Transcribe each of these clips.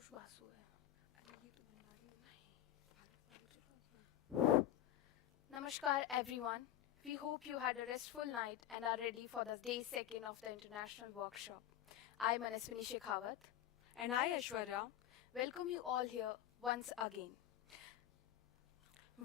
आशुष बासु है। Namaskar everyone. We hope you had a restful night and are ready for the day second of the international workshop. I am Manaswini Shekhawat. And I, Ashwarya. Welcome you all here once again.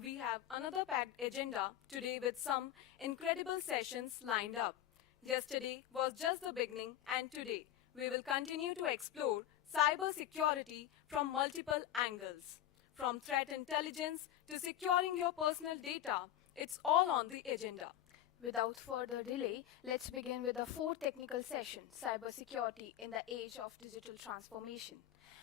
We have another packed agenda today with some incredible sessions lined up. Yesterday was just the beginning, and today we will continue to explore cybersecurity from multiple angles. From threat intelligence to securing your personal data, it's all on the agenda. Without further delay, let's begin with the fourth technical session, cybersecurity in the age of digital transformation.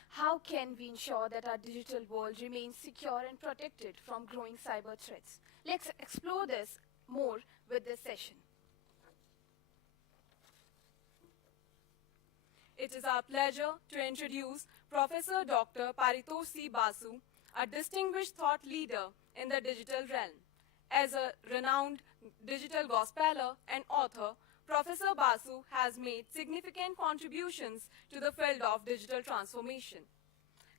How can we ensure that our digital world remains secure and protected from growing cyber threats? Let's explore this more with this session. It is our pleasure to introduce Professor Dr. Paritosh C. Basu, a distinguished thought leader in the digital realm. As a renowned digital gospeller and author, Professor Basu has made significant contributions to the field of digital transformation.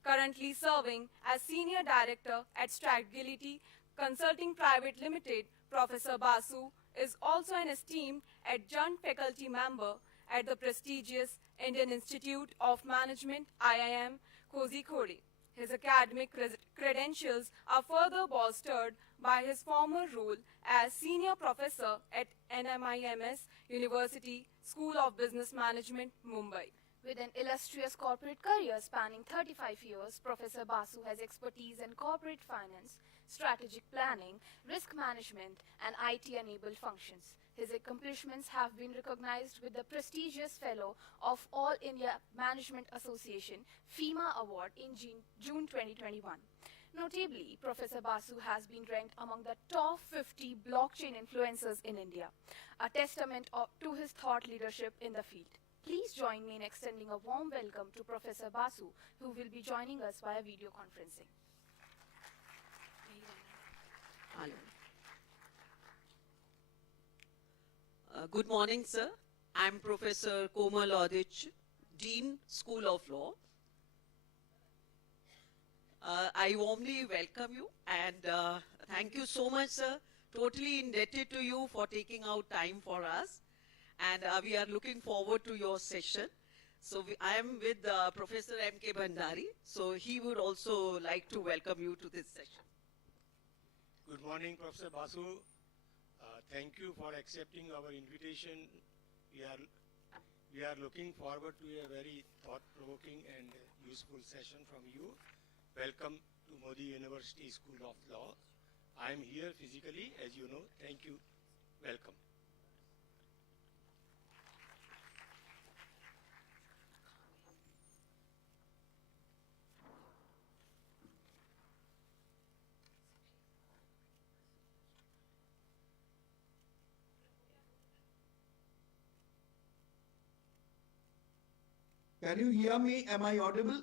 Currently serving as Senior Director at Stratgility Consulting Private Limited, Professor Basu is also an esteemed adjunct faculty member at the prestigious Indian Institute of Management IIM Kozhikode. His academic credentials are further bolstered by his former role as senior professor at NMIMS University School of Business Management, Mumbai. With an illustrious corporate career spanning 35 years, Professor Basu has expertise in corporate finance, strategic planning, risk management, and IT-enabled functions. His accomplishments have been recognized with the prestigious Fellow of All India Management Association FEMA Award in June 2021. Notably, Professor Basu has been ranked among the top 50 blockchain influencers in India, a testament to his thought leadership in the field. Please join me in extending a warm welcome to Professor Basu, who will be joining us via video conferencing. Hello. Good morning, sir. I'm Professor Komal Odich, Dean, School of Law. I warmly welcome you and thank you so much, sir. Totally indebted to you for taking out time for us. And we are looking forward to your session. So I am with Professor M.K. Bhandari. So he would also like to welcome you to this session. Good morning, Professor Basu. Thank you for accepting our invitation. We are looking forward to a very thought-provoking and useful session from you. Welcome to Modi University School of Law. I am here physically, as you know. Thank you. Welcome. Can you hear me? Am I audible?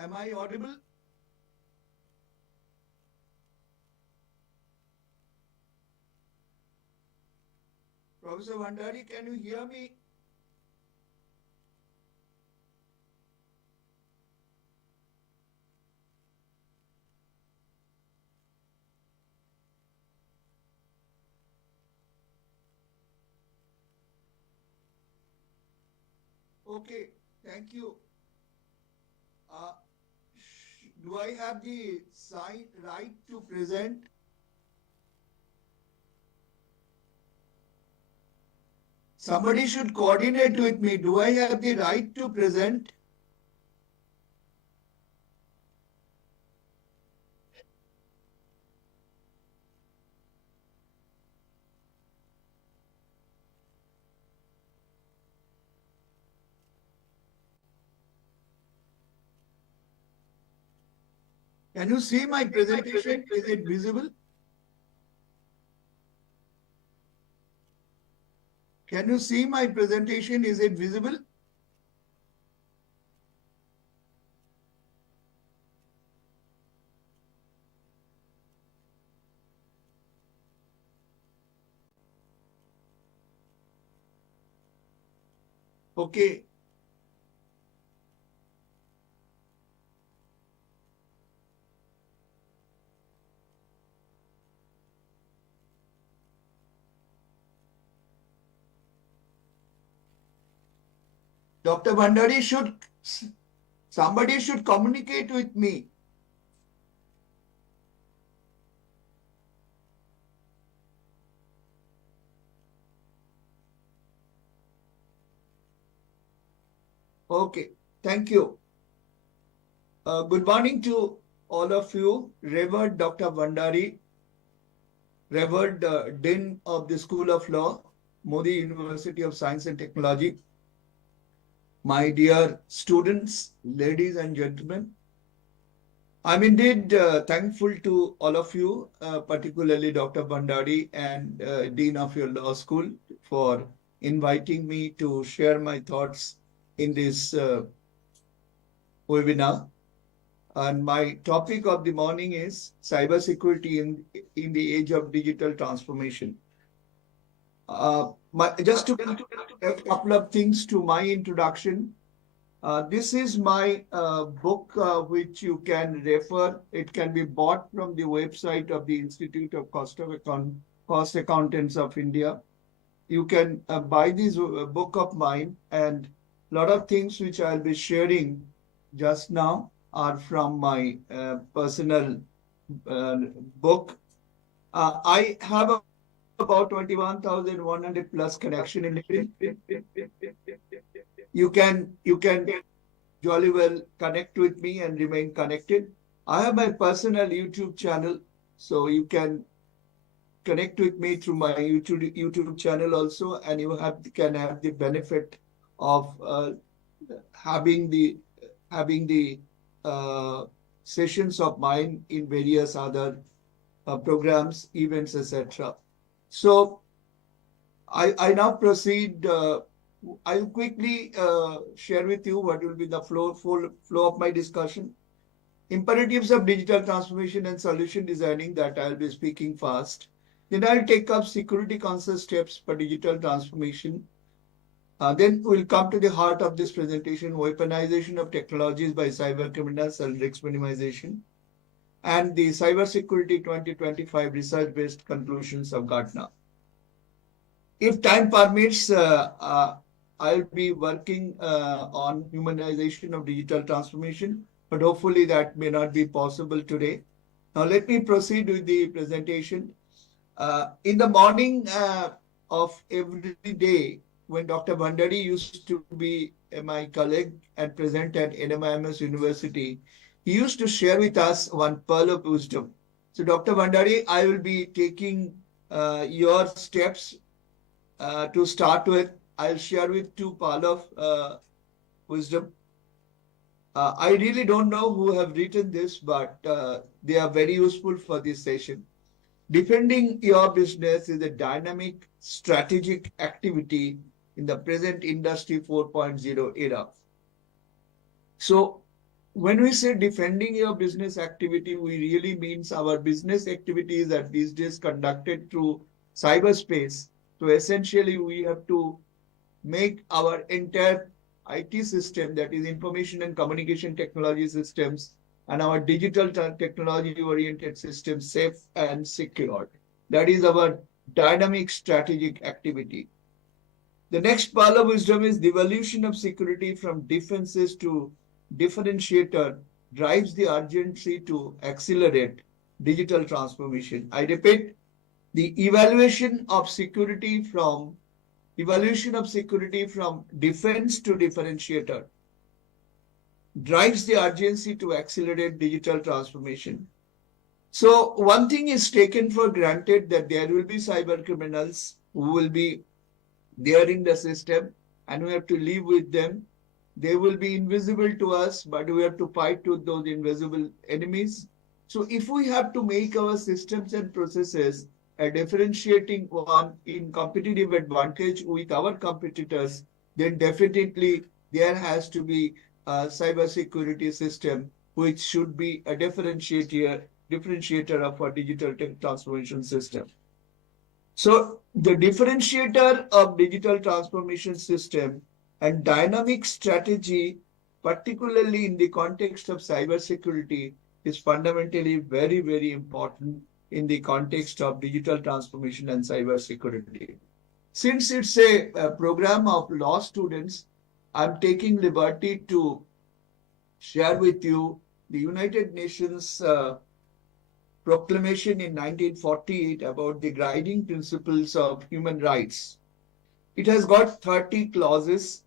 Am I audible? Professor Bhandari, can you hear me? Okay, thank you. Do I have the right to present? Somebody should coordinate with me. Do I have the right to present? Can you see my presentation? Is it visible? Can you see my presentation? Is it visible? Okay. Dr. Bhandari somebody should communicate with me. Okay, thank you. Good morning to all of you, Revered Dr. Bhandari, Revered Dean of the School of Law, Modi University of Science and Technology, my dear students, ladies and gentlemen. I'm indeed thankful to all of you, particularly Dr. Bhandari and Dean of your law school, for inviting me to share my thoughts in this webinar. And my topic of the morning is cybersecurity in the age of digital transformation. Just to a couple of things to my introduction. This is my book, which you can refer. It can be bought from the website of the Institute of Cost Accountants of India. You can buy this book of mine, and a lot of things which I'll be sharing just now are from my personal book. I have about 21,100 plus connection in LinkedIn. You can jolly well connect with me and remain connected. I have my personal YouTube channel, so you can connect with me through my YouTube channel also, and you can have the benefit of having the sessions of mine in various other programs, events, etc. So I now proceed. I'll quickly share with you what will be the flow of my discussion. Imperatives of digital transformation and solution designing, that I'll be speaking fast. Then I'll take up security conscious steps for digital transformation. Then we'll come to the heart of this presentation, weaponization of technologies by cyber criminals and risk minimization, and the cybersecurity 2025 research-based conclusions of Gartner. If time permits, I'll be working on humanization of digital transformation, but hopefully that may not be possible today. Now let me proceed with the presentation. In the morning of every day, when Dr. Bhandari used to be my colleague and present at NMIMS University, he used to share with us one pearl of wisdom. So Dr. Bhandari, I will be taking your steps to start with. I'll share with two pearl of wisdom. I really don't know who have written this, but they are very useful for this session. Defending your business is a dynamic strategic activity in the present Industry 4.0 era. So when we say defending your business activity, we really means our business activities are these days conducted through cyberspace. So essentially we have to make our entire IT system, that is information and communication technology systems, and our digital technology oriented systems safe and secure. That is our dynamic strategic activity. The next pearl of wisdom is the evolution of security from defenses to differentiator drives the urgency to accelerate digital transformation. I repeat, the evaluation of security from defense to differentiator drives the urgency to accelerate digital transformation. So one thing is taken for granted, that there will be cyber criminals who will be there in the system, and we have to live with them. They will be invisible to us, but we have to fight with those invisible enemies. So if we have to make our systems and processes a differentiating one in competitive advantage with our competitors, then definitely there has to be a cybersecurity system which should be a differentiator of our digital transformation system. So the differentiator of digital transformation system and dynamic strategy, particularly in the context of cybersecurity, is fundamentally very, very important in the context of digital transformation and cybersecurity. Since it's a program of law students, I'm taking liberty to share with you the United Nations proclamation in 1948 about the guiding principles of human rights. It has got 30 clauses,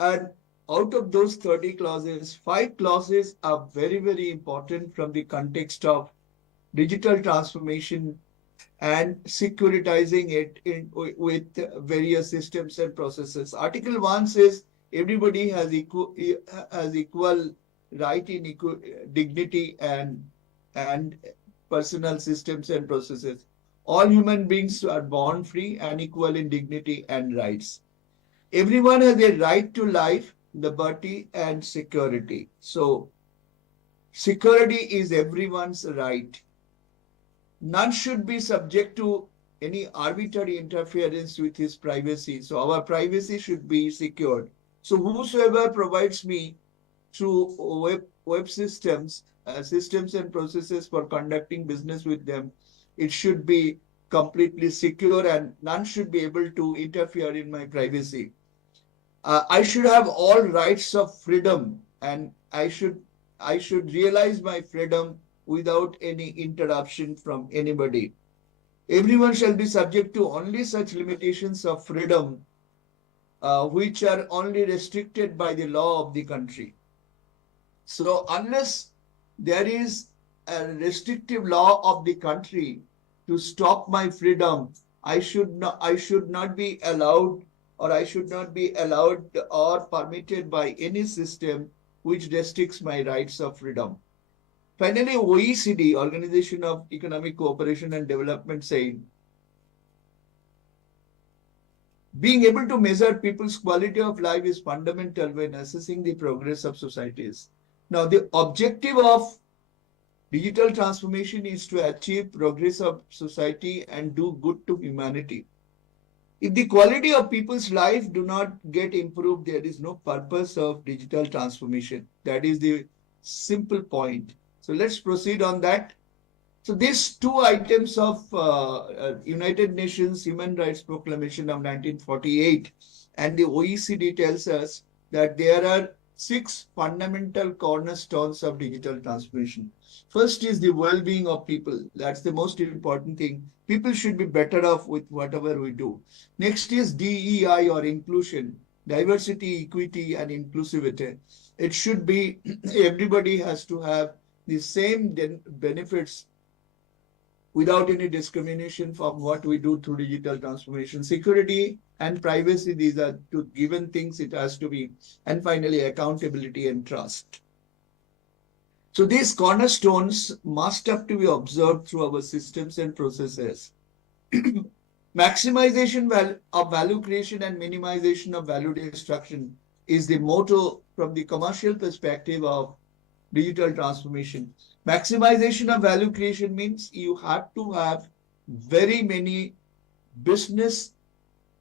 and out of those 30 clauses, 5 clauses are very, very important from the context of digital transformation and securitizing it with various systems and processes. Article 1 says everybody has equal right in equal dignity and personal systems and processes. All human beings are born free and equal in dignity and rights. Everyone has a right to life, liberty, and security. So, security is everyone's right. None should be subject to any arbitrary interference with his privacy. So, our privacy should be secured. So, whosoever provides me through web systems, systems and processes for conducting business with them, it should be completely secure and none should be able to interfere in my privacy. I should have all rights of freedom, and I should realize my freedom without any interruption from anybody. Everyone shall be subject to only such limitations of freedom which are only restricted by the law of the country. So unless there is a restrictive law of the country to stop my freedom, I should not be allowed, or I should not be allowed or permitted by any system which restricts my rights of freedom. Finally, OECD, Organization of Economic Cooperation and Development, saying, being able to measure people's quality of life is fundamental when assessing the progress of societies. Now, the objective of digital transformation is to achieve progress of society and do good to humanity. If the quality of people's life do not get improved, there is no purpose of digital transformation. That is the simple point. So let's proceed on that. So these two items of United Nations Human Rights Proclamation of 1948 and the OECD tells us that there are 6 fundamental cornerstones of digital transformation. First is the well-being of people. That's the most important thing. People should be better off with whatever we do. Next is DEI, or inclusion, diversity, equity, and inclusivity. It should be everybody has to have the same benefits without any discrimination from what we do through digital transformation. Security and privacy, these are two given things, it has to be. And finally, accountability and trust. So these cornerstones must have to be observed through our systems and processes. Maximization of value creation and minimization of value destruction is the motto from the commercial perspective of digital transformation. Maximization of value creation means you have to have very many business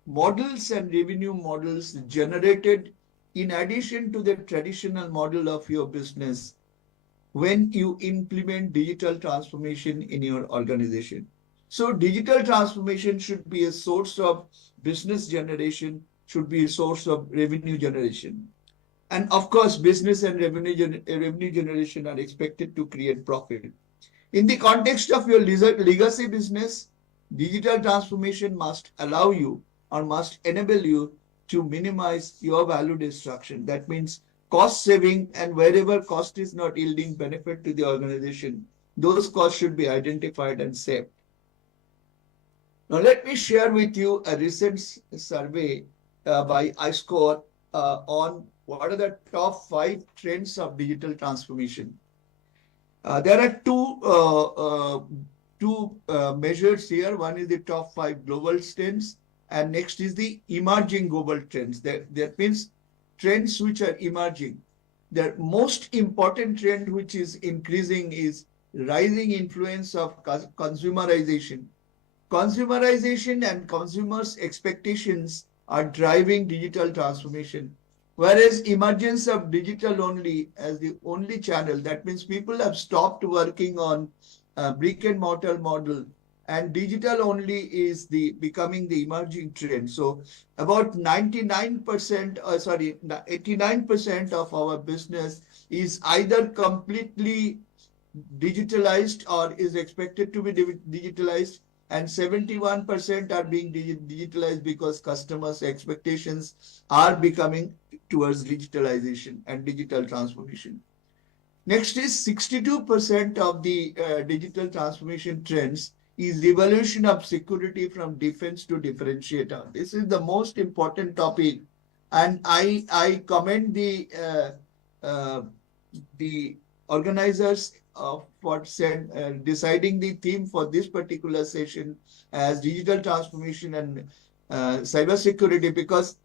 models and revenue models generated in addition to the traditional model of your business when you implement digital transformation in your organization. So digital transformation should be a source of business generation, should be a source of revenue generation. And of course, business and revenue generation are expected to create profit. In the context of your legacy business, digital transformation must allow you or must enable you to minimize your value destruction. That means cost saving, and wherever cost is not yielding benefit to the organization, those costs should be identified and saved. Now, let me share with you a recent survey by iScore on what are the top 5 trends of digital transformation. There are two measures here. One is the top 5 global trends, and next is the emerging global trends. That means trends which are emerging. The most important trend which is increasing is rising influence of consumerization. Consumerization and consumers' expectations are driving digital transformation. Whereas emergence of digital only as the only channel, that means people have stopped working on brick and mortar model, and digital only is the becoming the emerging trend. So about 99%, 89% of our business is either completely digitalized or is expected to be digitalized, and 71% are being digitalized because customers' expectations are becoming towards digitalization and digital transformation. Next is 62% of the digital transformation trends is evolution of security from defense to differentiator. This is the most important topic, and I commend the organizers for deciding the theme for this particular session as digital transformation and cybersecurity, because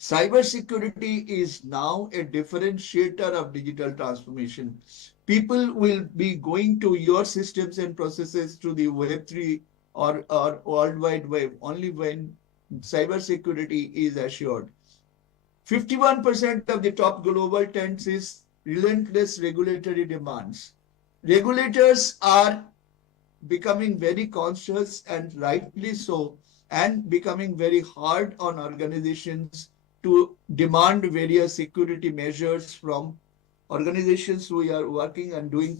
cybersecurity is now a differentiator of digital transformation. People will be going to your systems and processes through the Web3 or World Wide Web only when cybersecurity is assured. 51% of the top global trends is relentless regulatory demands. Regulators are becoming very conscious, and rightly so, and becoming very hard on organizations to demand various security measures from organizations who are working and doing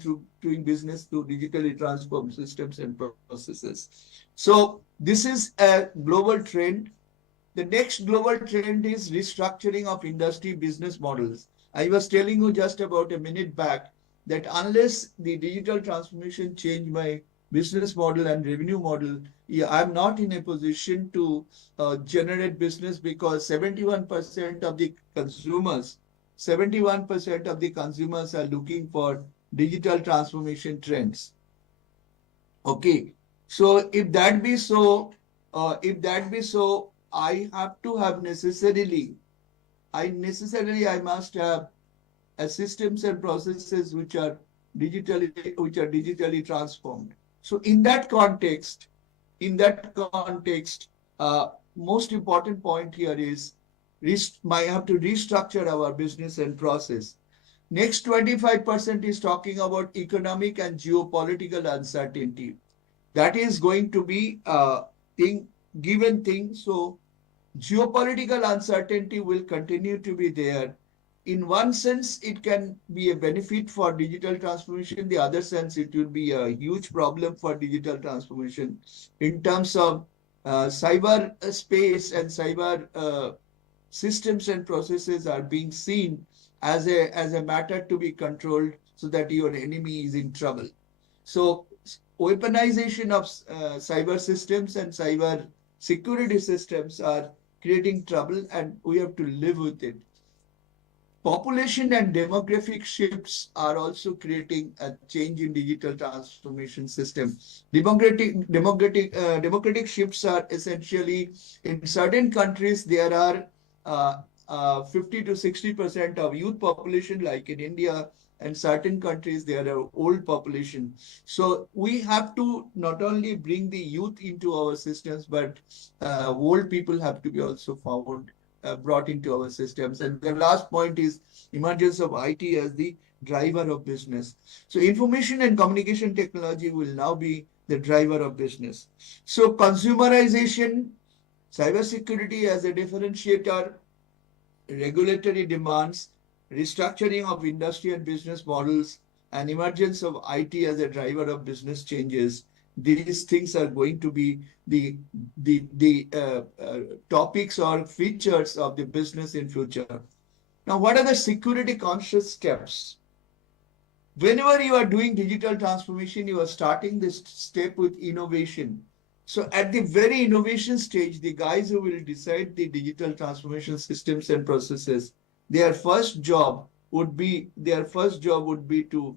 business to digitally transform systems and processes. So this is a global trend. The next global trend is restructuring of industry business models. I was telling you just about a minute back that unless the digital transformation change my business model and revenue model, I'm not in a position to generate business, because 71% of the consumers, 71% of the consumers are looking for digital transformation trends. Okay, so if that be so, I have to have I must have systems and processes which are digitally transformed. So in that context, most important point here is I have to restructure our business and process. Next 25% is talking about economic and geopolitical uncertainty. That is going to be a given thing. So geopolitical uncertainty will continue to be there. In one sense, it can be a benefit for digital transformation. The other sense, it will be a huge problem for digital transformation in terms of cyber space, and cyber systems and processes are being seen as a matter to be controlled so that your enemy is in trouble. So weaponization of cyber systems and cyber security systems are creating trouble, and we have to live with it. Population and demographic shifts are also creating a change in digital transformation system. Democratic shifts are essentially, in certain countries, there are 50 to 60% of youth population, like in India, and certain countries, there are old population. So we have to not only bring the youth into our systems, but old people have to be also brought into our systems. And the last point is emergence of IT as the driver of business. So information and communication technology will now be the driver of business. So consumerization, cybersecurity as a differentiator, regulatory demands, restructuring of industry and business models, and emergence of IT as a driver of business changes. These things are going to be the topics or features of the business in future. Now, what are the security conscious steps? Whenever you are doing digital transformation, you are starting this step with innovation. So at the very innovation stage, the guys who will decide the digital transformation systems and processes, their first job would be to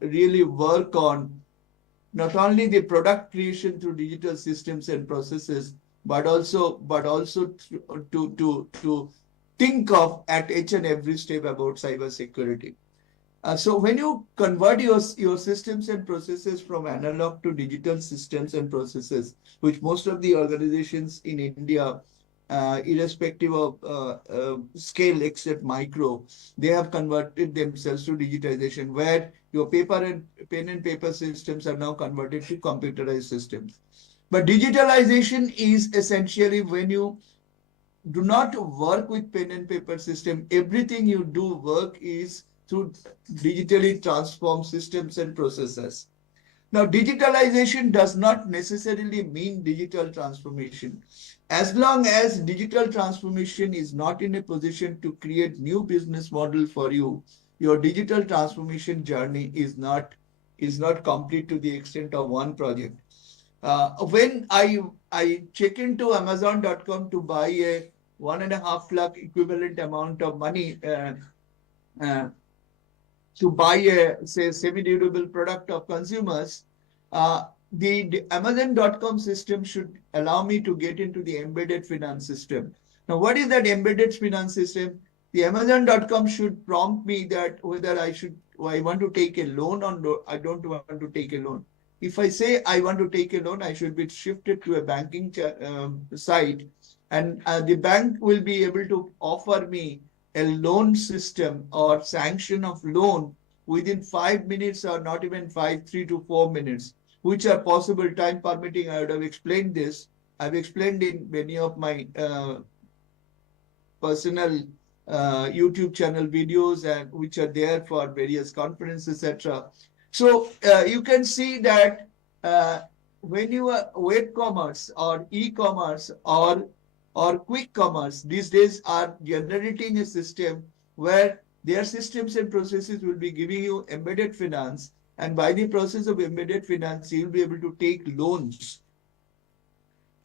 really work on not only the product creation through digital systems and processes, but also to think of at each and every step about cybersecurity. So when you convert your systems and processes from analog to digital systems and processes, which most of the organizations in India, irrespective of scale except micro, they have converted themselves to digitization, where your paper and pen and paper systems are now converted to computerized systems. But digitalization is essentially when you do not work with pen and paper system. Everything you do work is through digitally transformed systems and processes. Now, digitalization does not necessarily mean digital transformation. As long as digital transformation is not in a position to create new business model for you, your digital transformation journey is not complete to the extent of one project. When I check into Amazon.com to buy a 1.5 lakh equivalent amount of money uh, to buy a, say, semi-durable product of consumers, the Amazon.com system should allow me to get into the embedded finance system. Now, what is that embedded finance system? The Amazon.com should prompt me that whether I want to take a loan or I don't want to take a loan. If I say I want to take a loan, I should be shifted to a banking site, and the bank will be able to offer me a loan system or sanction of loan within 5 minutes, or not even 3 to 4 minutes, which are possible. Time permitting, I would have explained this. I've explained in many of my personal YouTube channel videos, and which are there for various conferences, etc. So you can see that when you are web commerce or e-commerce or quick commerce these days are generating a system where their systems and processes will be giving you embedded finance, and by the process of embedded finance you'll be able to take loans,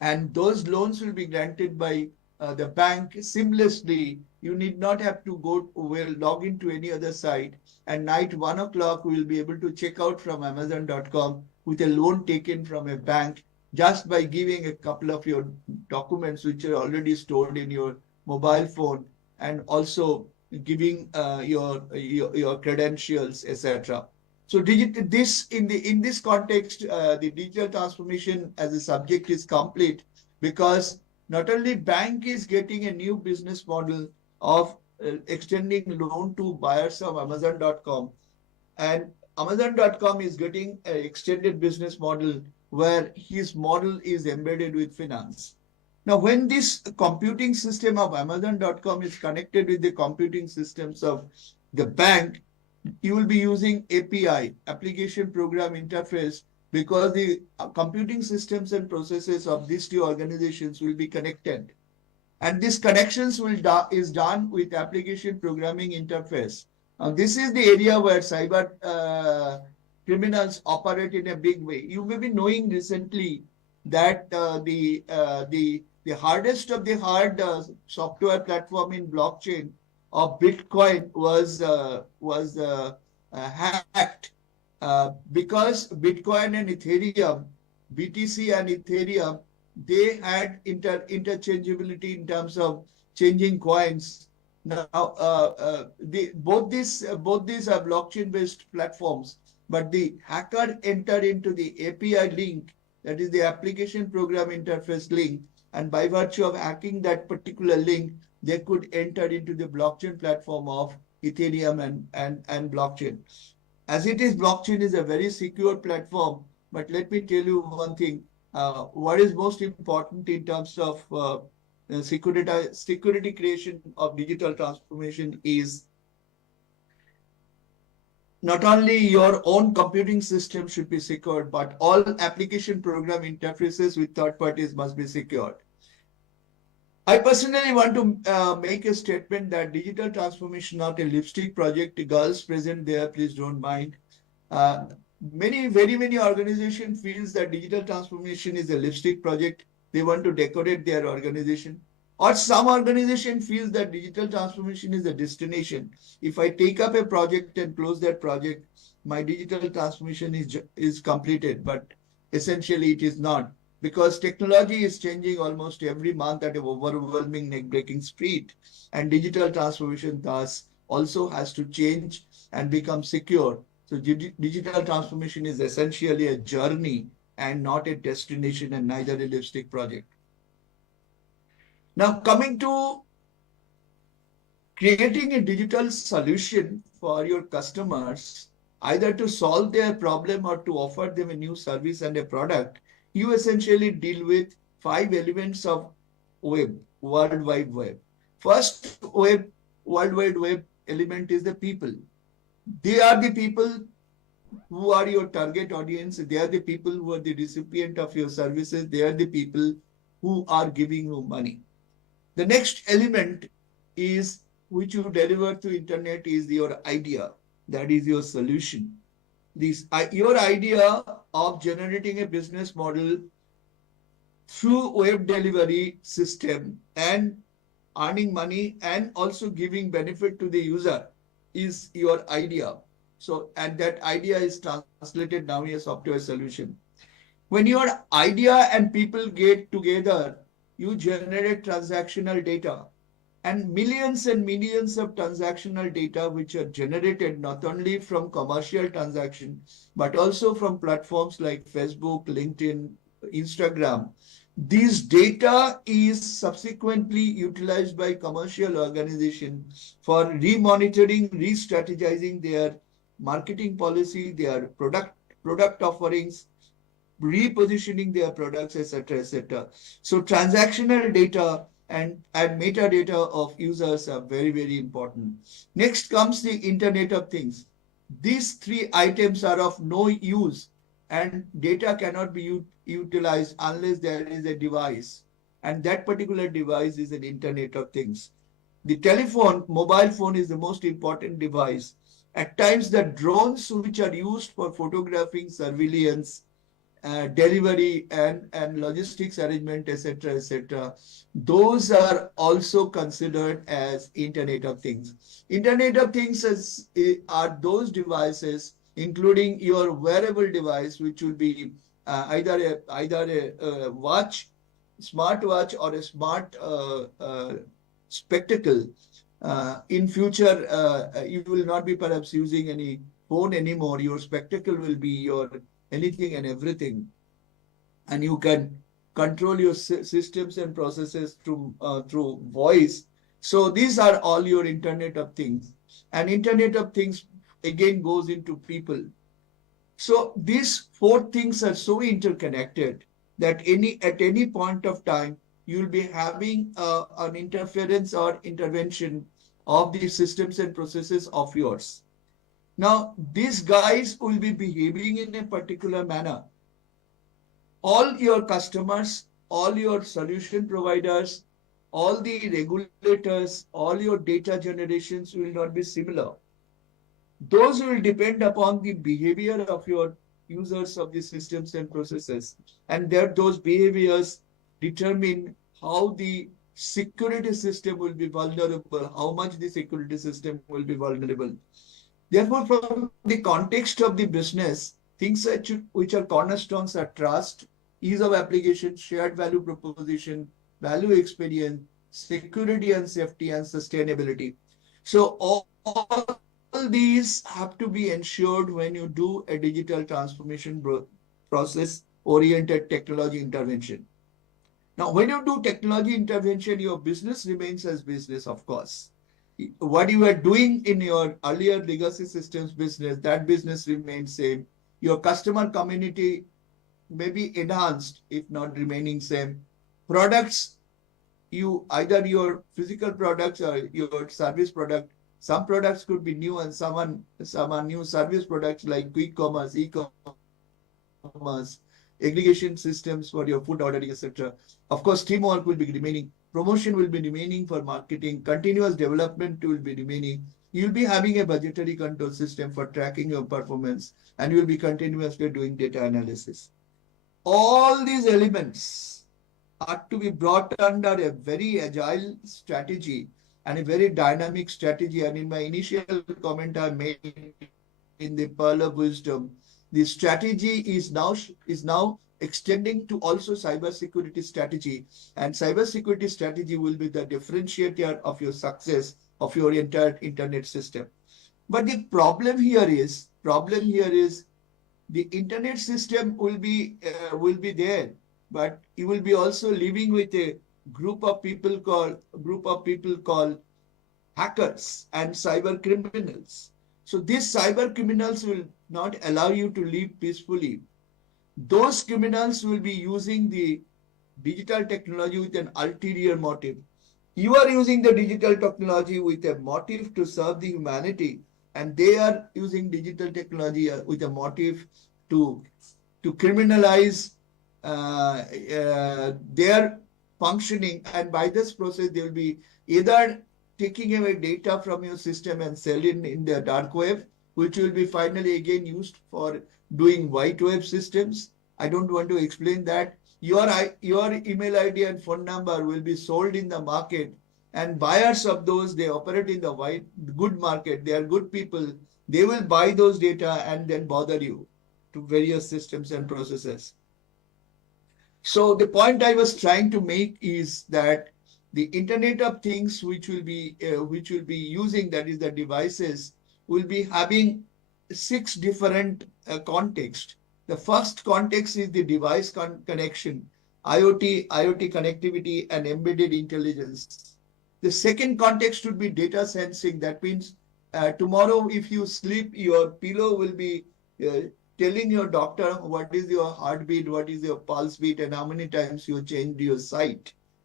and those loans will be granted by the bank seamlessly. You need not have to log into any other site, and night 1 o'clock we will be able to check out from Amazon.com with a loan taken from a bank just by giving a couple of your documents which are already stored in your mobile phone, and also giving your credentials, etc. So in this context, the digital transformation as a subject is complete, because not only bank is getting a new business model of extending loan to buyers of Amazon.com, and Amazon.com is getting an extended business model where his model is embedded with finance. Now, when this computing system of Amazon.com is connected with the computing systems of the bank, you will be using API, application program interface, because the computing systems and processes of these two organizations will be connected. And these connections is done with application programming interface. This is the area where cyber criminals operate in a big way. You may be knowing recently that the hardest of the hard software platform in blockchain of Bitcoin was hacked because Bitcoin and Ethereum, BTC and Ethereum, they had interchangeability in terms of changing coins. Now, both these are blockchain-based platforms, but the hacker entered into the API link, that is the application program interface link, and by virtue of hacking that particular link, they could enter into the blockchain platform of Ethereum and blockchain. As it is, blockchain is a very secure platform, but let me tell you one thing. What is most important in terms of security creation of digital transformation is not only your own computing system should be secured, but all application program interfaces with third parties must be secured. I personally want to make a statement that digital transformation not a lipstick project. The girls present there, please don't mind. Very many organizations feels that digital transformation is a lipstick project. They want to decorate their organization. Or some organization feels that digital transformation is a destination. If I take up a project and close that project, my digital transformation is completed. But essentially it is not, because technology is changing almost every month at an overwhelming neck-breaking speed. And digital transformation thus also has to change and become secure. So digital transformation is essentially a journey and not a destination and neither a lipstick project. Now coming to creating a digital solution for your customers, either to solve their problem or to offer them a new service and a product, you essentially deal with 5 elements of web, World Wide Web. First World Wide Web element is the people. They are the people who are your target audience. They are the people who are the recipient of your services. They are the people who are giving you money. The next element is which you deliver to internet is your idea. That is your solution. Your idea of generating a business model through web delivery system and earning money and also giving benefit to the user is your idea. So, and that idea is translated now as software solution. When your idea and people get together, you generate transactional data. And millions of transactional data which are generated not only from commercial transactions, but also from platforms like Facebook, LinkedIn, Instagram. This data is subsequently utilized by commercial organizations for remonitoring, re-strategizing their marketing policy, their product offerings, repositioning their products, etc., etc. So transactional data and metadata of users are very, very important. Next comes the Internet of Things. These 3 items are of no use and data cannot be utilized unless there is a device. And that particular device is an Internet of Things. The mobile phone is the most important device. At times, the drones which are used for photographing, surveillance, delivery and logistics arrangement, etc., etc. Those are also considered as Internet of Things. Internet of Things are those devices, including your wearable device, which will be either a watch, smartwatch, or a smart spectacle. In future, you will not be perhaps using any phone anymore. Your spectacle will be your anything and everything, and you can control your systems and processes through voice. So these are all your Internet of Things, and Internet of Things again goes into people. So these 4 things are so interconnected that at any point of time you'll be having an interference or intervention of the systems and processes of yours. Now, these guys will be behaving in a particular manner. All your customers, all your solution providers, all the regulators, all your data generations will not be similar. Those will depend upon the behavior of your users of the systems and processes. And those behaviors determine how the security system will be vulnerable, how much the security system will be vulnerable. Therefore, from the context of the business, things which are cornerstones are trust, ease of application, shared value proposition, value experience, security and safety, and sustainability. So all these have to be ensured when you do a digital transformation process-oriented technology intervention. Now, when you do technology intervention, your business remains as business, of course. What you were doing in your earlier legacy systems business, that business remains same. Your customer community may be enhanced, if not remaining same. Products, either your physical products or your service product, some products could be new and some are new service products like quick commerce, e-commerce, aggregation systems for your food ordering, etc. Of course, teamwork will be remaining. Promotion will be remaining for marketing. Continuous development will be remaining. You'll be having a budgetary control system for tracking your performance, and you'll be continuously doing data analysis. All these elements are to be brought under a very agile strategy and a very dynamic strategy. And in my initial comment I made in the Pearl of Wisdom, the strategy is now extending to also cybersecurity strategy. And cybersecurity strategy will be the differentiator of your success of your entire internet system. But the problem here is the internet system will be there, but you will be also living with a group of people called hackers and cyber criminals. So these cyber criminals will not allow you to live peacefully. Those criminals will be using the digital technology with an ulterior motive. You are using the digital technology with a motive to serve the humanity, and they are using digital technology with a motive to criminalize their functioning. And by this process, they will be either taking away data from your system and selling in the dark web, which will be finally again used for doing white web systems. I don't want to explain that. Your email ID and phone number will be sold in the market, and buyers of those, they operate in the good market. They are good people. They will buy those data and then bother you to various systems and processes. So the point I was trying to make is that the Internet of Things, which will be using, that is the devices, will be having 6 different contexts. The first context is the device connection, IoT connectivity, and embedded intelligence. The second context would be data sensing. That means tomorrow, if you sleep, your pillow will be telling your doctor what is your heartbeat, what is your pulse beat, and how many times you changed your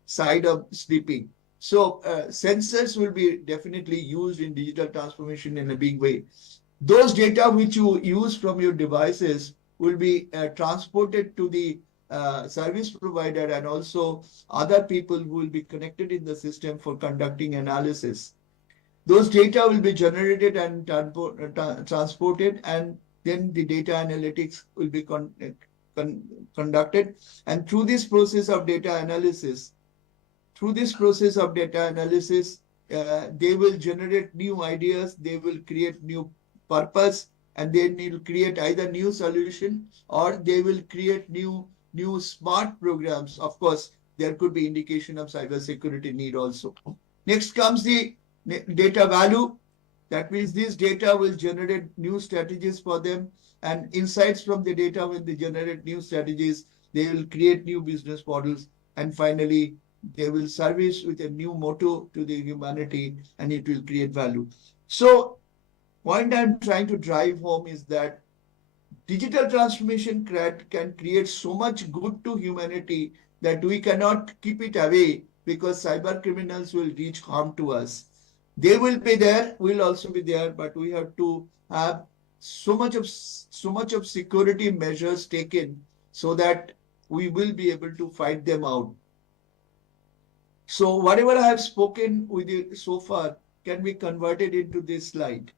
side of sleeping. So sensors will be definitely used in digital transformation in a big way. Those data which you use from your devices will be transported to the service provider and also other people who will be connected in the system for conducting analysis. Those data will be generated and transported, and then the data analytics will be conducted. And through this process of data analysis, they will generate new ideas, they will create new purpose, and they will create either new solution or they will create new smart programs. Of course, there could be indication of cybersecurity need also. Next comes the data value. That means this data will generate new strategies for them, and insights from the data, when they generate new strategies, they will create new business models, and finally, they will service with a new motto to the humanity, and it will create value. So, point I'm trying to drive home is that digital transformation can create so much good to humanity that we cannot keep it away, because cyber criminals will reach harm to us. They will be there, we'll also be there, but we have to have so much of security measures taken so that we will be able to fight them out. So whatever I have spoken with you so far can be converted into this slide.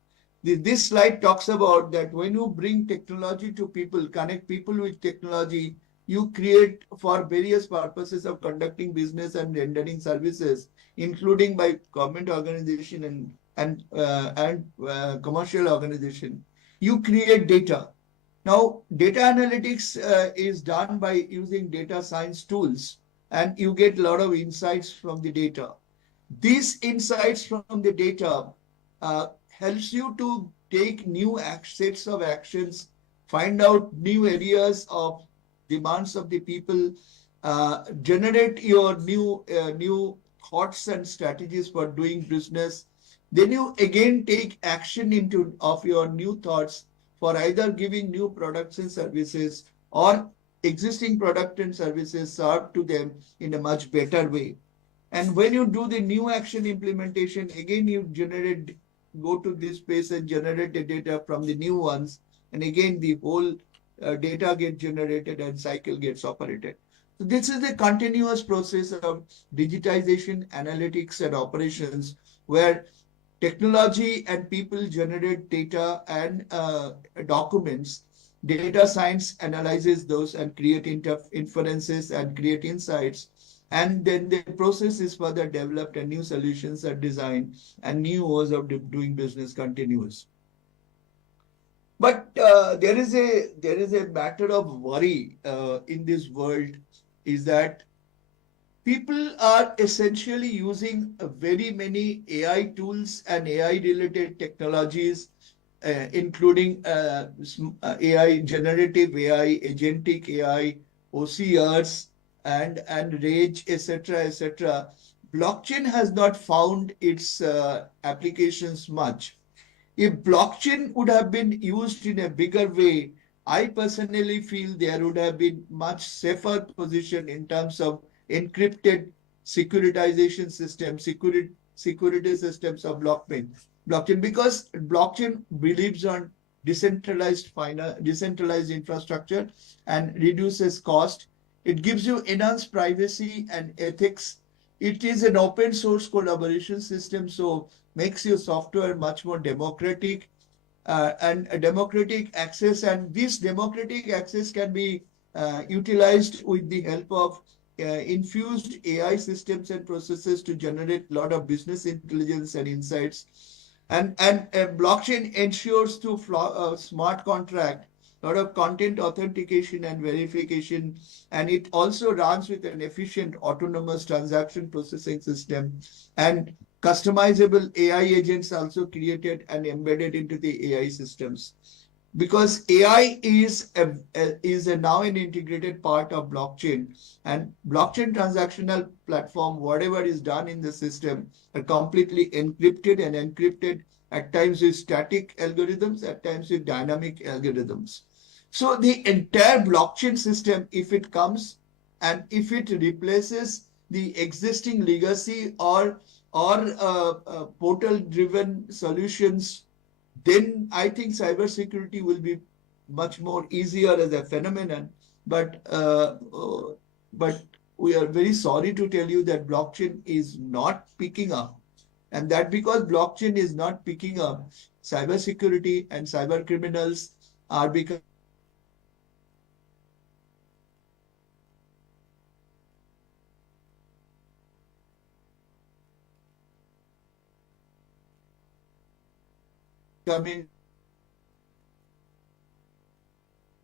This slide talks about that when you bring technology to people, connect people with technology, you create for various purposes of conducting business and rendering services, including by government organization and commercial organization. You create data. Now, data analytics is done by using data science tools, and you get a lot of insights from the data. These insights from the data helps you to take new sets of actions, find out new areas of demands of the people, generate your new thoughts and strategies for doing business. Then you again take action of your new thoughts for either giving new products and services or existing product and services served to them in a much better way. And when you do the new action implementation, again you go to this space and generate the data from the new ones, and again the whole data gets generated and cycle gets operated. So this is a continuous process of digitization, analytics, and operations, where technology and people generate data and documents. Data science analyzes those and create inferences and create insights. And then the process is further developed and new solutions are designed and new ways of doing business continues. But there is a matter of worry in this world, is that people are essentially using very many AI tools and AI related technologies, including AI, generative AI, agentic AI, OCRs, and RAGE, etc., etc. Blockchain has not found its applications much. If blockchain would have been used in a bigger way, I personally feel there would have been much safer position in terms of encrypted securitization system, security systems of blockchain, because blockchain believes on decentralized infrastructure and reduces cost. It gives you enhanced privacy and ethics. It is an open source collaboration system, so makes your software much more democratic, and a democratic access. And this democratic access can be utilized with the help of infused AI systems and processes to generate a lot of business intelligence and insights. And blockchain ensures to smart contract, a lot of content authentication and verification, and it also runs with an efficient autonomous transaction processing system, and customizable AI agents also created and embedded into the AI systems. Because AI is now an integrated part of blockchain, and blockchain transactional platform, whatever is done in the system, are completely encrypted, and encrypted at times with static algorithms, at times with dynamic algorithms. So the entire blockchain system, if it comes and if it replaces the existing legacy or portal-driven solutions, then I think cybersecurity will be much more easier as a phenomenon. But we are very sorry to tell you that blockchain is not picking up, and that because blockchain is not picking up, cybersecurity and cyber criminals are becoming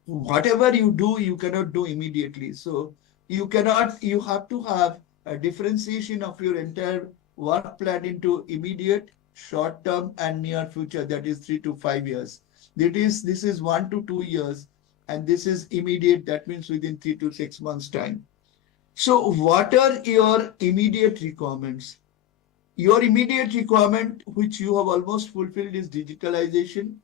whatever you do, you cannot do immediately. So you have to have a differentiation of your entire work plan into immediate, short term, and near future. That is 3 to 5 years. This is 1 to 2 years, and this is immediate. That means within 3 to 6 months time. So what are your immediate requirements? Your immediate requirement, which you have almost fulfilled, is digitalization,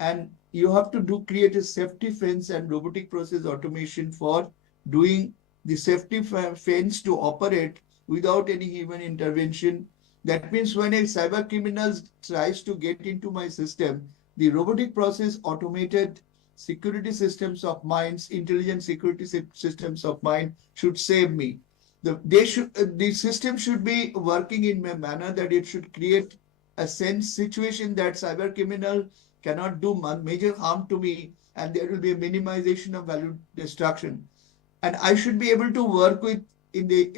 and you have to create a safety fence and robotic process automation for doing the safety fence to operate without any human intervention. That means when a cyber criminal tries to get into my system, the robotic process automated security systems of mine, intelligent security systems of mine should save me. The system should be working in a manner that it should create a situation that cyber criminal cannot do major harm to me, and there will be a minimization of value destruction. And I should be able to work with the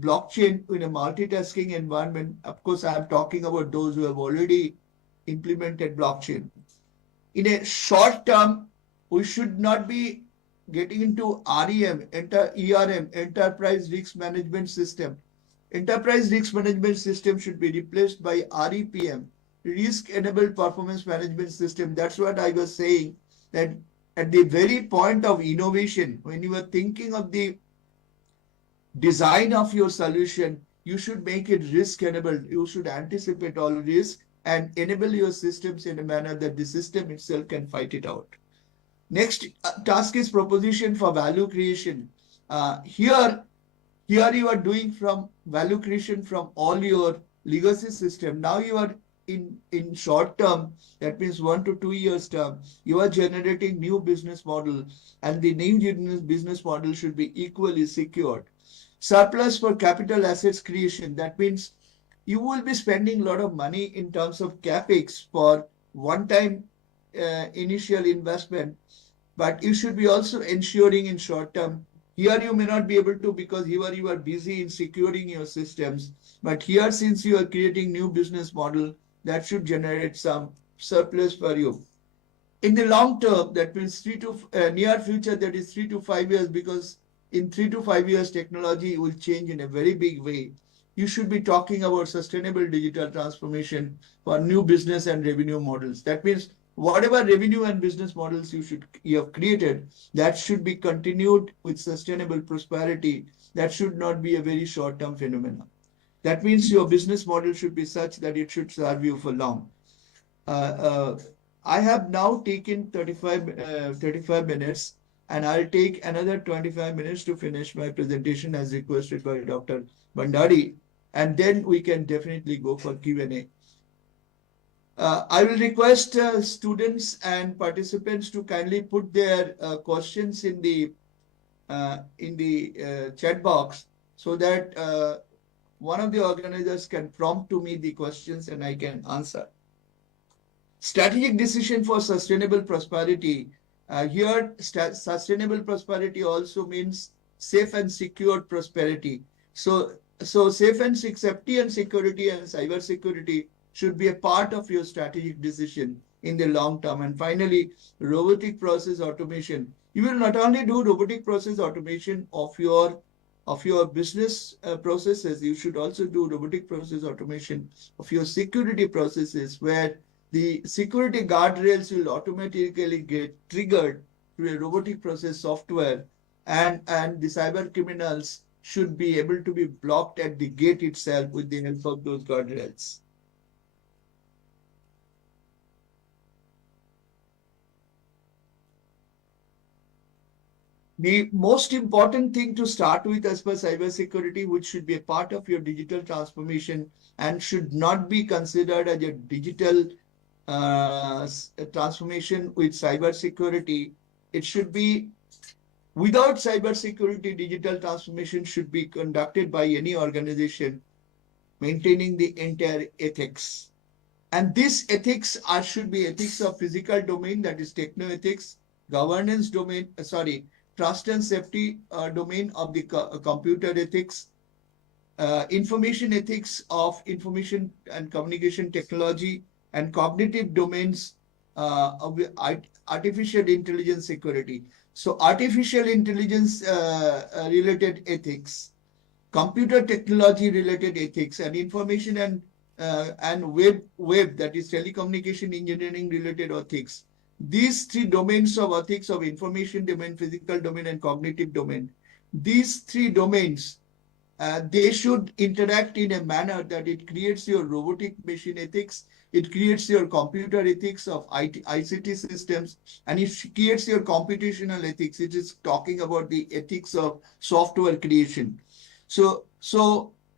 blockchain in a multitasking environment. Of course, I am talking about those who have already implemented blockchain. In a short term, we should not be getting into ERM, Enterprise Risk Management System. Enterprise Risk Management System should be replaced by REPM, Risk Enabled Performance Management System. That's what I was saying, that at the very point of innovation, when you are thinking of the design of your solution, you should make it risk enabled. You should anticipate all risk and enable your systems in a manner that the system itself can fight it out. Next task is proposition for value creation. Here you are doing from value creation from all your legacy system. Now you are in short term, that means 1 to 2 years term, you are generating new business model, and the new business model should be equally secured. Surplus for capital assets creation. That means you will be spending a lot of money in terms of capex for one-time initial investment, but you should be also ensuring in short term. Here you may not be able to, because here you are busy in securing your systems. But here, since you are creating new business model, that should generate some surplus for you. In the long term, that means near future, that is 3 to 5 years, because in 3 to 5 years, technology will change in a very big way. You should be talking about sustainable digital transformation for new business and revenue models. That means whatever revenue and business models you have created, that should be continued with sustainable prosperity. That should not be a very short-term phenomenon. That means your business model should be such that it should serve you for long. I have now taken 35 minutes, and I'll take another 25 minutes to finish my presentation as requested by Dr. Bhandari, and then we can definitely go for Q&A. I will request students and participants to kindly put their questions in the chat box, so that one of the organizers can prompt to me the questions and I can answer. Strategic decision for sustainable prosperity. Here, sustainable prosperity also means safe and secure prosperity. So safe and safety and security and cyber security should be a part of your strategic decision in the long term. And finally, robotic process automation. You will not only do robotic process automation of your business processes, you should also do robotic process automation of your security processes, where the security guardrails will automatically get triggered through a robotic process software, and the cyber criminals should be able to be blocked at the gate itself with the help of those guardrails. The most important thing to start with as per cybersecurity, which should be a part of your digital transformation and should not be considered as a digital transformation with cybersecurity, it should be without cybersecurity, digital transformation should be conducted by any organization maintaining the entire ethics. And this ethics should be ethics of physical domain, that is techno-ethics, governance domain, trust and safety domain of the computer ethics, information ethics of information and communication technology, and cognitive domains of artificial intelligence security. So artificial intelligence related ethics, computer technology related ethics, and information and web, that is telecommunication engineering related ethics. These three domains of ethics of information domain, physical domain, and cognitive domain, these three domains, they should interact in a manner that it creates your robotic machine ethics, it creates your computer ethics of ICT systems, and it creates your computational ethics. It is talking about the ethics of software creation. So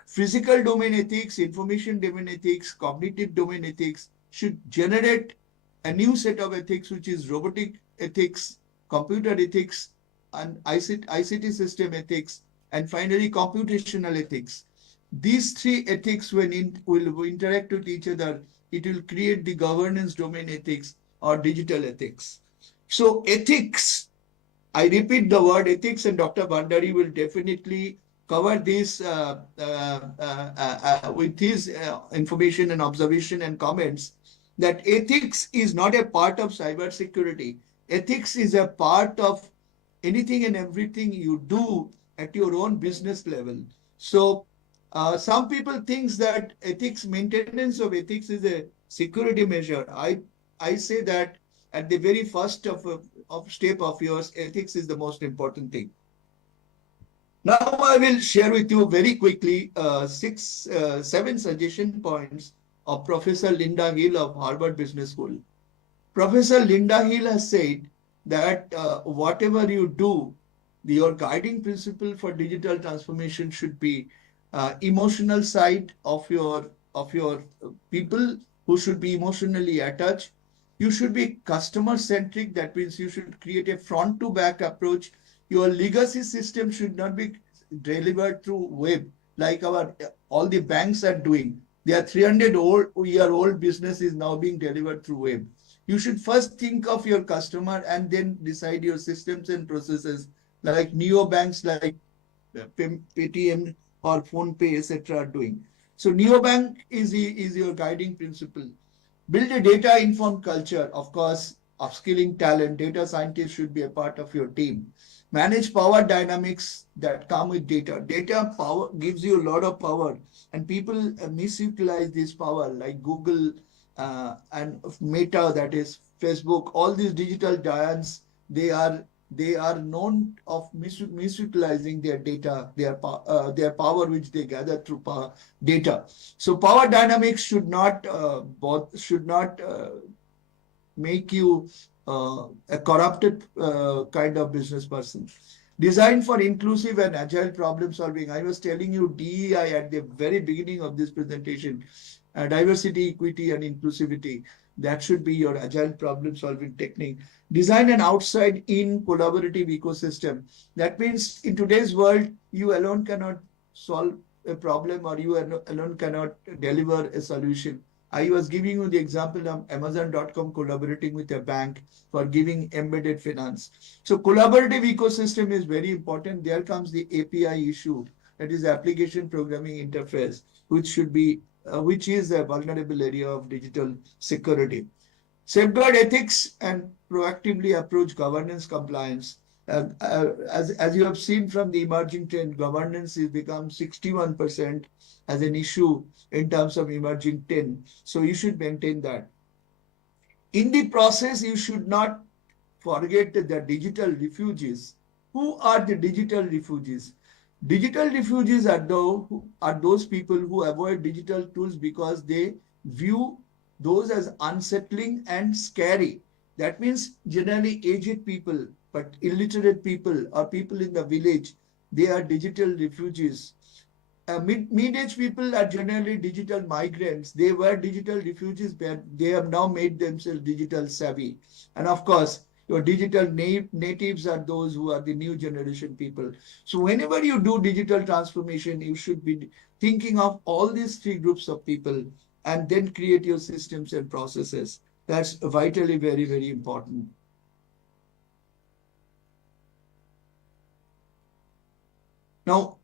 physical domain ethics, information domain ethics, cognitive domain ethics should generate a new set of ethics, which is robotic ethics, computer ethics, and ICT system ethics, and finally computational ethics. These three ethics, when will interact with each other, it will create the governance domain ethics or digital ethics. So ethics, I repeat the word ethics, and Dr. Bhandari will definitely cover this with his information and observation and comments, that ethics is not a part of cybersecurity. Ethics is a part of anything and everything you do at your own business level. So some people think that ethics, maintenance of ethics is a security measure. I say that at the very first step of yours, ethics is the most important thing. Now I will share with you very quickly 7 suggestion points of Professor Linda Hill of Harvard Business School. Professor Linda Hill has said that whatever you do, your guiding principle for digital transformation should be emotional side of your people who should be emotionally attached. You should be customer centric. That means you should create a front to back approach. Your legacy system should not be delivered through web like all the banks are doing. Their 300-year-old business is now being delivered through web. You should first think of your customer and then decide your systems and processes, like neobanks like Paytm or PhonePe, etc. are doing. So neobank is your guiding principle. Build a data-informed culture. Of course, upskilling talent, data scientists should be a part of your team. manage power dynamics that come with data. Data power gives you a lot of power, and people misutilize this power, like Google and Meta, that is Facebook. All these digital giants, they are known of misutilizing their data, their power which they gather through data. So power dynamics should not make you a corrupted kind of business person. Designed for inclusive and agile problem solving. I was telling you DEI at the very beginning of this presentation. Diversity, equity, and inclusivity. That should be your agile problem solving technique. Design an outside in collaborative ecosystem. That means in today's world, you alone cannot solve a problem, or you alone cannot deliver a solution. I was giving you the example of Amazon.com collaborating with a bank for giving embedded finance. So collaborative ecosystem is very important. There comes the API issue, that is application programming interface, which is a vulnerable area of digital security. Safeguard ethics and proactively approach governance compliance. As you have seen from the emerging trend, governance has become 61% as an issue in terms of emerging 10. So you should maintain that. In the process, you should not forget the digital refugees. Who are the digital refugees? Digital refugees are those people who avoid digital tools because they view those as unsettling and scary. That means generally aged people, but illiterate people or people in the village, they are digital refugees. Mid-age people are generally digital migrants. They were digital refugees, but they have now made themselves digital savvy. And of course, your digital natives are those who are the new generation people. So whenever you do digital transformation, you should be thinking of all these three groups of people and then create your systems and processes. That's vitally very, very important.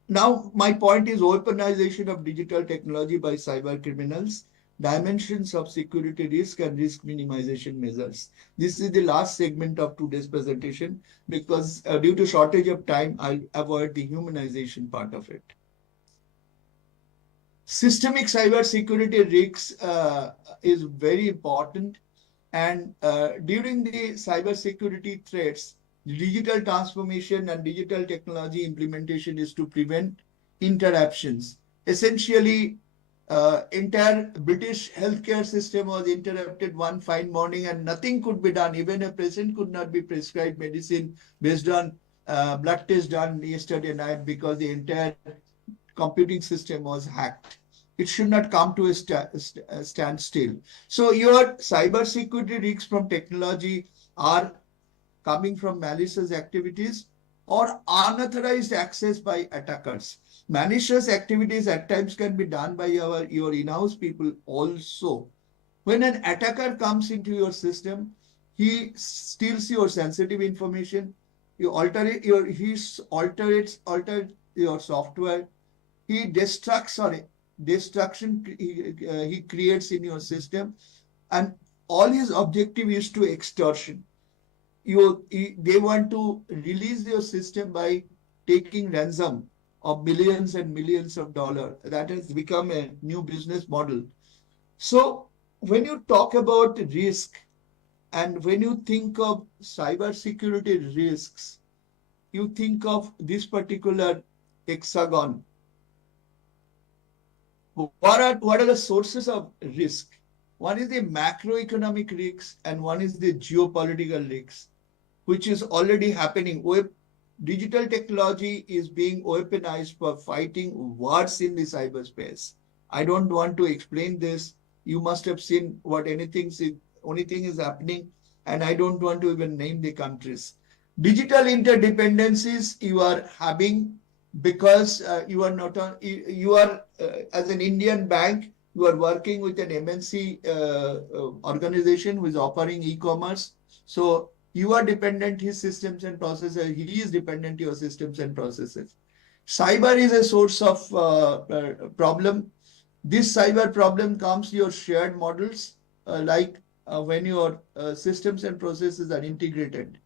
Now my point is weaponization of digital technology by cyber criminals, dimensions of security risk and risk minimization measures. This is the last segment of today's presentation because due to shortage of time, I'll avoid the humanization part of it. Systemic cyber security risks is very important, and during the cyber security threats, digital transformation and digital technology implementation is to prevent interruptions. Essentially, entire British healthcare system was interrupted one fine morning and nothing could be done. Even a patient could not be prescribed medicine based on blood test done yesterday night because the entire computing system was hacked. It should not come to a standstill. So your cyber security risks from technology are coming from malicious activities or unauthorized access by attackers. Malicious activities at times can be done by your in-house people also. When an attacker comes into your system, he steals your sensitive information, he alters your software, he destruction he creates in your system, and all his objective is to extortion. They want to release your system by taking ransom of millions and millions of dollars. That has become a new business model. So when you talk about risk and when you think of cyber security risks, you think of this particular hexagon. What are the sources of risk? One is the macroeconomic risks and one is the geopolitical risks, which is already happening. Digital technology is being weaponized for fighting wars in the cyberspace. I don't want to explain this. You must have seen what anything is happening, and I don't want to even name the countries. Digital interdependencies you are having because you are as an Indian bank, you are working with an MNC organization who is offering e-commerce. So you are dependent his systems and processes. He is dependent your systems and processes. Cyber is a source of problem. This cyber problem comes to your shared models, when your systems and processes are integrated.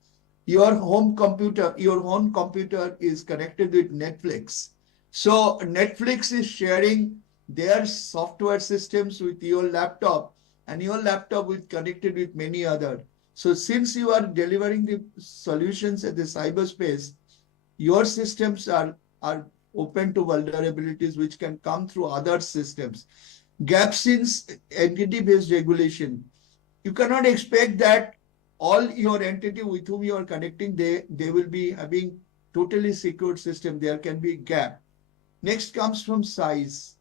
your home computer is connected with Netflix. So Netflix is sharing their software systems with your laptop, and your laptop is connected with many other. So since you are delivering the solutions at the cyberspace, your systems are open to vulnerabilities which can come through other systems. Gaps in entity-based regulation. You cannot expect that all your entity with whom you are connecting, they will be having totally secured system. There can be gap. Next comes from size.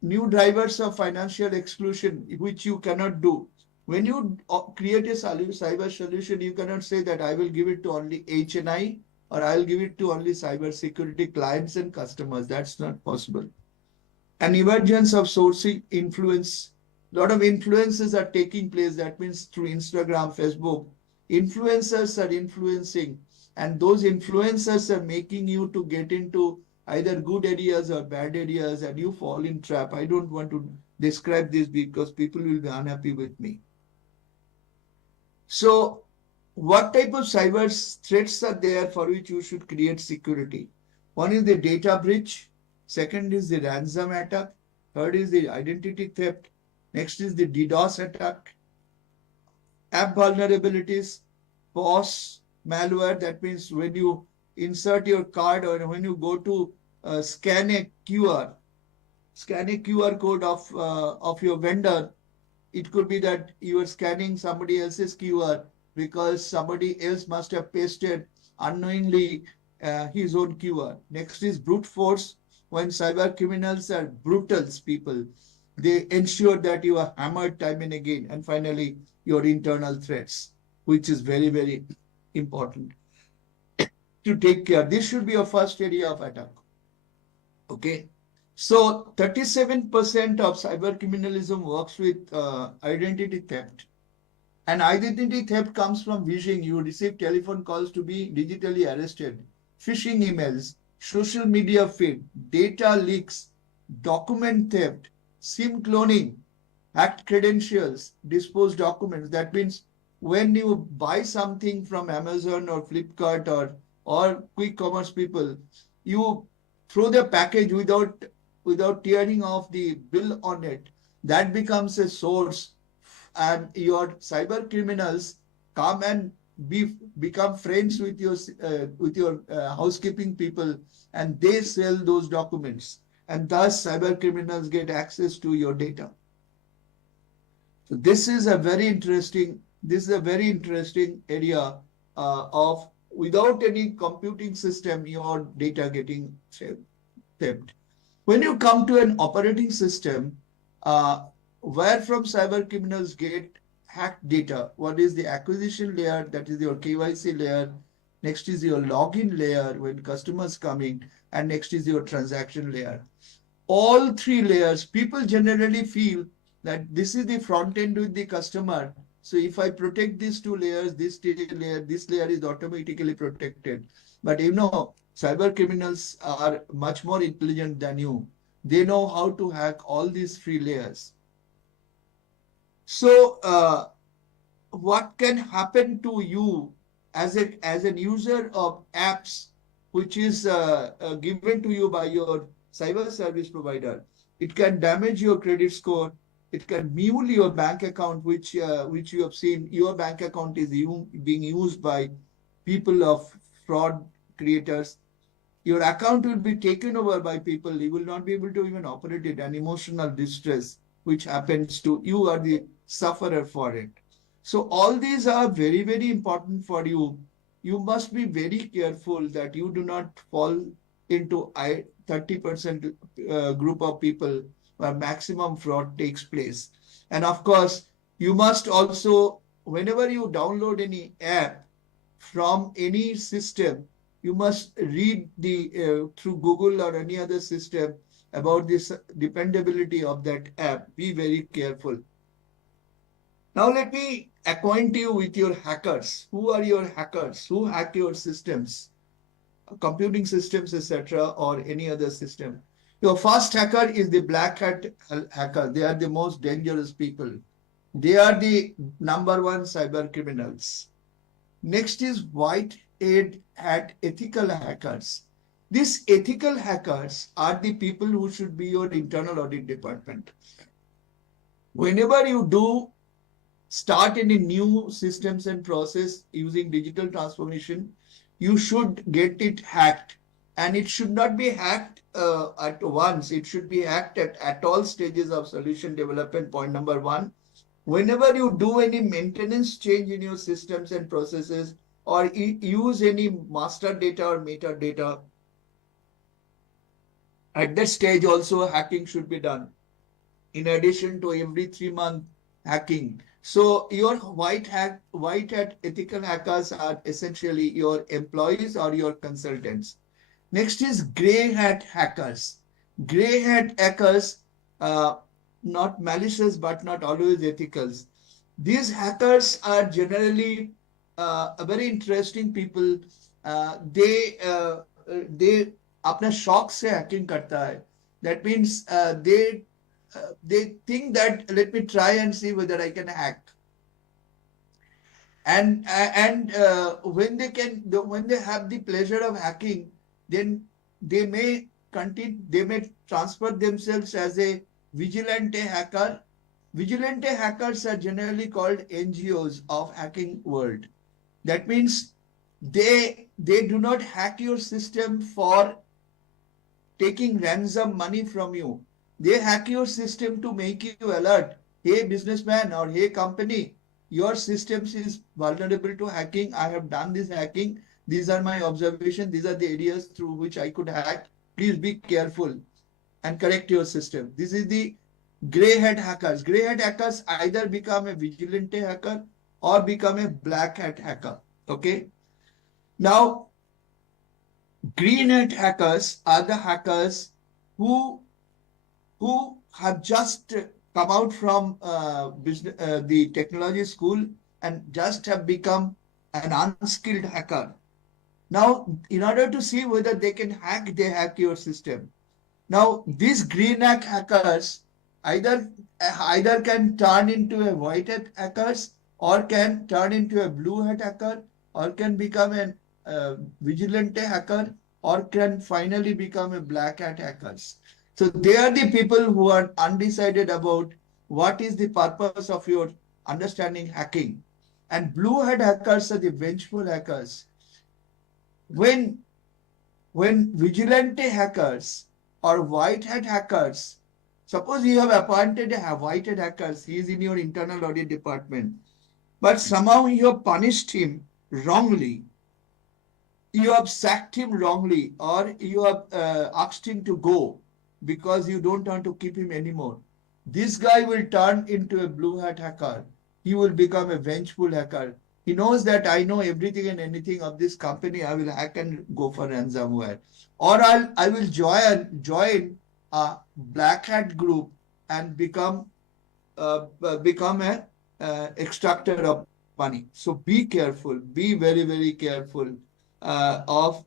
New drivers of financial exclusion, which you cannot do. When you create a cyber solution, you cannot say that I will give it to only HNI or I'll give it to only cyber security clients and customers. That's not possible. An emergence of sourcing influence. A lot of influences are taking place. That means through Instagram, Facebook, influencers are influencing, and those influencers are making you to get into either good areas or bad areas, and you fall in trap. I don't want to describe this because people will be unhappy with me. So what type of cyber threats are there for which you should create security? One is the data breach. Second is the ransom attack. Third is the identity theft. Next is the DDoS attack. App vulnerabilities, POS, malware. That means when you insert your card or when you go to scan a QR code of your vendor, it could be that you are scanning somebody else's QR because somebody else must have pasted unknowingly his own QR. Next is brute force. When cyber criminals are brutal people, they ensure that you are hammered time and again. And finally, your internal threats, which is very, very important to take care. This should be your first area of attack. Okay. So 37% of cyber criminalism works with identity theft. And identity theft comes from phishing. You receive telephone calls to be digitally arrested, phishing emails, social media feed, data leaks, document theft, SIM cloning, hacked credentials, disposed documents. That means when you buy something from Amazon or Flipkart or quick commerce people, you throw the package without tearing off the bill on it. That becomes a source, and your cyber criminals come and become friends with your housekeeping people, and they sell those documents, and thus cyber criminals get access to your data. So this is a very interesting area of without any computing system, your data getting theft. When you come to an operating system, where from cyber criminals get hacked data, what is the acquisition layer? That is your KYC layer. Next is your login layer when customers coming, and next is your transaction layer. All three layers, people generally feel that this is the front end with the customer. So if I protect these two layers, this layer is automatically protected. But you know, cyber criminals are much more intelligent than you. They know how to hack all these three layers. So what can happen to you as an user of apps which is given to you by your cyber service provider? It can damage your credit score. It can mule your bank account, which you have seen. Your bank account is being used by people of fraud creators. Your account will be taken over by people. You will not be able to even operate it. And emotional distress, which happens to you, are the sufferer for it. So all these are very, very important for you. You must be very careful that you do not fall into 30% group of people where maximum fraud takes place. And of course, you must also, whenever you download any app from any system, you must read through Google or any other system about this dependability of that app. Be very careful. Now let me acquaint you with your hackers. Who are your hackers? Who hack your systems, computing systems, etc., or any other system? Your first hacker is the black hat hacker. They are the most dangerous people. They are the number one cyber criminals. Next is white hat ethical hackers. These ethical hackers are the people who should be your internal audit department. Whenever you do start any new systems and process using digital transformation, you should get it hacked. And it should not be hacked at once. It should be hacked at all stages of solution development, point number one. Whenever you do any maintenance change in your systems and processes, or use any master data or metadata, at that stage also hacking should be done. In addition to every 3 month hacking. So your white hat ethical hackers are essentially your employees or your consultants. Next is gray hat hackers. Gray hat hackers, not malicious but not always ethical. These hackers are generally very interesting people. They अपने शौक से hacking करता है. That means they think that let me try and see whether I can hack. And when they have the pleasure of hacking, then they may transfer themselves as a vigilante hacker. Vigilante hackers are generally called NGOs of hacking world. That means they do not hack your system for taking ransom money from you. They hack your system to make you alert. Hey businessman or hey company, your system is vulnerable to hacking. I have done this hacking. These are my observations. These are the areas through which I could hack. Please be careful and correct your system. This is the gray hat hackers. Gray hat hackers either become a vigilante hacker or become a black hat hacker. Okay. Now, green hat hackers are the hackers who have just come out from the technology school and just have become an unskilled hacker. Now, in order to see whether they can hack, they hack your system. Now, these green hat hackers either can turn into a white hat hackers, or can turn into a blue hat hacker, or can become a vigilante hacker, or can finally become a black hat hackers. So they are the people who are undecided about what is the purpose of your understanding hacking. And blue hat hackers are the vengeful hackers. When vigilante hackers or white hat hackers, suppose you have appointed a white hat hacker, he is in your internal audit department, but somehow you have punished him wrongly, you have sacked him wrongly, or you have asked him to go because you don't want to keep him anymore. This guy will turn into a blue hat hacker. He will become a vengeful hacker. He knows that I know everything and anything of this company. I will hack and go for ransomware. Or I will join a black hat group and become a extractor of money. So be careful. Be very, very careful of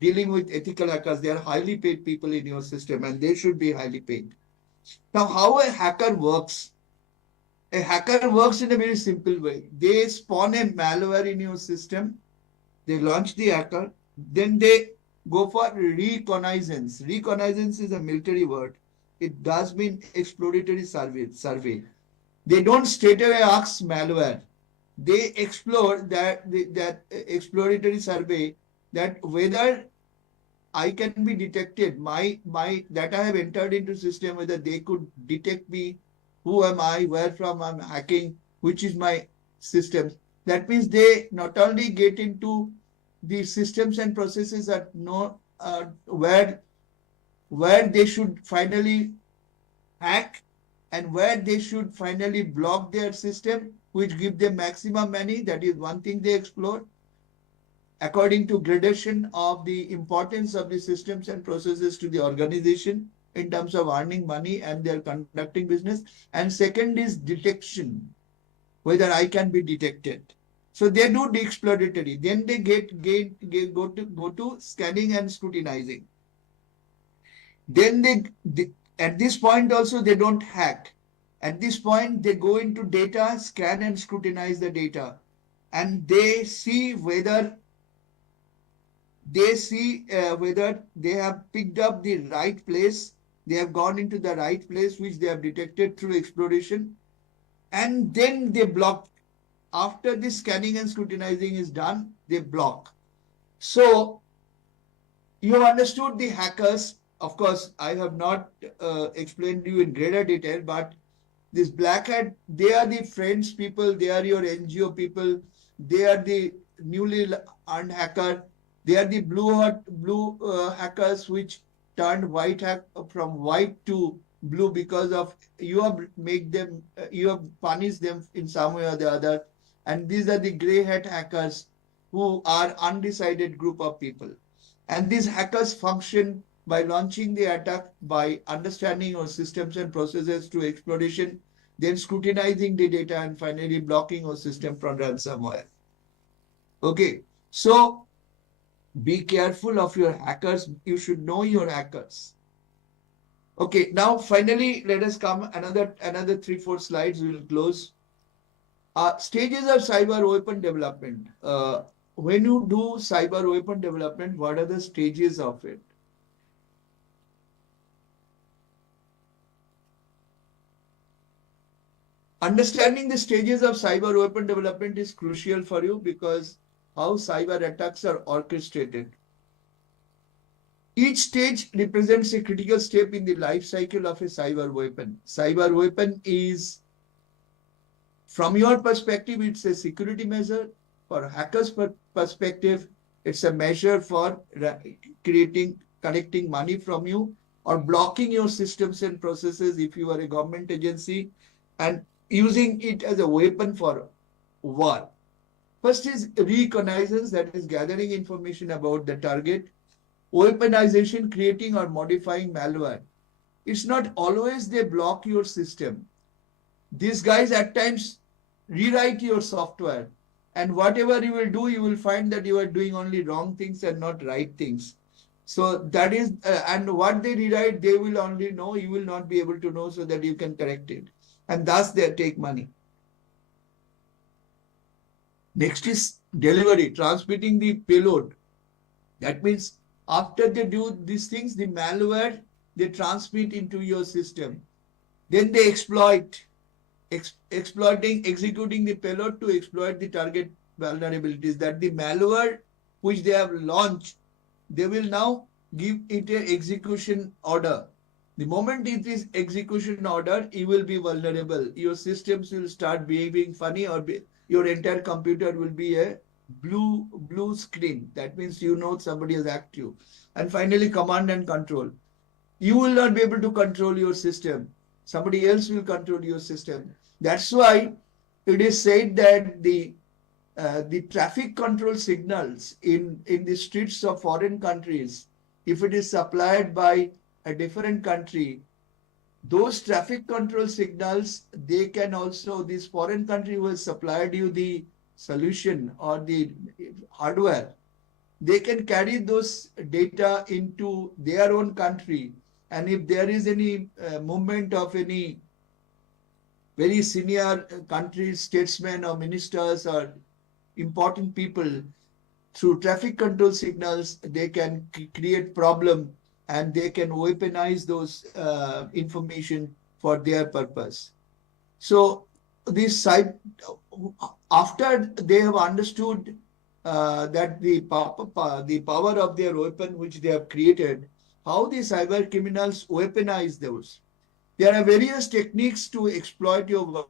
dealing with ethical hackers. They are highly paid people in your system and they should be highly paid. Now, how a hacker works? A hacker works in a very simple way. They spawn a malware in your system. They launch the hacker. Then they go for reconnaissance. Reconnaissance is a military word. It does mean exploratory survey. They don't straight away ask malware. They explore that exploratory survey, that whether I can be detected, my that I have entered into system, whether they could detect me, who am I, where from I'm hacking, which is my system. That means they not only get into the systems and processes that know where they should finally hack and where they should finally block their system, which give them maximum money. That is one thing they explore, according to gradation of the importance of the systems and processes to the organization in terms of earning money and their conducting business. And second is detection, whether I can be detected. So they do the exploratory. Then they go to scanning and scrutinizing. Then they at this point also they don't hack. At this point they go into data, scan and scrutinize the data. and they see whether they have picked up the right place, they have gone into the right place which they have detected through exploration, and then they block. After the scanning and scrutinizing is done, they block. So you have understood the hackers. Of course, I have not explained to you in greater detail, but this black hat, they are the friends people, they are your NGO people, they are the newly earned hacker, they are the blue hackers which turned from white to blue because of you have you have punished them in some way or the other, and these are the gray hat hackers who are undecided group of people. And these hackers function by launching the attack by understanding our systems and processes through exploration, then scrutinizing the data, and finally blocking our system from ransomware. Okay, so be careful of your hackers. You should know your hackers. Okay, now finally let us come another 3-4 slides. We will close. Stages of cyber weapon development. When you do cyber weapon development, what are the stages of it? Understanding the stages of cyber weapon development is crucial for you because how cyber attacks are orchestrated. Each stage represents a critical step in the life cycle of a cyber weapon. Cyber weapon is, from your perspective, it's a security measure. For hackers' perspective, it's a measure for collecting money from you or blocking your systems and processes if you are a government agency and using it as a weapon for war. First is reconnaissance, that is gathering information about the target. Weaponization, creating or modifying malware. It's not always they block your system. These guys at times rewrite your software, and whatever you will do, you will find that you are doing only wrong things and not right things. So that is, and what they rewrite, they will only know, you will not be able to know, so that you can correct it. And thus they take money. Next is delivery, transmitting the payload. That means after they do these things, the malware, they transmit into your system. Then they executing the payload to exploit the target vulnerabilities. That the malware which they have launched, they will now give it an execution order. The moment it is execution order, you will be vulnerable. Your systems will start behaving funny, or your entire computer will be a blue screen. That means you know somebody has hacked you. And finally, command and control. You will not be able to control your system. Somebody else will control your system. That's why it is said that the traffic control signals in the streets of foreign countries, if it is supplied by a different country, those traffic control signals, they can also, this foreign country who has supplied you the solution or the hardware, they can carry those data into their own country. And if there is any movement of any very senior country statesmen or ministers or important people, through traffic control signals, they can create problem and they can weaponize those information for their purpose. So this side, after they have understood that the power of their weapon which they have created, how the cyber criminals weaponize those. There are various techniques to exploit your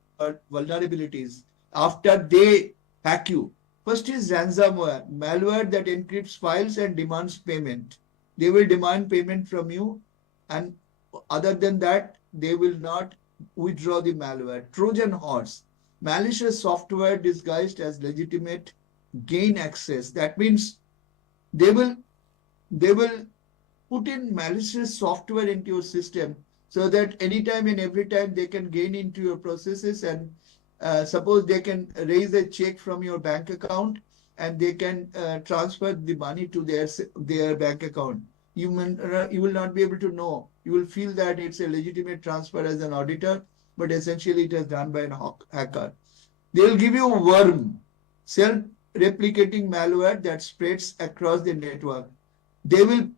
vulnerabilities after they hack you. First is ransomware, malware that encrypts files and demands payment. They will demand payment from you, and other than that, they will not withdraw the malware. Trojan horse, malicious software disguised as legitimate, gain access. That means they will put in malicious software into your system so that anytime and every time they can gain into your processes, and suppose they can raise a check from your bank account and they can transfer the money to their bank account. You will not be able to know. You will feel that it's a legitimate transfer as an auditor, but essentially it is done by a hacker. They will give you a worm. self-replicating malware that spreads across the network. They will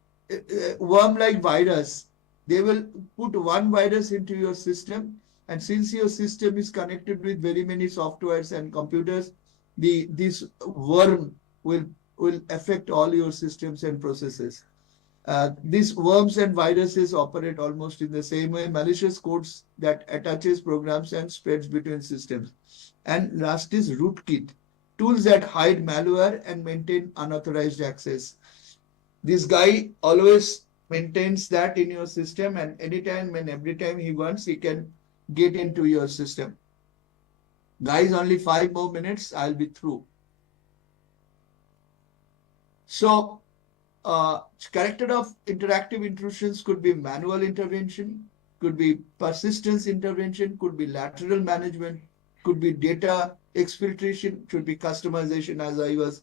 worm like virus. They will put one virus into your system, and since your system is connected with very many softwares and computers, this worm will affect all your systems and processes. These worms and viruses operate almost in the same way. Malicious codes that attaches programs and spreads between systems. And last is rootkit, tools that hide malware and maintain unauthorized access. This guy always maintains that in your system, and anytime and every time he wants, he can get into your system. Guys, only 5 more minutes, I'll be through. So, character of interactive intrusions could be manual intervention, could be persistence intervention, could be lateral management, could be data exfiltration, could be customization, as I was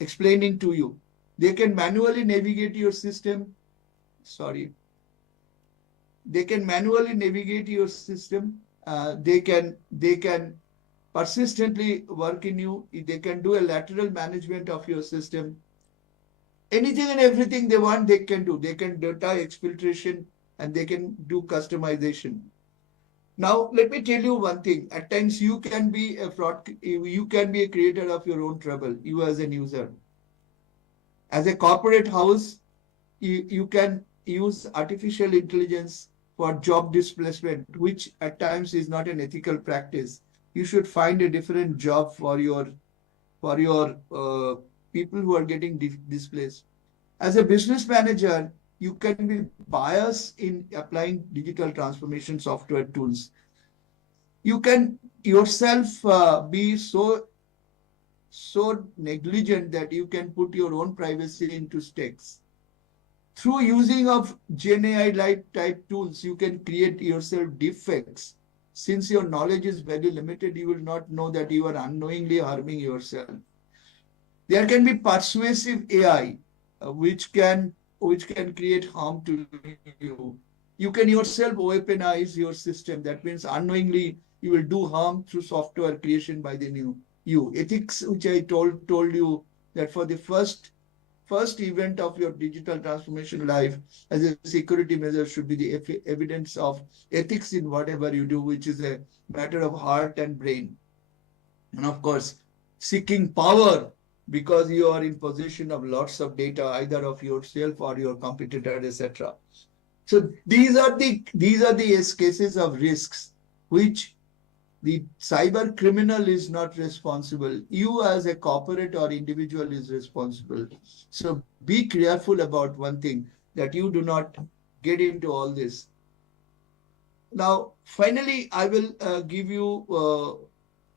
explaining to you. They can manually navigate your system. They can manually navigate your system. They can persistently work in you. They can do a lateral management of your system. Anything and everything they want, they can do. They can data exfiltration and they can do customization. Now, let me tell you one thing. At times, you can be a fraud. You can be a creator of your own trouble. You as an user. As a corporate house, you can use artificial intelligence for job displacement, which at times is not an ethical practice. You should find a different job for your people who are getting displaced. As a business manager, you can be biased in applying digital transformation software tools. You can yourself be so negligent that you can put your own privacy into stakes. Through using of GenAI type tools, you can create yourself defects. Since your knowledge is very limited, you will not know that you are unknowingly harming yourself. There can be persuasive AI, which can create harm to you. You can yourself weaponize your system. That means unknowingly you will do harm through software creation by the new you. Ethics, which I told you that for the first event of your digital transformation life as a security measure should be the evidence of ethics in whatever you do, which is a matter of heart and brain. And of course, seeking power because you are in possession of lots of data, either of yourself or your competitor, etc. So these are the cases of risks which the cyber criminal is not responsible. You as a corporate or individual is responsible. So be careful about one thing, that you do not get into all this. Now, finally, I will give you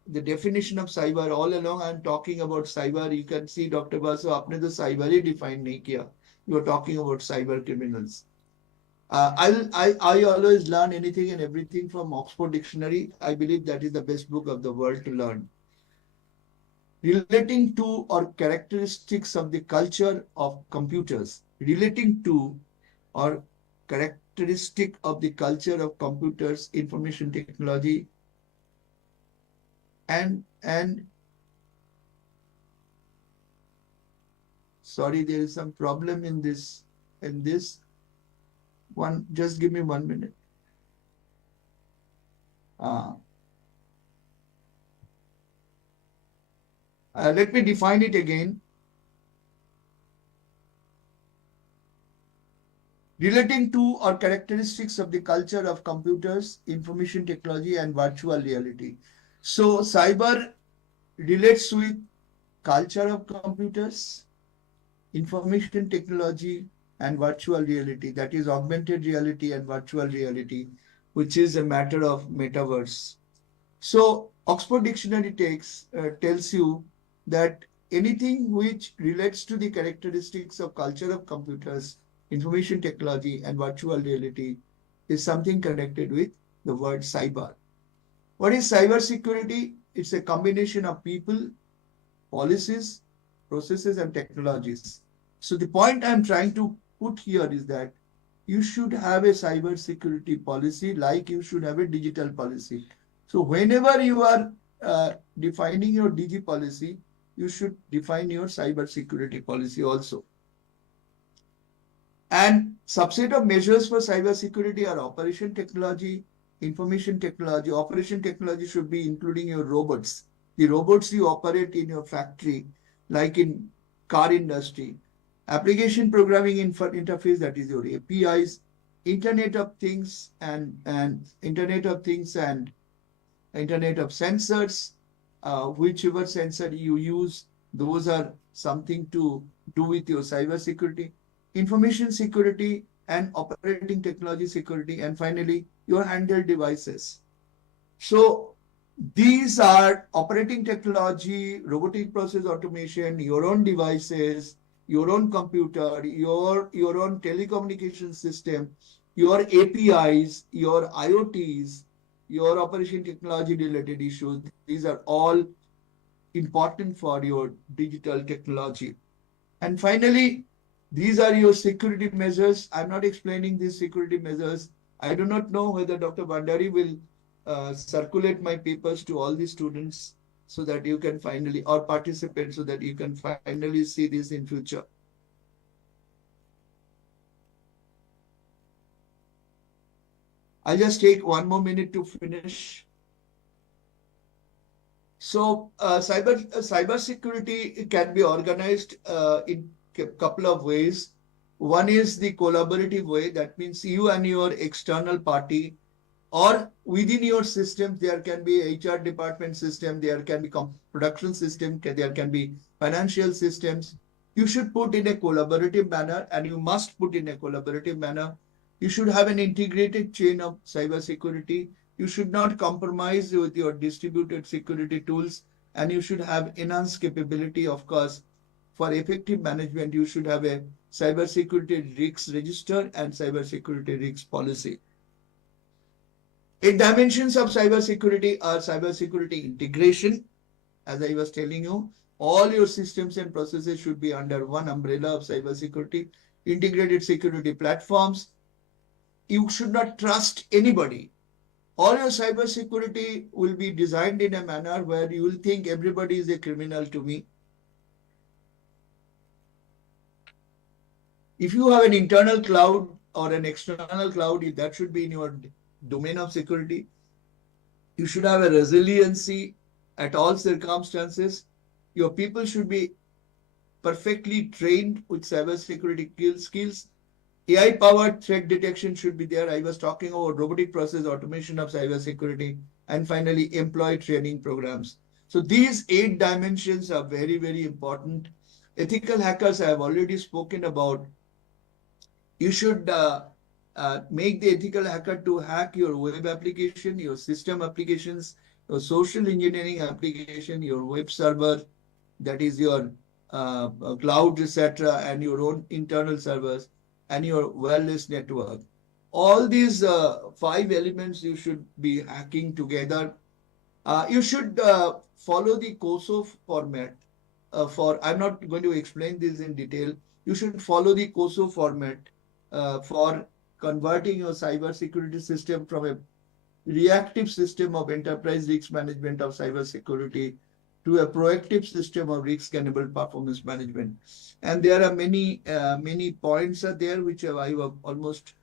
the definition of cyber. All along, I'm talking about cyber. You can see, Dr. Basu, आपने तो cyber ही define नहीं किया. You are talking about cyber criminals. I always learn anything and everything from Oxford Dictionary. I believe that is the best book of the world to learn. Relating to or characteristics of the culture of computers. Relating to or characteristic of the culture of computers, information technology, and sorry, there is some problem in this. One, just give me 1 minute. Let me define it again. Relating to or characteristics of the culture of computers, information technology, and virtual reality. So cyber relates with culture of computers, information technology, and virtual reality, that is augmented reality and virtual reality, which is a matter of metaverse. So Oxford Dictionary tells you that anything which relates to the characteristics of culture of computers, information technology, and virtual reality is something connected with the word cyber. What is cyber security? It's a combination of people, policies, processes, and technologies. So the point I'm trying to put here is that you should have a cyber security policy like you should have a digital policy. So whenever you are defining your DG policy, you should define your cyber security policy also. And subset of measures for cyber security are operation technology, information technology. Operation technology should be including your robots. The robots you operate in your factory, like in car industry. Application programming interface, that is your APIs, Internet of Things and Internet of Things and Internet of Sensors. Whichever sensor you use, those are something to do with your cyber security, information security and operating technology security, and finally your handheld devices. So these are operating technology, robotic process automation, your own devices, your own computer, your own telecommunication system, your APIs, your IoTs, your operation technology related issues. These are all important for your digital technology. And finally, these are your security measures. I'm not explaining these security measures. I do not know whether Dr. Bhandari will circulate my papers to all the students so that you can finally, or participants, so that you can finally see this in future. I'll just take one more minute to finish. So cyber security can be organized in a couple of ways. One is the collaborative way. That means you and your external party, or within your system, there can be HR department system, there can be production system, there can be financial systems. You should put in a collaborative manner, and you must put in a collaborative manner. You should have an integrated chain of cyber security. You should not compromise with your distributed security tools, and you should have enhanced capability. Of course, for effective management, you should have a cyber security risks register and cyber security risks policy. 8 dimensions of cyber security are cyber security integration. As I was telling you, all your systems and processes should be under one umbrella of cyber security. Integrated security platforms. You should not trust anybody. All your cyber security will be designed in a manner where you will think everybody is a criminal to me. If you have an internal cloud or an external cloud, that should be in your domain of security. You should have a resiliency at all circumstances. Your people should be perfectly trained with cyber security skills. AI-powered threat detection should be there. I was talking about robotic process automation of cyber security, and finally employee training programs. So these 8 dimensions are very, very important. Ethical hackers I have already spoken about. You should make the ethical hacker to hack your web application, your system applications, your social engineering application, your web server, that is your cloud, etc., and your own internal servers, and your wireless network. All these 5 elements you should be hacking together. You should follow the COSO format. I'm not going to explain this in detail. You should follow the COSO format for converting your cyber security system from a reactive system of enterprise risk management of cyber security to a proactive system of risk-enabled performance management. And there are many points are there which I have almost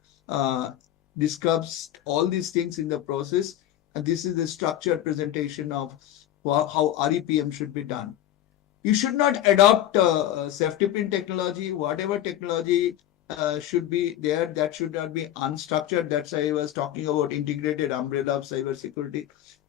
discussed all these things in the process. And this is the structured presentation of how REPM should be done. You should not adopt safety pin technology. Whatever technology should be there, that should not be unstructured. That's why I was talking about integrated umbrella of cyber security.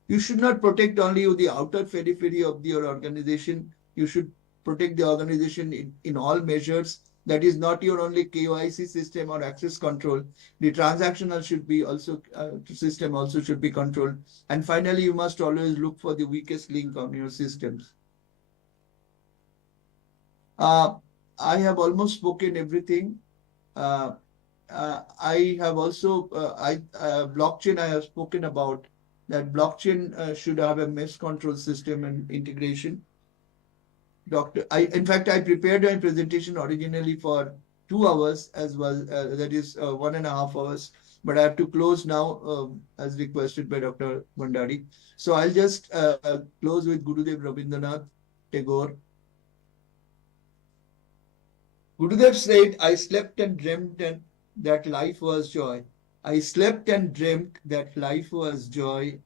You should not protect only the outer periphery of your organization. You should protect the organization in all measures. That is not your only KYC system or access control. The transactional should be also system also should be controlled. And finally, you must always look for the weakest link on your systems. I have almost spoken everything. I have also blockchain I have spoken about. That blockchain should have a mesh control system and integration. In fact, I prepared my presentation originally for 2 hours as well. That is 1.5 hours. but I have to close now as requested by Dr. Bhandari. So I'll just close with Gurudev Rabindranath Tagore. Gurudev said, I slept and dreamt that life was joy. I slept and dreamt that life was joy.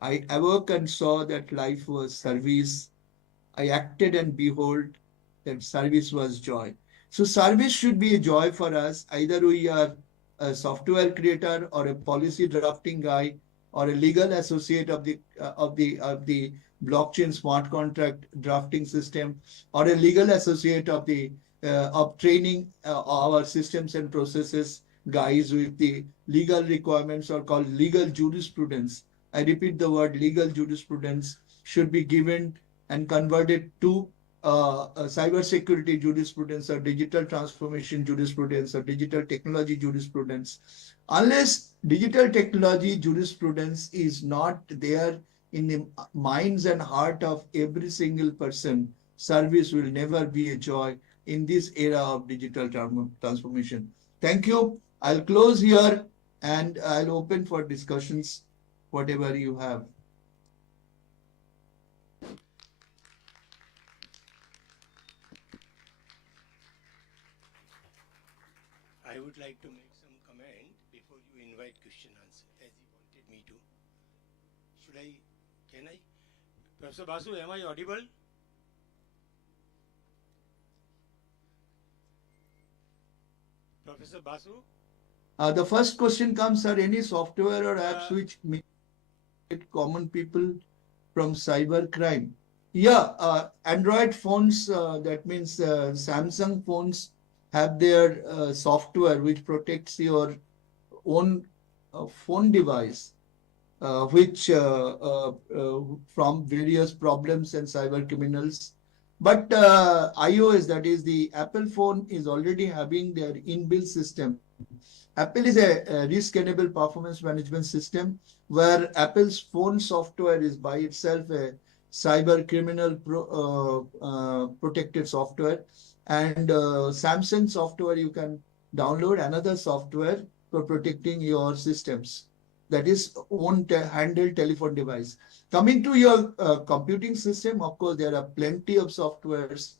I awoke and saw that life was service. I acted and behold that service was joy. So service should be a joy for us. Either we are a software creator or a policy drafting guy or a legal associate of the blockchain smart contract drafting system or a legal associate of training our systems and processes guys with the legal requirements or called legal jurisprudence. I repeat the word legal jurisprudence should be given and converted to cybersecurity jurisprudence or digital transformation jurisprudence or digital technology jurisprudence. Unless digital technology jurisprudence is not there in the minds and heart of every single person, service will never be a joy in this era of digital transformation. Thank you. I'll close here and I'll open for discussions, whatever you have. I would like to make some comment before you invite question answer, as you wanted me to. Can I? Professor Basu, am I audible? Professor Basu? The first question comes, are any software or apps which make common people from cyber crime? Yeah, Android phones, that means Samsung phones have their software which protects your own phone device, which from various problems and cyber criminals. But iOS, that is the Apple phone, is already having their inbuilt system. Apple is a risk-enabled performance management system where Apple's phone software is by itself a cyber criminal protected software. And Samsung software, you can download another software for protecting your systems. That is own handheld telephone device. Coming to your computing system, of course, there are plenty of softwares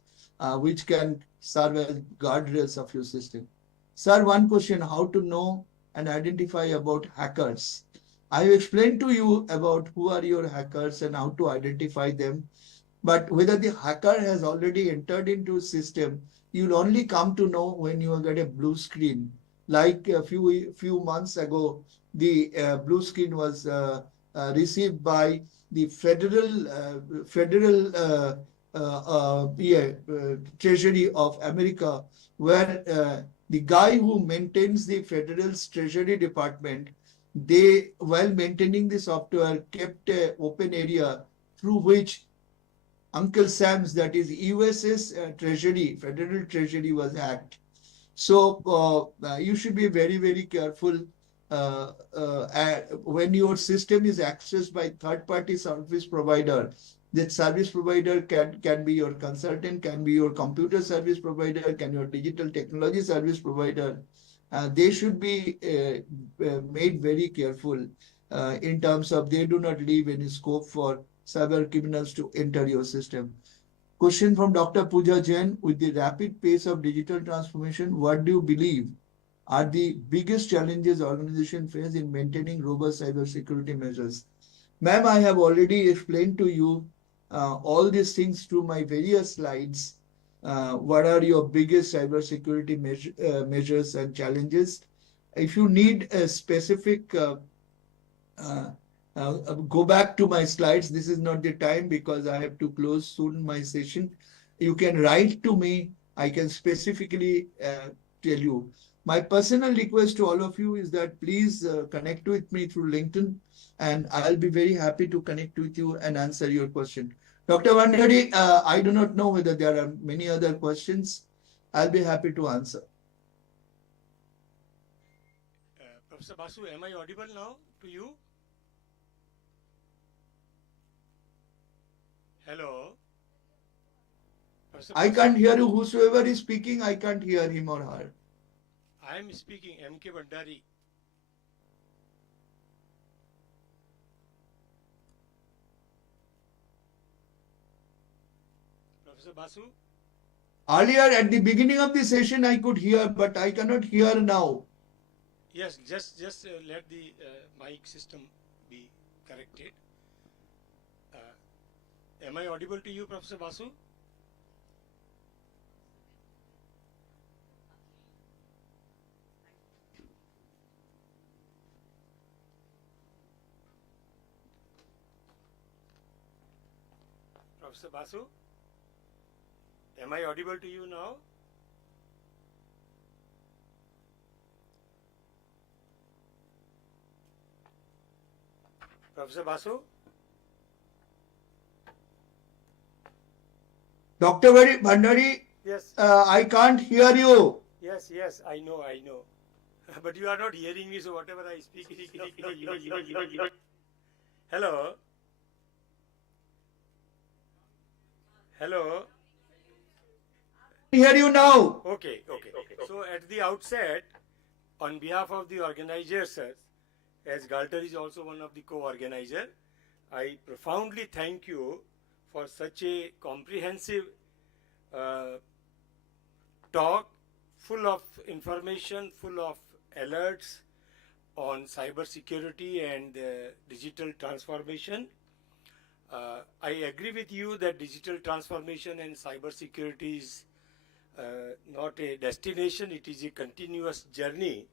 which can serve as guardrails of your system. Sir, one question, how to know and identify about hackers? I have explained to you about who are your hackers and how to identify them. But whether the hacker has already entered into a system, you'll only come to know when you get a blue screen. Like a few months ago, the blue screen was received by the federal Treasury of America, where the guy who maintains the federal Treasury Department, they, while maintaining the software, kept an open area through which Uncle Sam's, that is US's Treasury, Federal Treasury was hacked. So you should be very, very careful when your system is accessed by third-party service provider. That service provider can be your consultant, can be your computer service provider, can your digital technology service provider. They should be made very careful in terms of they do not leave any scope for cyber criminals to enter your system. Question from Dr. Pooja Jain. With the rapid pace of digital transformation, what do you believe are the biggest challenges organizations face in maintaining robust cybersecurity measures? Ma'am, I have already explained to you all these things through my various slides. What are your biggest cybersecurity measures and challenges? If you need a specific, go back to my slides. This is not the time because I have to close soon my session. You can write to me. I can specifically tell you. My personal request to all of you is that please connect with me through LinkedIn, and I'll be very happy to connect with you and answer your question. Dr. Bhandari, I do not know whether there are many other questions. I'll be happy to answer. Professor Basu, am I audible now to you? Hello? Professor I Basu, can't hear you. Whosoever is speaking, I can't hear him or her. I am speaking, M.K. Bhandari. Professor Basu? Earlier, at the beginning of the session, I could hear, but I cannot hear now. Yes, just let the mic system be corrected. Am I audible to you, Professor Basu? Professor Basu, am I audible to you now? Professor Basu? Dr. Bhandari, Yes, I can't hear you. yes, I know. But you are not hearing me, so whatever I speak is Hello? Hello? I hear you now. Okay. So at the outset, on behalf of the organizers, as Galter is also one of the co-organizers, I profoundly thank you for such a comprehensive talk, full of information, full of alerts on cyber security and digital transformation. I agree with you that digital transformation and cyber security is not a destination, it is a continuous journey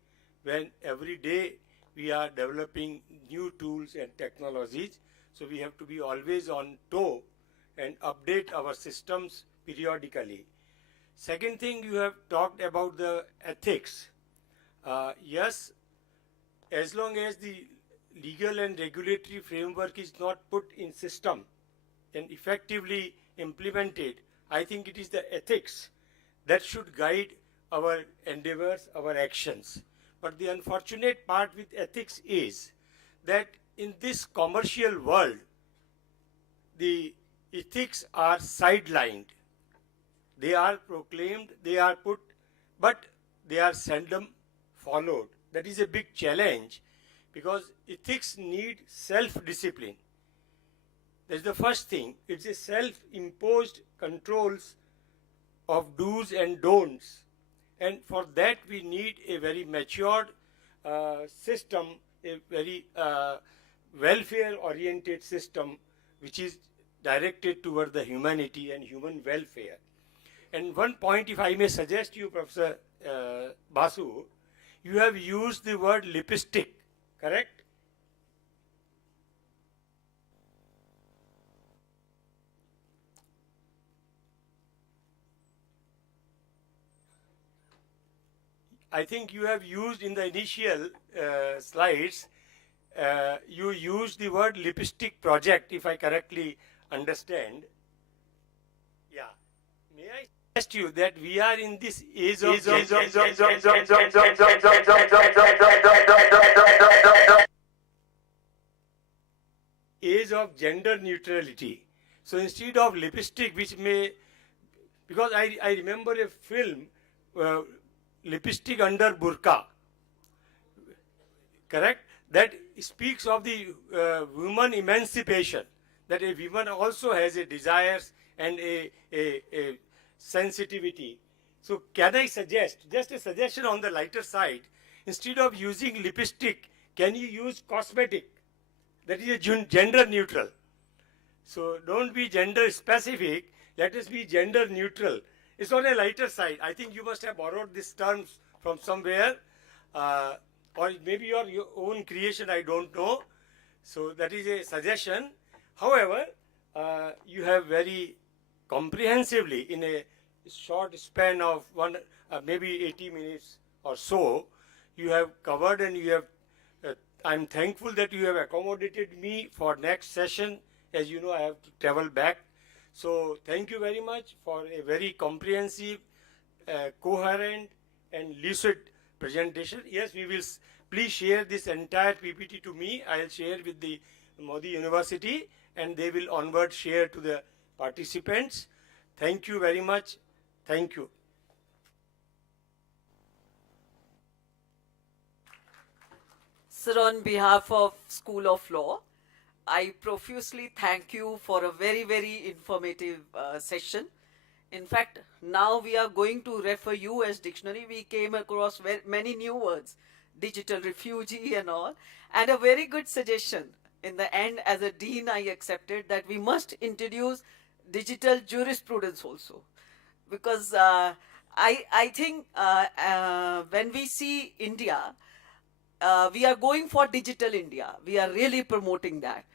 when every day we are developing new tools and technologies. So we have to be always on toe and update our systems periodically. Second thing, you have talked about the ethics. Yes, as long as the legal and regulatory framework is not put in system and effectively implemented, I think it is the ethics that should guide our endeavors, our actions. But the unfortunate part with ethics is that in this commercial world, the ethics are sidelined. They are proclaimed, they are put, but they are seldom followed. That is a big challenge because ethics need self-discipline. That's the first thing. It's a self-imposed controls of do's and don'ts. And for that we need a very matured system, a very welfare-oriented system which is directed toward the humanity and human welfare. And one point, if I may suggest you, Professor Basu, you have used the word lipstick, correct? I think you have used in the initial slides, you used the word lipstick project, if I correctly understand. Yeah. May I suggest you that we are in this age of gender neutrality. So instead of lipstick, which may, because I remember a film, Lipstick Under Burqa, correct? That speaks of the woman emancipation, that a woman also has a desires and a sensitivity. So can I suggest, just a suggestion on the lighter side, instead of using lipstick, can you use cosmetic? That is a gender neutral. So don't be gender specific, let us be gender neutral. It's on a lighter side. I think you must have borrowed these terms from somewhere, or maybe your own creation, I don't know. So that is a suggestion. However, you have very comprehensively, in a short span of maybe 80 minutes or so, you have covered, and you have, I'm thankful that you have accommodated me for next session. As you know, I have to travel back. So thank you very much for a very comprehensive, coherent and lucid presentation. Yes, we will, please share this entire PPT to me. I will share with the Modi University and they will onward share to the participants. Thank you very much. Thank you. Sir, on behalf of School of Law, I profusely thank you for a very, very informative session. In fact, now we are going to refer US dictionary. We came across many new words, digital refugee and all, and a very good suggestion. In the end, as a dean, I accepted that we must introduce digital jurisprudence also, because I think when we see India, we are going for digital India. We are really promoting that.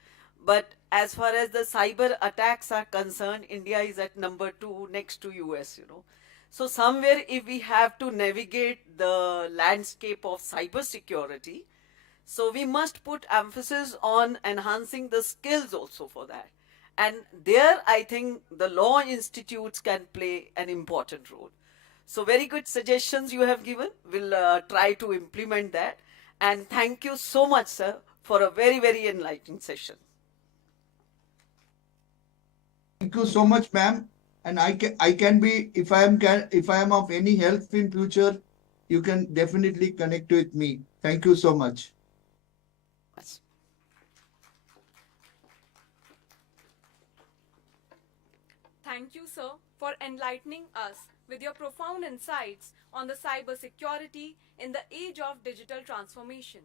But as far as the cyber attacks are concerned, India is at number 2 next to US, you know. So somewhere if we have to navigate the landscape of cyber security, so we must put emphasis on enhancing the skills also for that. And there I think the law institutes can play an important role. So very good suggestions you have given. We'll try to implement that. And thank you so much, sir, for a very, very enlightening session. Thank you so much, ma'am. And I can be, if I am of any help in future, you can definitely connect with me. Thank you so much. Thank you, sir, for enlightening us with your profound insights on the cybersecurity in the age of digital transformation.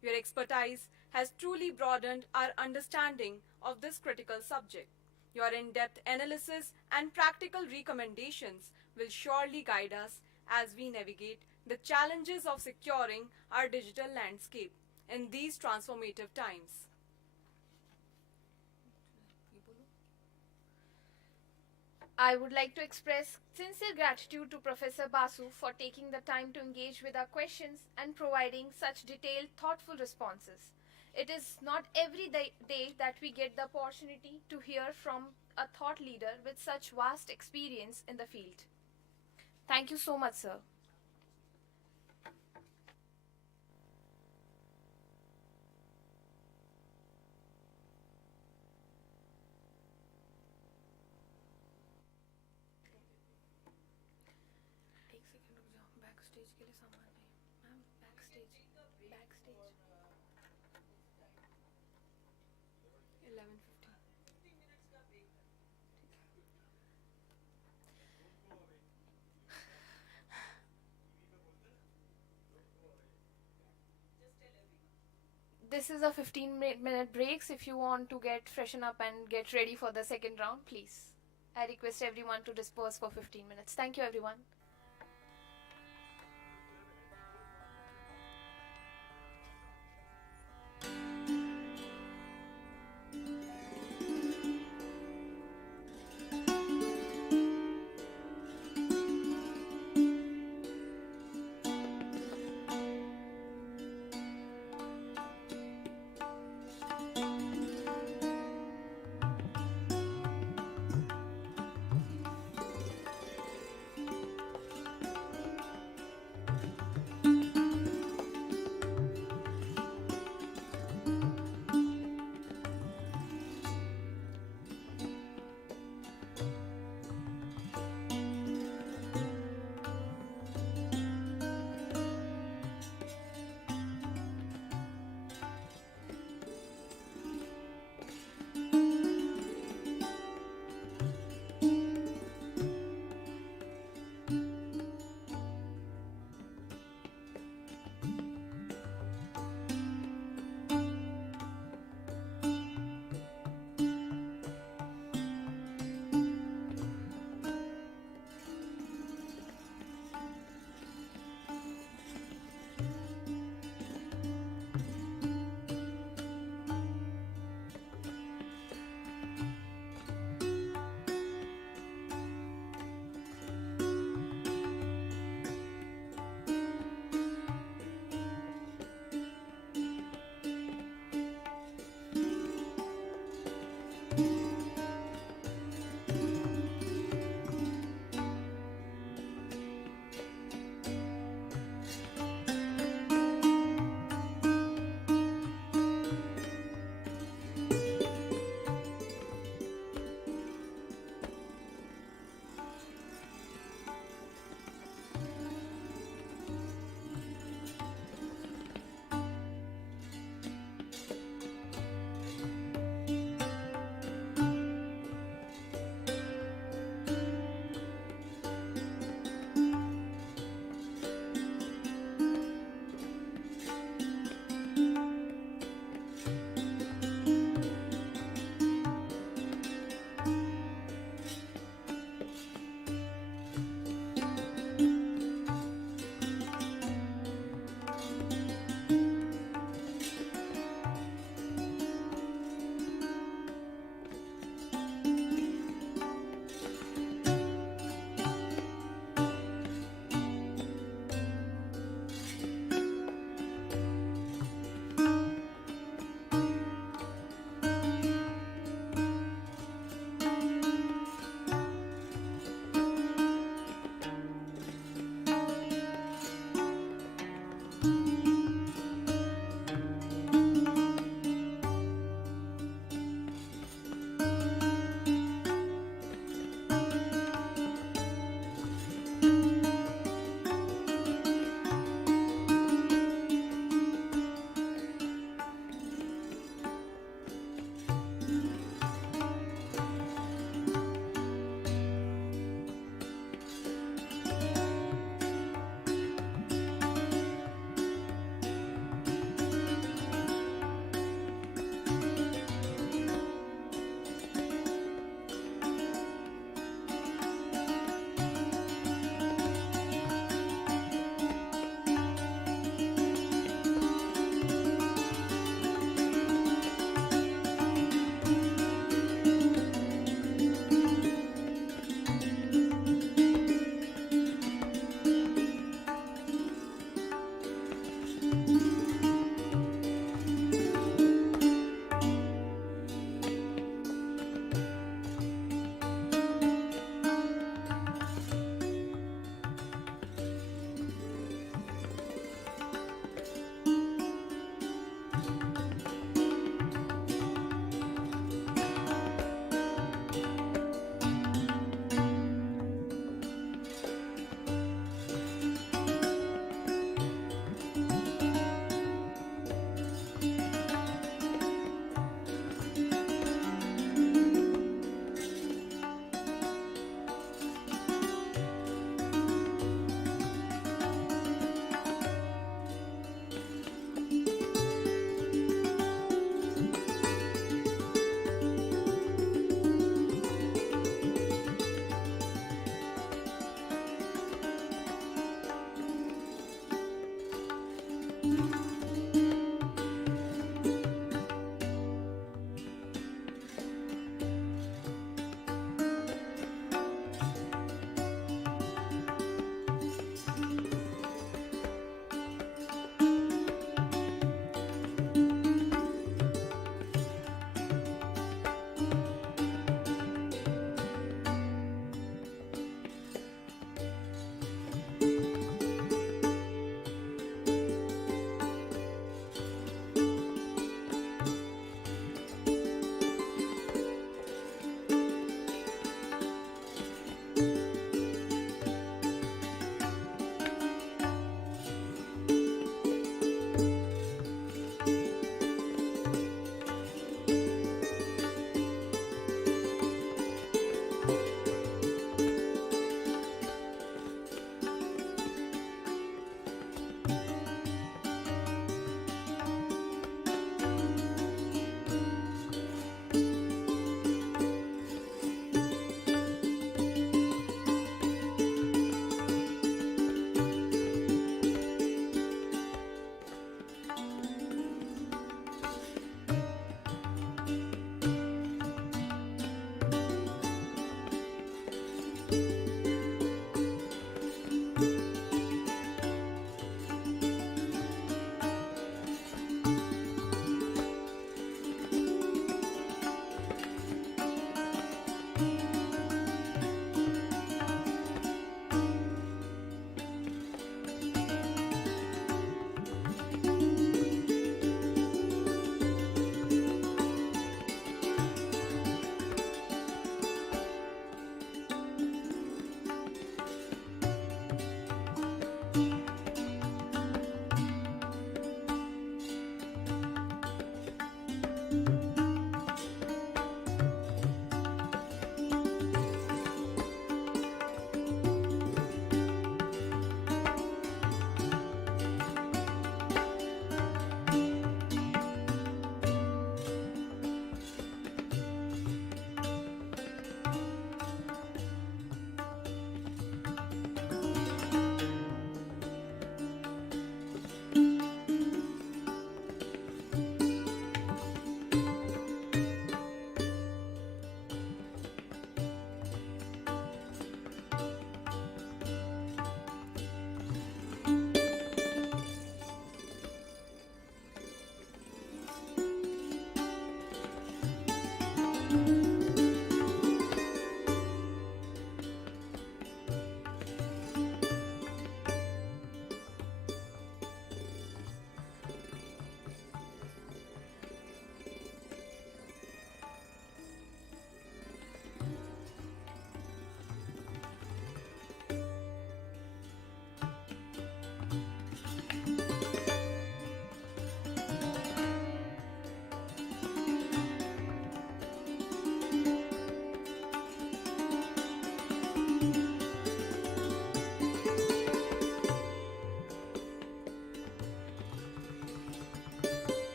Your expertise has truly broadened our understanding of this critical subject. Your in-depth analysis and practical recommendations will surely guide us as we navigate the challenges of securing our digital landscape in these transformative times. I would like to express sincere gratitude to Professor Basu for taking the time to engage with our questions and providing such detailed, thoughtful responses. It is not every day that we get the opportunity to hear from a thought leader with such vast experience in the field. Thank you so much, sir. This is a 15-minute breaks. If you want to get freshen up and get ready for the second round, please. I request everyone to disperse for 15 minutes. Thank you, everyone.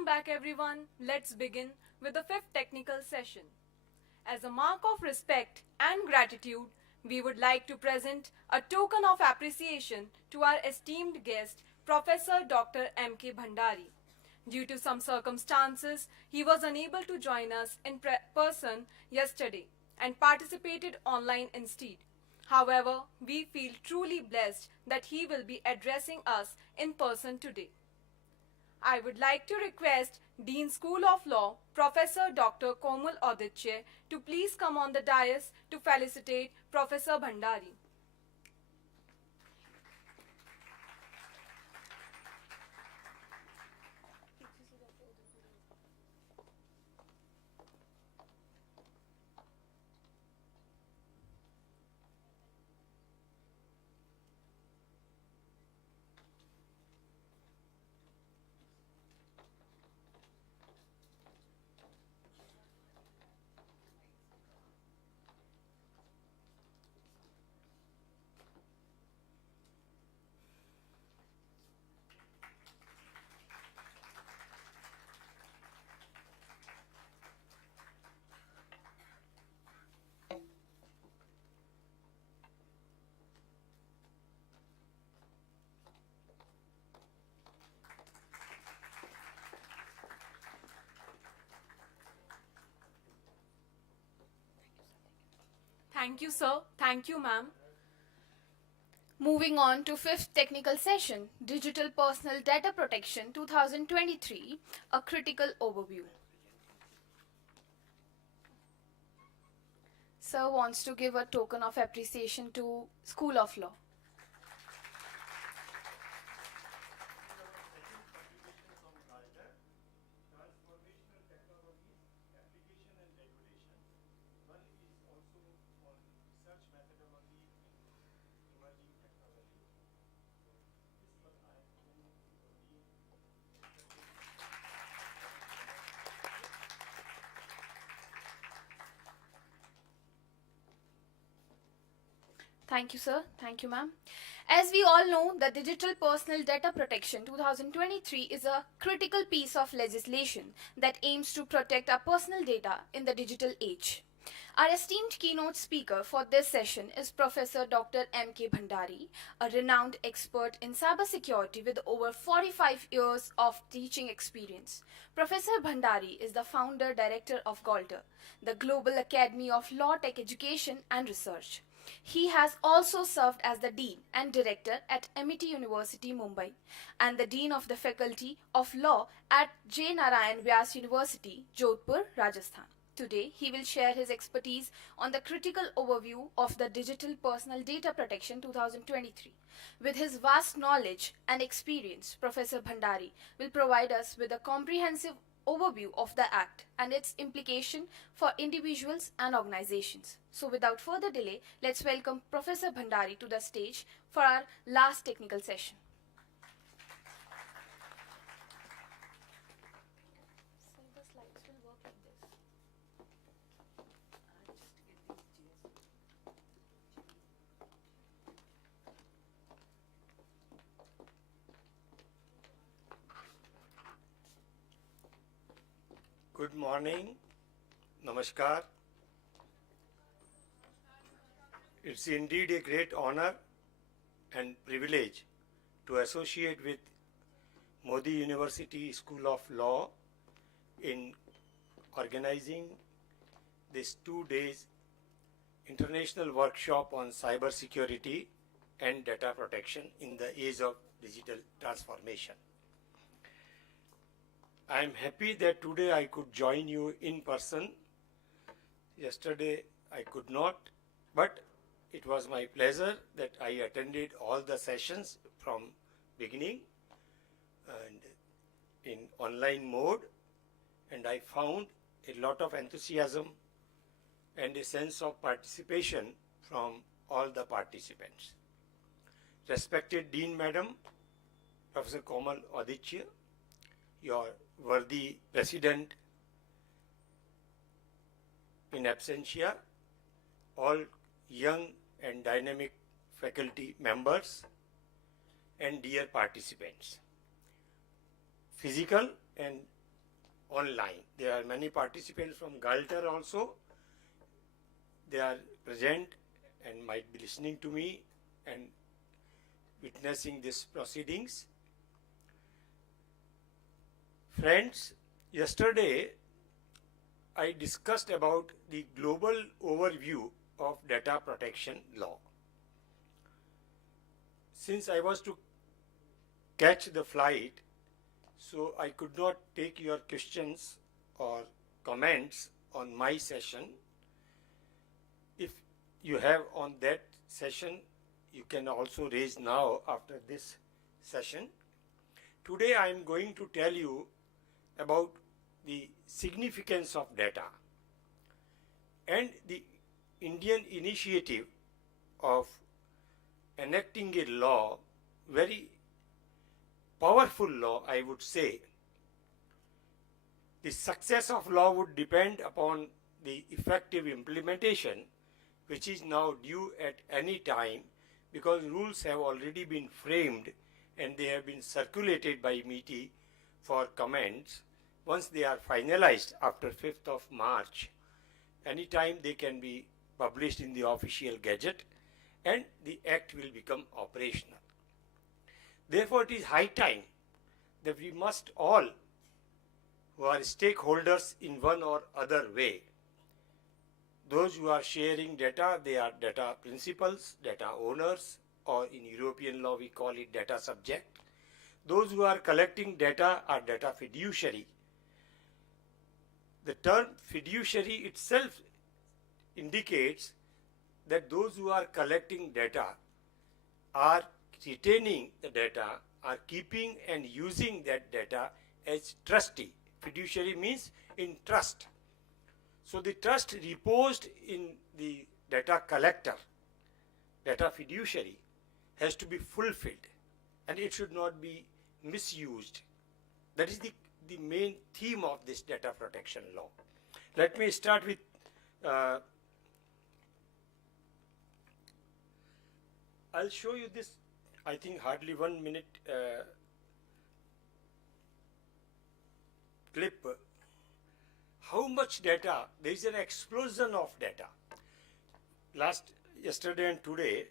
Welcome back everyone. Let's begin with the fifth technical session. As a mark of respect and gratitude, we would like to present a token of appreciation to our esteemed guest, Professor Dr. M.K. Bhandari. Due to some circumstances, he was unable to join us in person yesterday and participated online instead. However, we feel truly blessed that he will be addressing us in person today. I would like to request Dean School of Law, Professor Dr. Komal Aditya, to please come on the dais to felicitate Professor Bhandari. Thank you, sir. Thank you, ma'am. Moving on to fifth technical session, Digital Personal Data Protection 2023, a critical overview. Sir wants to give a token of appreciation to School of Law. Thank you, sir. Thank you, ma'am. As we all know, the Digital Personal Data Protection 2023 is a critical piece of legislation that aims to protect our personal data in the digital age. Our esteemed keynote speaker for this session is Professor Dr. M.K. Bhandari, a renowned expert in cybersecurity with over 45 years of teaching experience. Professor Bhandari is the founder director of GALTER, the Global Academy of Law Tech Education and Research. He has also served as the Dean and Director at Amity University, Mumbai, and the Dean of the Faculty of Law at J. Narayan Vyas University, Jodhpur, Rajasthan. Today, he will share his expertise on the critical overview of the Digital Personal Data Protection 2023. With his vast knowledge and experience, Professor Bhandari will provide us with a comprehensive overview of the Act and its implication for individuals and organizations. So without further delay, let's welcome Professor Bhandari to the stage for our last technical session. Good morning, Namaskar. It's indeed a great honor and privilege to associate with Modi University School of Law in organizing this 2 days international workshop on cyber security and data protection in the age of digital transformation. I am happy that today I could join you in person. Yesterday I could not, but it was my pleasure that I attended all the sessions from beginning and in online mode, and I found a lot of enthusiasm and a sense of participation from all the participants. Respected Dean Madam, Professor Komal Aditya, your worthy President in absentia, all young and dynamic faculty members, and dear participants. Physical and online. There are many participants from Galter also. They are present and might be listening to me and witnessing these proceedings. Friends, yesterday I discussed about the global overview of data protection law. Since I was to catch the flight, so I could not take your questions or comments on my session. If you have on that session, you can also raise now after this session. Today I am going to tell you about the significance of data and the Indian initiative of enacting a law, very powerful law, I would say. The success of law would depend upon the effective implementation, which is now due at any time because rules have already been framed and they have been circulated by MeitY for comments. Once they are finalized after 5th of March, anytime they can be published in the official gazette and the act will become operational. Therefore, it is high time that we must all, who are stakeholders in one or other way, those who are sharing data, they are data principals, data owners, or in European law we call it data subject. Those who are collecting data are data fiduciary. The term fiduciary itself indicates that those who are collecting data are retaining the data, are keeping and using that data as trustee. Fiduciary means in trust. So the trust reposed in the data collector, data fiduciary, has to be fulfilled and it should not be misused. That is the main theme of this data protection law. Let me start with I'll show you this, I think hardly 1 minute clip. How much data, there is an explosion of data. Yesterday and today,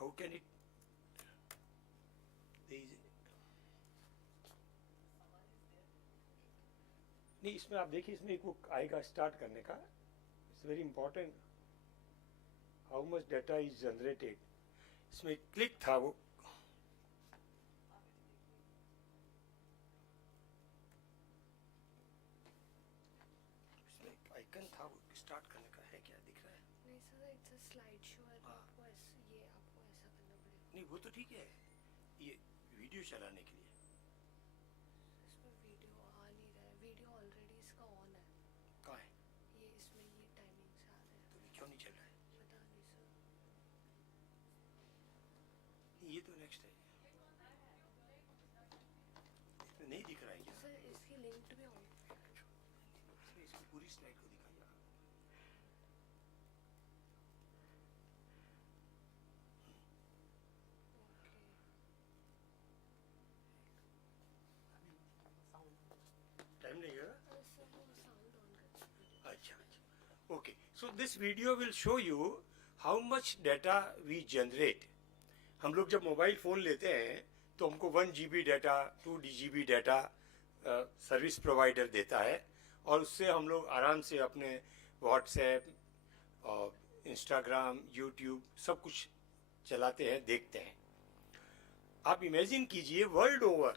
how can it, नहीं इसमें आप देखिए इसमें एक वो आएगा start करने का it's very important how much data is generated इसमें क्लिक था वो इसमें एक आइकन था वो स्टार्ट करने का है क्या दिख रहा है नहीं sir it's a slide show है तो आपको ये आपको ऐसा करना पड़ेगा नहीं वो तो ठीक है ये वीडियो चलाने के लिए इसमें वीडियो आ नहीं रहा है वीडियो ऑलरेडी इसका ऑन है कहाँ है ये इसमें ये टाइमिंग से आ रहा है तो ये क्यों नहीं चल रहा है पता नहीं सर ये तो नेक्स्ट है इसमें नहीं दिख रहा है क्या सर इसकी लिंक भी ऑन इसमें इसकी पूरी स्लाइड को दिखाइए टाइम नहीं है अच्छा okay so this video will show you how much data we generate हम लोग जब मोबाइल फ़ोन लेते हैं तो हमको 1 GB data 2 GB data service provider देता है और उससे हम लोग आराम से अपने व्हाट्सएप और इंस्टाग्राम यूट्यूब सब कुछ चलाते हैं देखते हैं आप इमेजिन कीजिए world over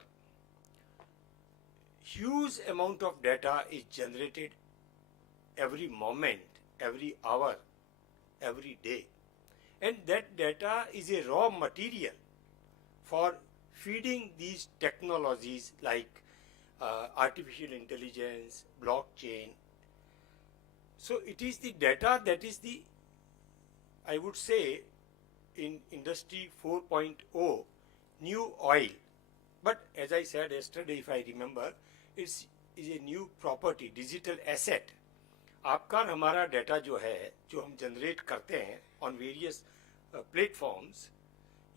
huge amount of data is generated every moment, every hour, every day. And that data is a raw material for feeding these technologies like artificial intelligence, blockchain. So it is the data that is the, I would say, in Industry 4.0, new oil. But as I said yesterday, if I remember, is a new property, digital asset. आपका और हमारा data जो है जो हम generate करते हैं on various platforms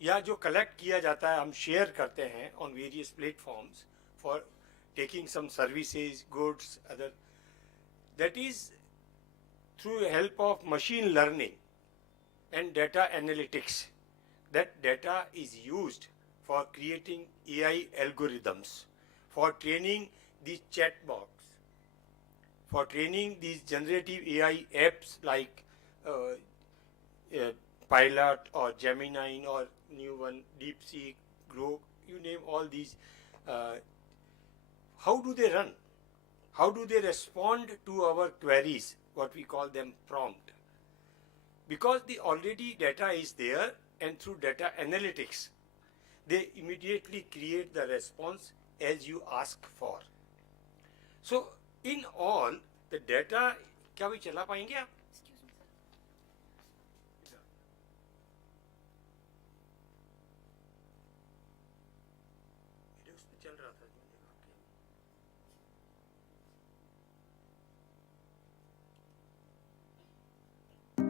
या जो कलेक्ट किया जाता है हम शेयर करते हैं on various platforms for taking some services goods other that is through help of machine learning and data analytics. That data is used for creating AI algorithms, for training these chatbots, for training these generative AI apps like Pilot or Gemini or new one, DeepSeek, Grok, you name all these. How do they run? How do they respond to our queries? What we call them prompt. Because the already data is there and through data analytics, they immediately create the response as you ask for. So in all, the data, क्या भी चला पाएंगे आप? चल रहा था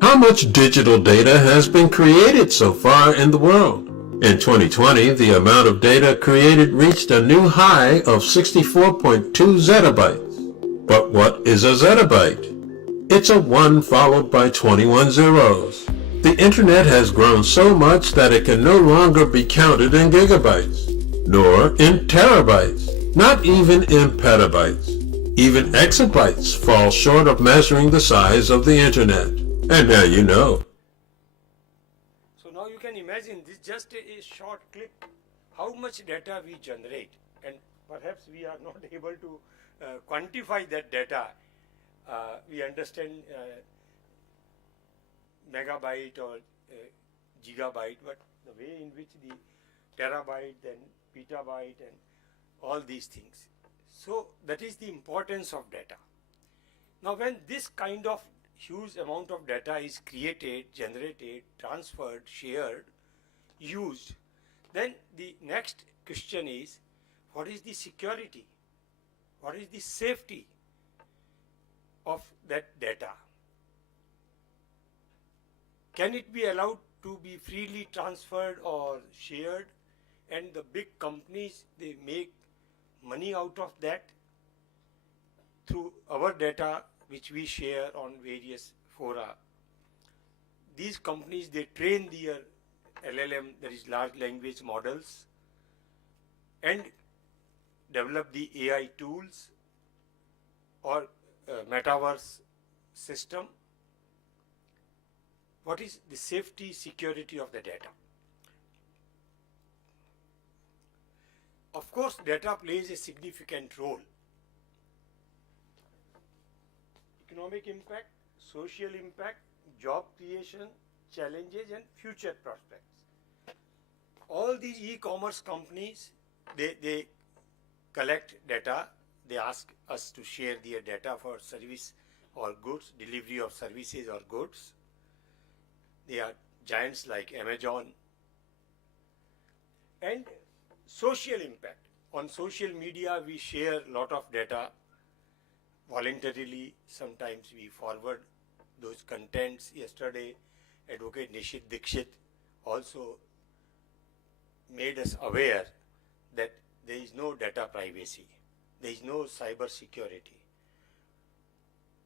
How much digital data has been created so far in the world? In 2020, the amount of data created reached a new high of 64.2 zettabytes. But what is a zettabyte? It's a 1 followed by 21 zeros. The internet has grown so much that it can no longer be counted in gigabytes, nor in terabytes, not even in petabytes. Even exabytes fall short of measuring the size of the internet. And now you know. So now you can imagine this just a short clip, how much data we generate, and perhaps we are not able to quantify that data. We understand megabyte or gigabyte, but the way in which the terabyte and petabyte and all these things. So that is the importance of data. Now when this kind of huge amount of data is created, generated, transferred, shared, used, then the next question is, what is the security? What is the safety of that data? Can it be allowed to be freely transferred or shared? And the big companies, they make money out of that through our data which we share on various fora. These companies, they train their LLM, that is large language models, and develop the AI tools or metaverse system. What is the safety, security of the data? Of course, data plays a significant role. Economic impact, social impact, job creation, challenges and future prospects. All these e-commerce companies, they collect data, they ask us to share their data for service or goods, delivery of services or goods. They are giants like Amazon. And social impact. On social media, we share a lot of data voluntarily. Sometimes we forward those contents. Yesterday, Advocate Nishit Dixit also made us aware that there is no data privacy. There is no cyber security.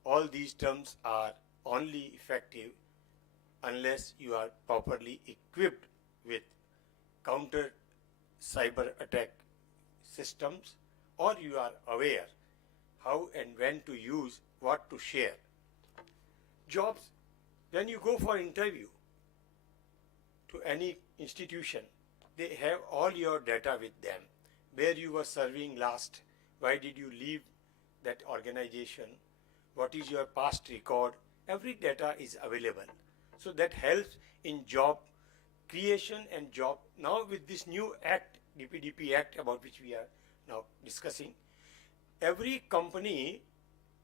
All these terms are only effective unless you are properly equipped with counter cyber attack systems, or you are aware how and when to use, what to share. Jobs, when you go for interview to any institution, they have all your data with them. Where you were serving last, why did you leave that organization, what is your past record, every data is available. So that helps in job creation and job. Now with this new act, DPDP Act, about which we are now discussing, every company,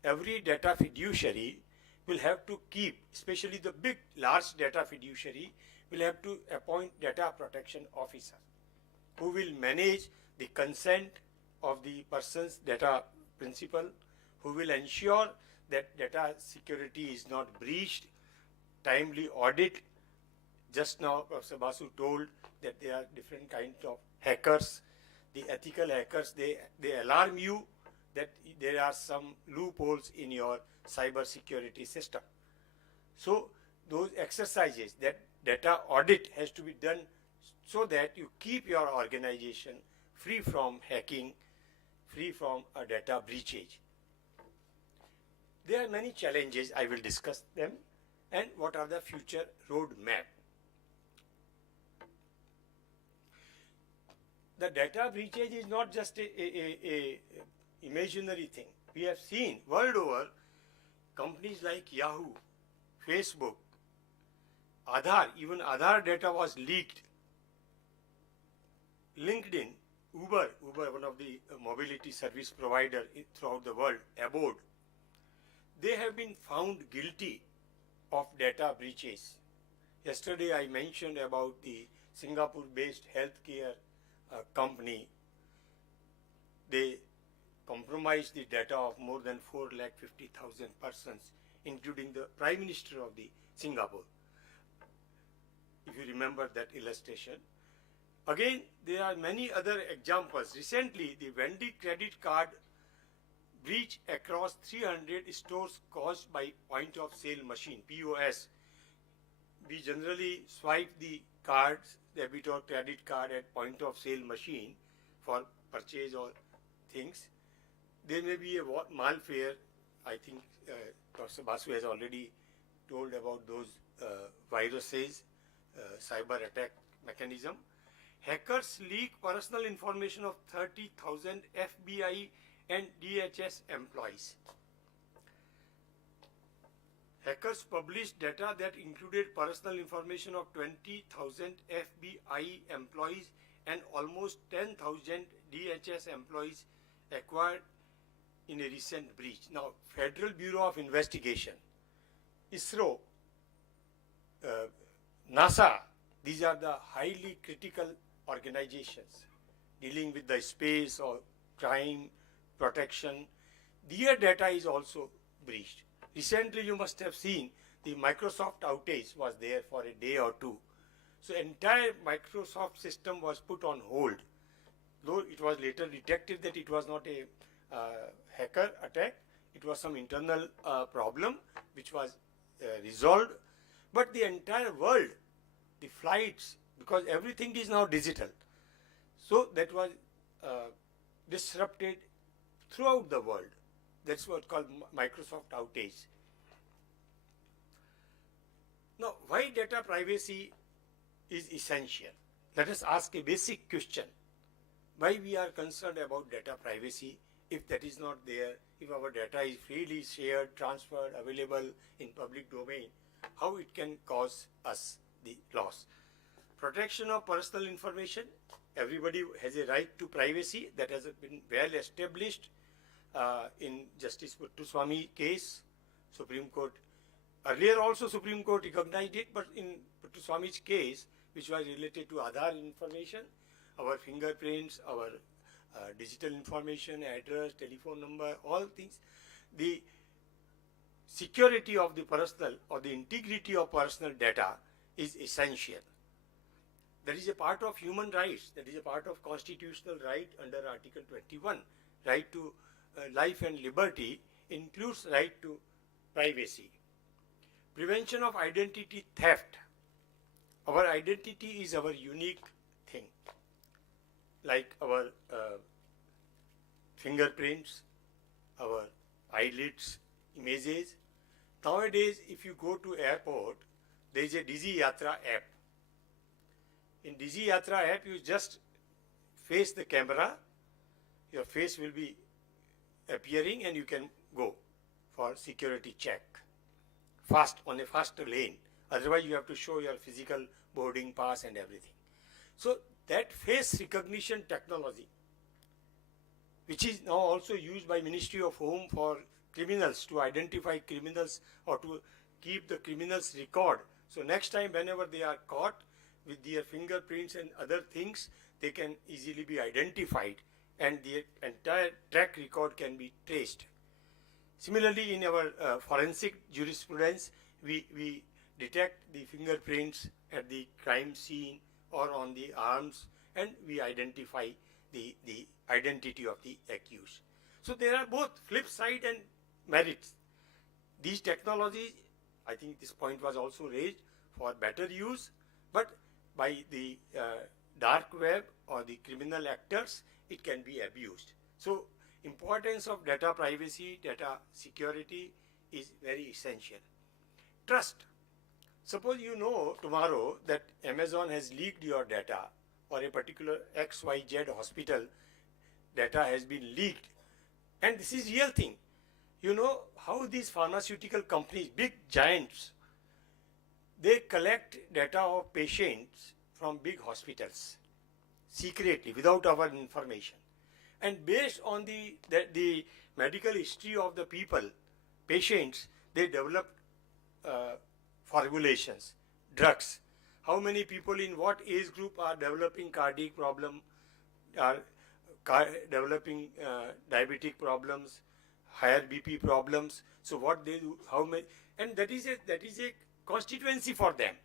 every data fiduciary will have to keep, especially the big, large data fiduciary, will have to appoint data protection officer who will manage the consent of the person's data principal, who will ensure that data security is not breached, timely audit Just now, Professor Basu told that there are different kinds of hackers. The ethical hackers, they alarm you that there are some loopholes in your cyber security system. So those exercises, that data audit has to be done so that you keep your organization free from hacking, free from a data breachage. There are many challenges, I will discuss them, and what are the future roadmap. The data breachage is not just a imaginary thing. We have seen world over companies like Yahoo, Facebook, Aadhaar, even Aadhaar data was leaked. LinkedIn, Uber, one of the mobility service provider throughout the world, Abode, they have been found guilty of data breaches. Yesterday I mentioned about the Singapore-based healthcare company. They compromised the data of more than 450,000 persons, including the Prime Minister of the Singapore. If you remember that illustration. Again, there are many other examples. Recently, the Vendy credit card breach across 300 stores caused by point of sale machine, POS. We generally swipe the cards, debit or credit card at point of sale machine for purchase or things. There may be a malware. I think Dr. Basu has already told about those viruses, cyber attack mechanism. Hackers leak personal information of 30,000 FBI and DHS employees. Hackers published data that included personal information of 20,000 FBI employees and almost 10,000 DHS employees acquired in a recent breach. Now, Federal Bureau of Investigation, ISRO, NASA, these are the highly critical organizations dealing with the space or crime protection. Their data is also breached. Recently, you must have seen the Microsoft outage was there for a day or two. So entire Microsoft system was put on hold. Though it was later detected that it was not a hacker attack, it was some internal problem which was resolved. But the entire world, the flights, because everything is now digital, so that was disrupted throughout the world. That's what's called Microsoft outage. Now, why data privacy is essential? Let us ask a basic question. Why we are concerned about data privacy if that is not there, if our data is freely shared, transferred, available in public domain, how it can cause us the loss? Protection of personal information. Everybody has a right to privacy. That has been well established in Justice Puttaswamy case, Supreme Court. Earlier also Supreme Court recognized it, but in Puttaswamy's case, which was related to Aadhaar information, our fingerprints, our digital information, address, telephone number, all things, the security of the personal or the integrity of personal data is essential. That is a part of human rights. That is a part of constitutional right under Article 21. Right to life and liberty includes right to privacy. Prevention of identity theft. Our identity is our unique thing, like our fingerprints, our eyelids, images. Nowadays, if you go to airport, there is a Digi Yatra app. In Digi Yatra app, you just face the camera, your face will be appearing and you can go for security check fast on a faster lane. Otherwise, you have to show your physical boarding pass and everything. So that face recognition technology, which is now also used by Ministry of Home for criminals, to identify criminals or to keep the criminals' record. So next time whenever they are caught with their fingerprints and other things, they can easily be identified and their entire track record can be traced. Similarly, in our forensic jurisprudence, we detect the fingerprints at the crime scene or on the arms, and we identify the identity of the accused. So there are both flip side and merits. These technologies, I think this point was also raised, for better use, but by the dark web or the criminal actors, it can be abused. So importance of data privacy, data security is very essential. Trust. Suppose you know tomorrow that Amazon has leaked your data, or a particular XYZ hospital data has been leaked, and this is real thing. You know how these pharmaceutical companies, big giants, they collect data of patients from big hospitals secretly without our information, and based on the medical history of the people, patients, they develop formulations, drugs. How many people in what age group are developing cardiac problem, are developing diabetic problems, higher BP problems. So what they do, how many, and that is a constituency for them.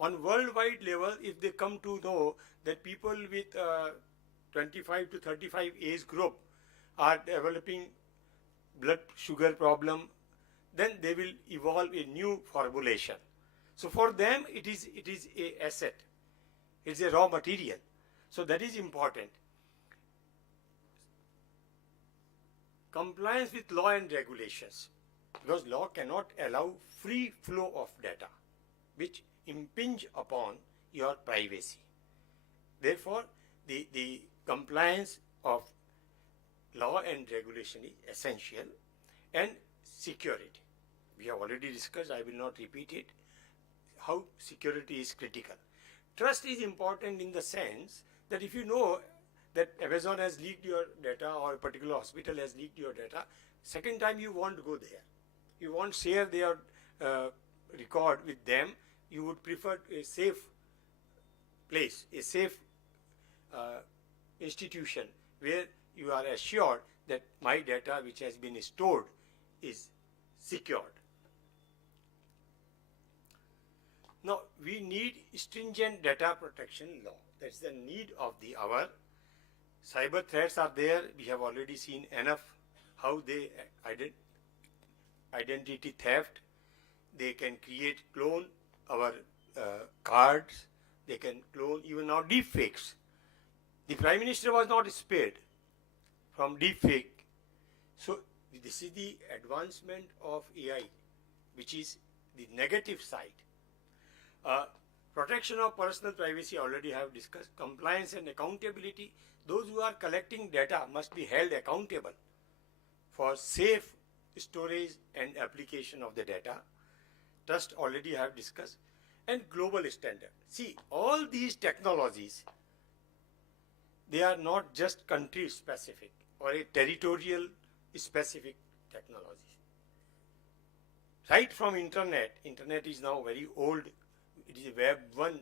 On worldwide level, if they come to know that people with 25 to 35 age group are developing blood sugar problem, then they will evolve a new formulation. So for them, it is a asset. It's a raw material. So that is important. Compliance with law and regulations, because law cannot allow free flow of data, which impinge upon your privacy. Therefore, the compliance of law and regulation is essential, and security. We have already discussed, I will not repeat it, how security is critical. Trust is important in the sense that if you know that Amazon has leaked your data or a particular hospital has leaked your data, second time you won't go there. You won't share their record with them. You would prefer a safe place, a safe institution where you are assured that my data which has been stored is secured. Now, we need stringent data protection law. That's the need of the hour. Cyber threats are there. We have already seen enough how they identity theft. They can create, clone our cards. They can clone even now deepfakes. The Prime Minister was not spared from deepfake. So this is the advancement of AI, which is the negative side. Protection of personal privacy already have discussed. Compliance and accountability. Those who are collecting data must be held accountable for safe storage and application of the data. Trust already have discussed. And global standard. See, all these technologies, they are not just country specific or a territorial specific technology. Right from internet is now very old. It is Web 1.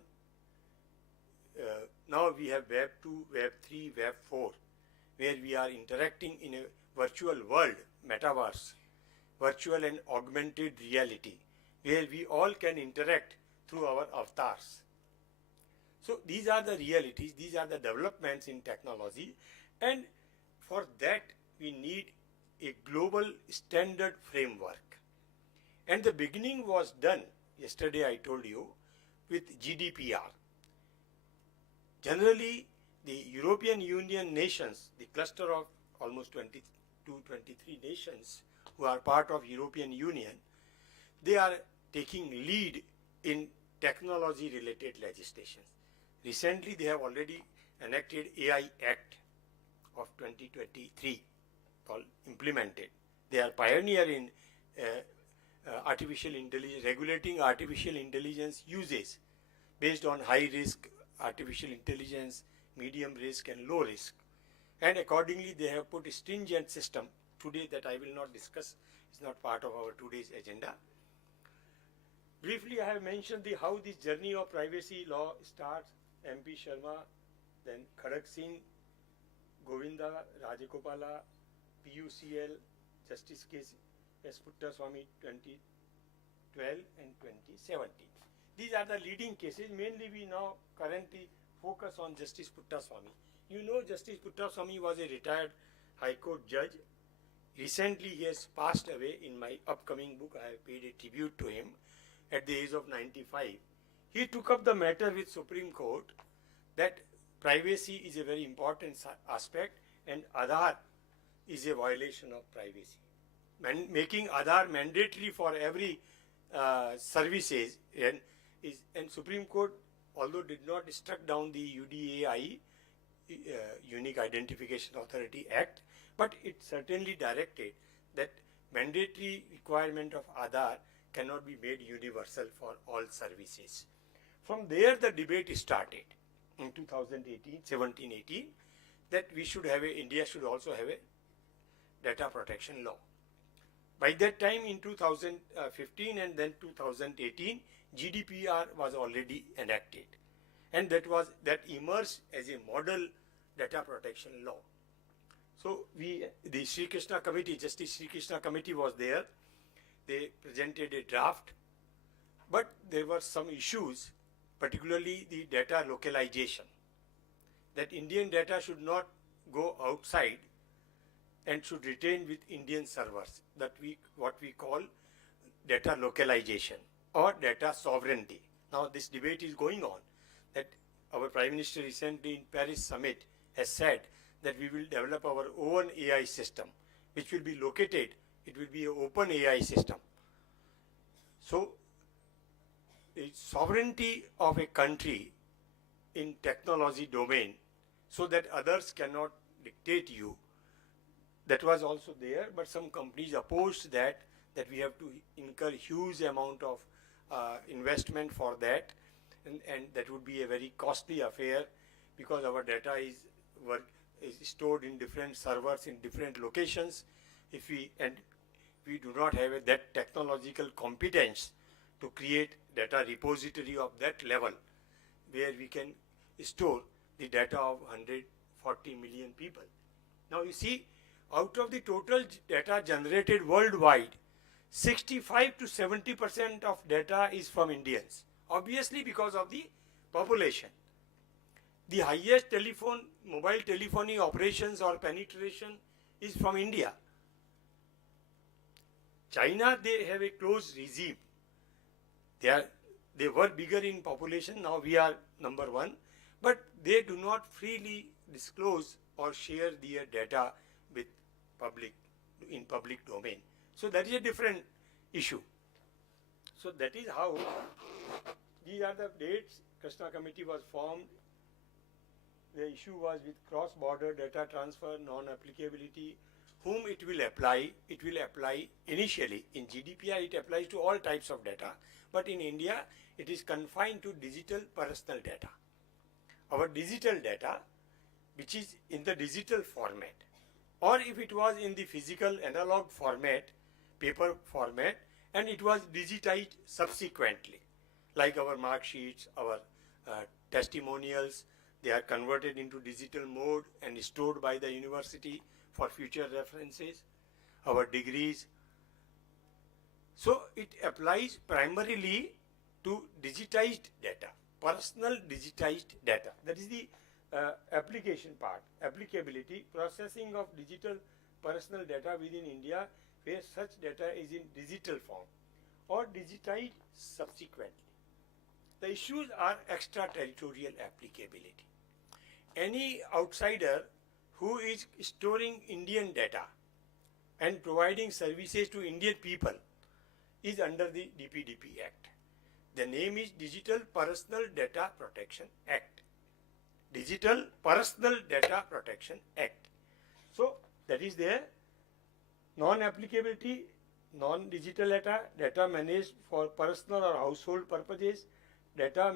Now we have Web 2, Web 3, Web 4, where we are interacting in a virtual world, metaverse, virtual and augmented reality, where we all can interact through our avatars. So these are the realities, these are the developments in technology, and for that we need a global standard framework. And the beginning was done, yesterday I told you, with GDPR. Generally, the European Union nations, the cluster of almost 22, 23 nations who are part of European Union, they are taking lead in technology related legislation. Recently, they have already enacted AI Act of 2023, called implemented. They are pioneer in artificial intelligence, regulating artificial intelligence uses based on high risk artificial intelligence, medium risk and low risk. And accordingly, they have put a stringent system today that I will not discuss, it's not part of our today's agenda. Briefly, I have mentioned how this journey of privacy law starts. MP Sharma, then Khadak Singh, Govinda, Rajagopala, PUCL, Justice K. S. Puttaswamy 2012 and 2017. These are the leading cases. Mainly we now currently focus on Justice Puttaswamy. You know, Justice Puttaswamy was a retired High Court judge. Recently he has passed away. In my upcoming book I have paid a tribute to him at the age of 95. He took up the matter with Supreme Court that privacy is a very important aspect and Aadhaar is a violation of privacy. Making Aadhaar mandatory for every services and Supreme Court, although did not struck down the UDAI, Unique Identification Authority Act, but it certainly directed that mandatory requirement of Aadhaar cannot be made universal for all services. From there the debate started in 2017-18 that we should have India should also have a data protection law. By that time in 2015 and then 2018, GDPR was already enacted, and that emerged as a model data protection law. So the Sri Krishna committee, Justice Sri Krishna committee was there. They presented a draft, but there were some issues, particularly the data localization, that Indian data should not go outside and should retain with Indian servers, what we call data localization or data sovereignty. Now this debate is going on, that our Prime Minister recently in Paris summit has said that we will develop our own AI system, which will be located, it will be an open AI system. So the sovereignty of a country in technology domain, so that others cannot dictate you, that was also there, but some companies opposed that we have to incur huge amount of investment for that, and that would be a very costly affair, because our data is stored in different servers in different locations. If we do not have that technological competence to create data repository of that level, where we can store the data of 140 million people. Now you see, out of the total data generated worldwide, 65 to 70% of data is from Indians, obviously because of the population. The highest mobile telephony operations or penetration is from India. China, they have a closed regime. They were bigger in population, now we are number one, but they do not freely disclose or share their data with in public domain. So that is a different issue. So that is how these are the dates. Krishna committee was formed. The issue was with cross-border data transfer, non-applicability, whom it will apply. It will apply initially in GDPR. It applies to all types of data, but in India it is confined to digital personal data. Our digital data, which is in the digital format, or if it was in the physical analog format, paper format, and it was digitized subsequently, like our mark sheets, our testimonials, they are converted into digital mode and stored by the university for future references, our degrees. So it applies primarily to digitized data, personal digitized data. That is the application part, applicability, processing of digital personal data within India, where such data is in digital form or digitized subsequently. The issues are extraterritorial applicability. Any outsider who is storing Indian data and providing services to Indian people is under the DPDP Act. The name is Digital Personal Data Protection Act. Digital Personal Data Protection Act. So that is there. Non-applicability, non-digital data, data managed for personal or household purposes, data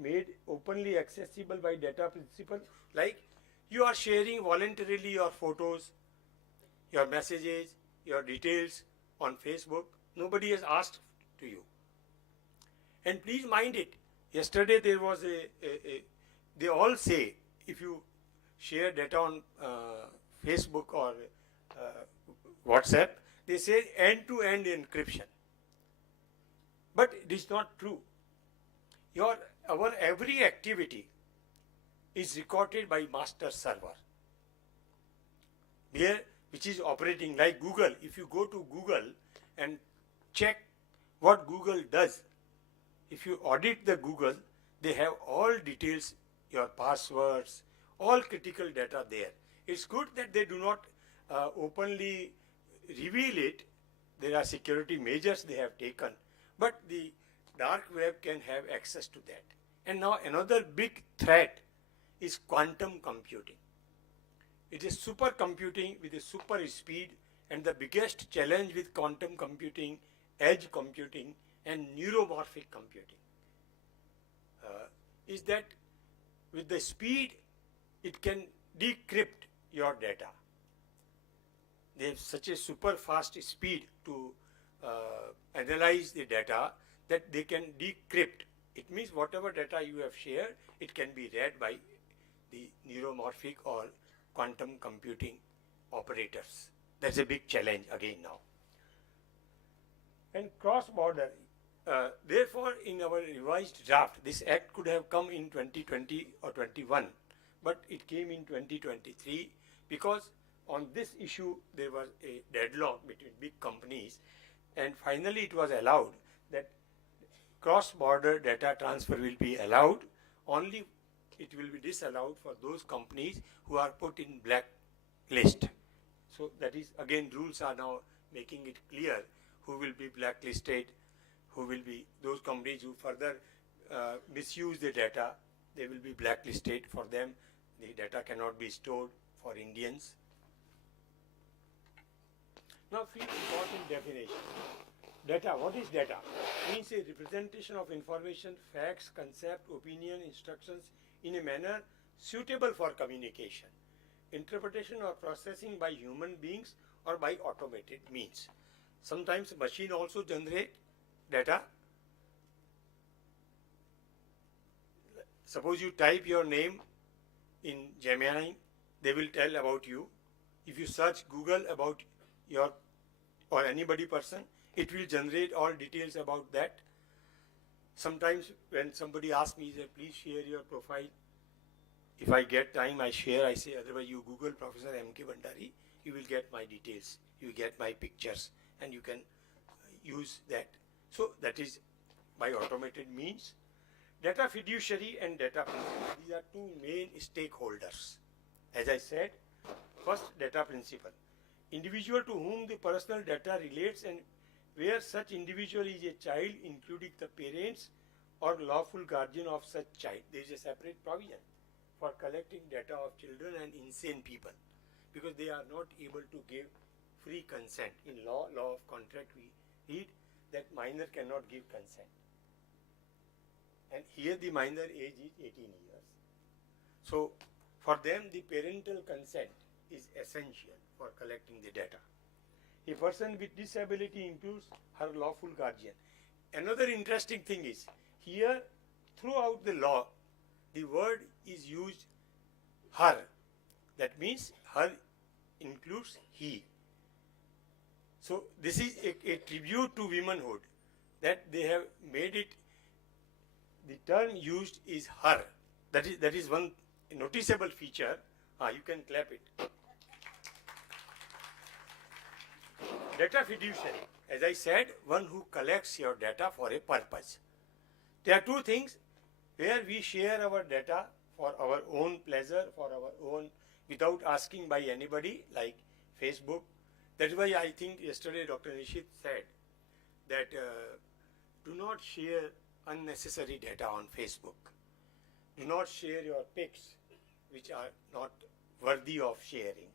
made openly accessible by data principle, like you are sharing voluntarily your photos, your messages, your details on Facebook. Nobody has asked to you. And please mind it, yesterday there was they all say if you share data on Facebook or WhatsApp, they say end-to-end encryption. But it is not true. Our every activity is recorded by master server, which is operating like Google. If you go to Google and check what Google does, if you audit the Google, they have all details, your passwords, all critical data there. It's good that they do not openly reveal it. There are security measures they have taken, but the dark web can have access to that. And now another big threat is quantum computing. It is supercomputing with a super speed, and the biggest challenge with quantum computing, edge computing, and neuromorphic computing is that with the speed it can decrypt your data. They have such a super fast speed to analyze the data that they can decrypt. It means whatever data you have shared, it can be read by the neuromorphic or quantum computing operators. That's a big challenge again now. And cross-border, therefore in our revised draft, this act could have come in 2020 or 21, but it came in 2023 because on this issue there was a deadlock between big companies, and finally it was allowed that cross-border data transfer will be allowed, only it will be disallowed for those companies who are put in blacklist. So that is, again, rules are now making it clear who will be blacklisted, who will be those companies who further misuse the data, they will be blacklisted. For them, the data cannot be stored for Indians. Now, few important definitions. Data, what is data? Means a representation of information, facts, concept, opinion, instructions in a manner suitable for communication, interpretation or processing by human beings or by automated means. Sometimes machine also generate data. Suppose you type your name in Gemini, they will tell about you. If you search Google about your or anybody person, it will generate all details about that. Sometimes when somebody asks me, please share your profile, if I get time I share, I say, otherwise you Google Professor M.K. Bhandari, you will get my details, you will get my pictures, and you can use that. So that is by automated means. Data fiduciary and data principal, these are two main stakeholders. As I said, first, data principal, individual to whom the personal data relates and where such individual is a child, including the parents or lawful guardian of such child. There is a separate provision for collecting data of children and insane people, because they are not able to give free consent. In law of contract, we read that minor cannot give consent. And here the minor age is 18 years. So for them, the parental consent is essential for collecting the data. A person with disability includes her lawful guardian. Another interesting thing is, here throughout the law, the word is used her. That means her includes he. So this is a tribute to womanhood, that they have made it, the term used is her. That is one noticeable feature. You can clap it. Data fiduciary, as I said, one who collects your data for a purpose. There are two things where we share our data for our own pleasure, for our own, without asking by anybody, like Facebook. That is why I think yesterday Dr. Nishit said that do not share unnecessary data on Facebook. Do not share your pics which are not worthy of sharing.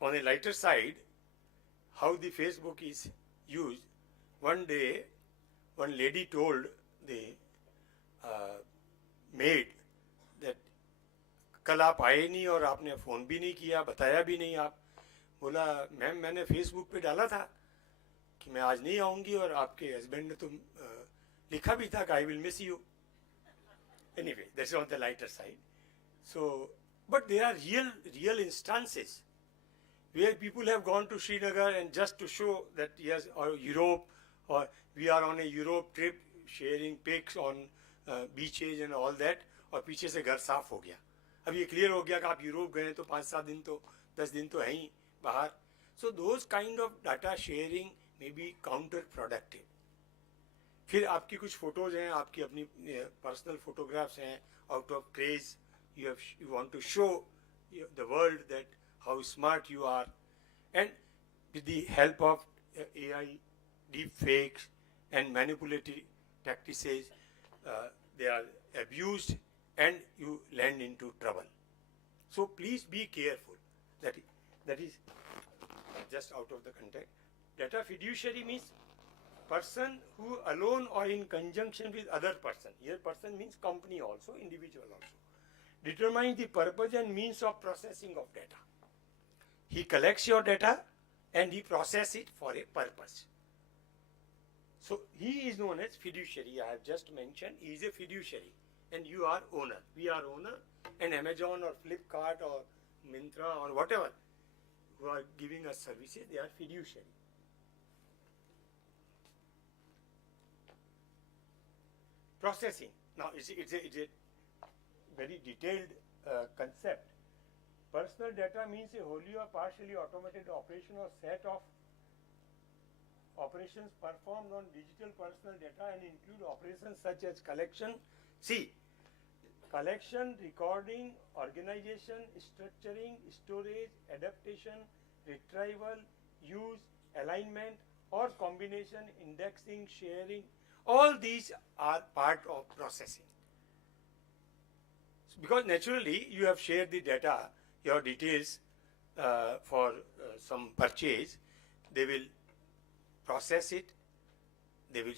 On a lighter side, how the Facebook is used, one day one lady told the maid that कल आप आए नहीं और आपने phone भी नहीं किया, बताया भी नहीं आप. बोला मैम मैंने फेसबुक पे डाला था कि मैं आज नहीं आऊँगी और आपके हस्बैंड ने तो लिखा भी था कि I will miss you. Anyway, that's on the lighter side. So, but there are real instances where people have gone to Srinagar and just to show that yes, or Europe or we are on a Europe trip sharing pics on beaches and all that, और पीछे से घर साफ हो गया. अब ये clear हो गया कि आप यूरोप गए तो 5-7 दिन तो 10 दिन तो हैं ही बाहर. So those kind of data sharing may be counterproductive. फिर आपकी कुछ फोटोज हैं, आपकी अपनी पर्सनल फोटोग्राफ्स हैं, out of craze you want to show the world that how smart you are, and with the help of AI, deep fakes and manipulative tactics, they are abused and you land into trouble. So please be careful. That is just out of the context. Data fiduciary means person who alone or in conjunction with other person. Here person means company also, individual also. Determines the purpose and means of processing of data. He collects your data and he processes it for a purpose. So he is known as fiduciary. I have just mentioned he is a fiduciary and you are owner. We are owner, and Amazon or Flipkart or Myntra or whatever who are giving us services, they are fiduciary. Processing. Now it's a very detailed concept. Personal data means a wholly or partially automated operation or set of operations performed on digital personal data and include operations such as collection. See, collection, recording, organization, structuring, storage, adaptation, retrieval, use, alignment or combination, indexing, sharing, all these are part of processing. Because naturally you have shared the data, your details for some purchase, they will process it, they will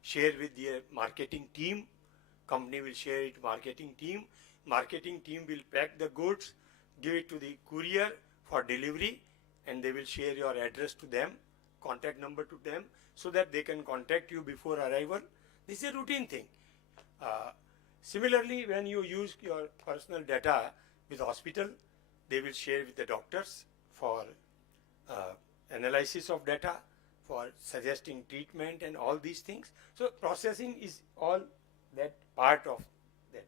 share with their marketing team, company will share it marketing team will pack the goods, give it to the courier for delivery, and they will share your address to them, contact number to them, so that they can contact you before arrival. This is a routine thing. Similarly, when you use your personal data with hospital, they will share with the doctors for analysis of data, for suggesting treatment and all these things. So processing is all that part of that.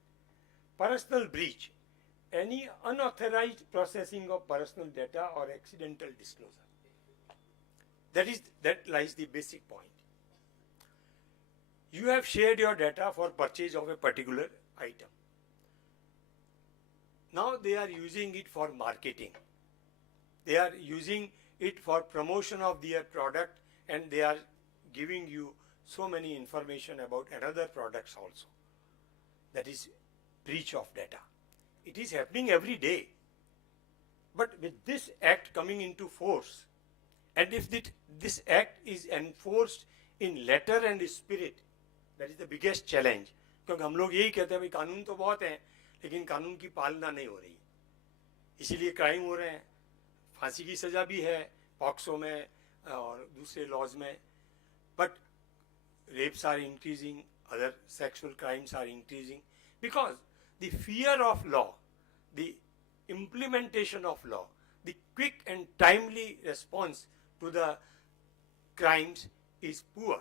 Personal breach, any unauthorized processing of personal data or accidental disclosure. That lies the basic point. You have shared your data for purchase of a particular item. Now they are using it for marketing. They are using it for promotion of their product, and they are giving you so many information about another products also. That is breach of data. It is happening every day. But with this act coming into force, and if this act is enforced in letter and spirit, that is the biggest challenge. क्योंकि हम लोग यही कहते हैं भाई कानून तो बहुत हैं, लेकिन कानून की पालना नहीं हो रही, इसीलिए क्राइम हो रहे हैं. फांसी की सजा भी है पॉक्सो में और दूसरे लॉज में, but rapes are increasing, other sexual crimes are increasing, because the fear of law, the implementation of law, the quick and timely response to the crimes is poor.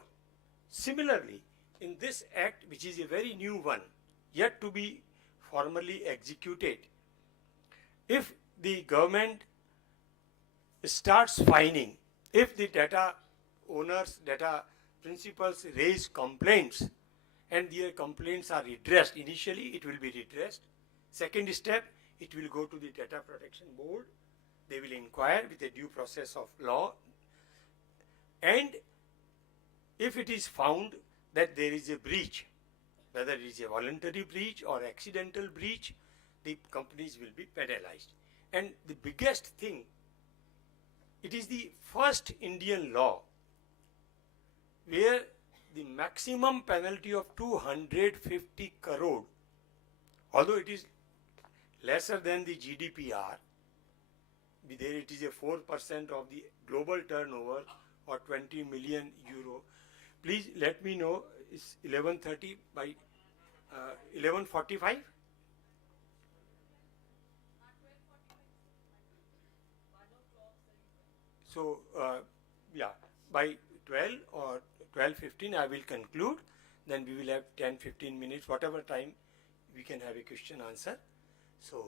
Similarly, in this act, which is a very new one, yet to be formally executed, if the government starts fining, if the data owners, data principals raise complaints and their complaints are redressed, initially it will be redressed. Second step, it will go to the Data Protection Board. They will inquire with a due process of law, and if it is found that there is a breach, whether it is a voluntary breach or accidental breach, the companies will be penalized. And the biggest thing, it is the first Indian law where the maximum penalty of 250 crore, although it is lesser than the GDPR, there it is a 4% of the global turnover or 20 million euro. Please let me know, it's 11:30 by 11:45? So, yeah, by 12 or 12:15 I will conclude. Then we will have 10-15 minutes, whatever time we can have a question answer. So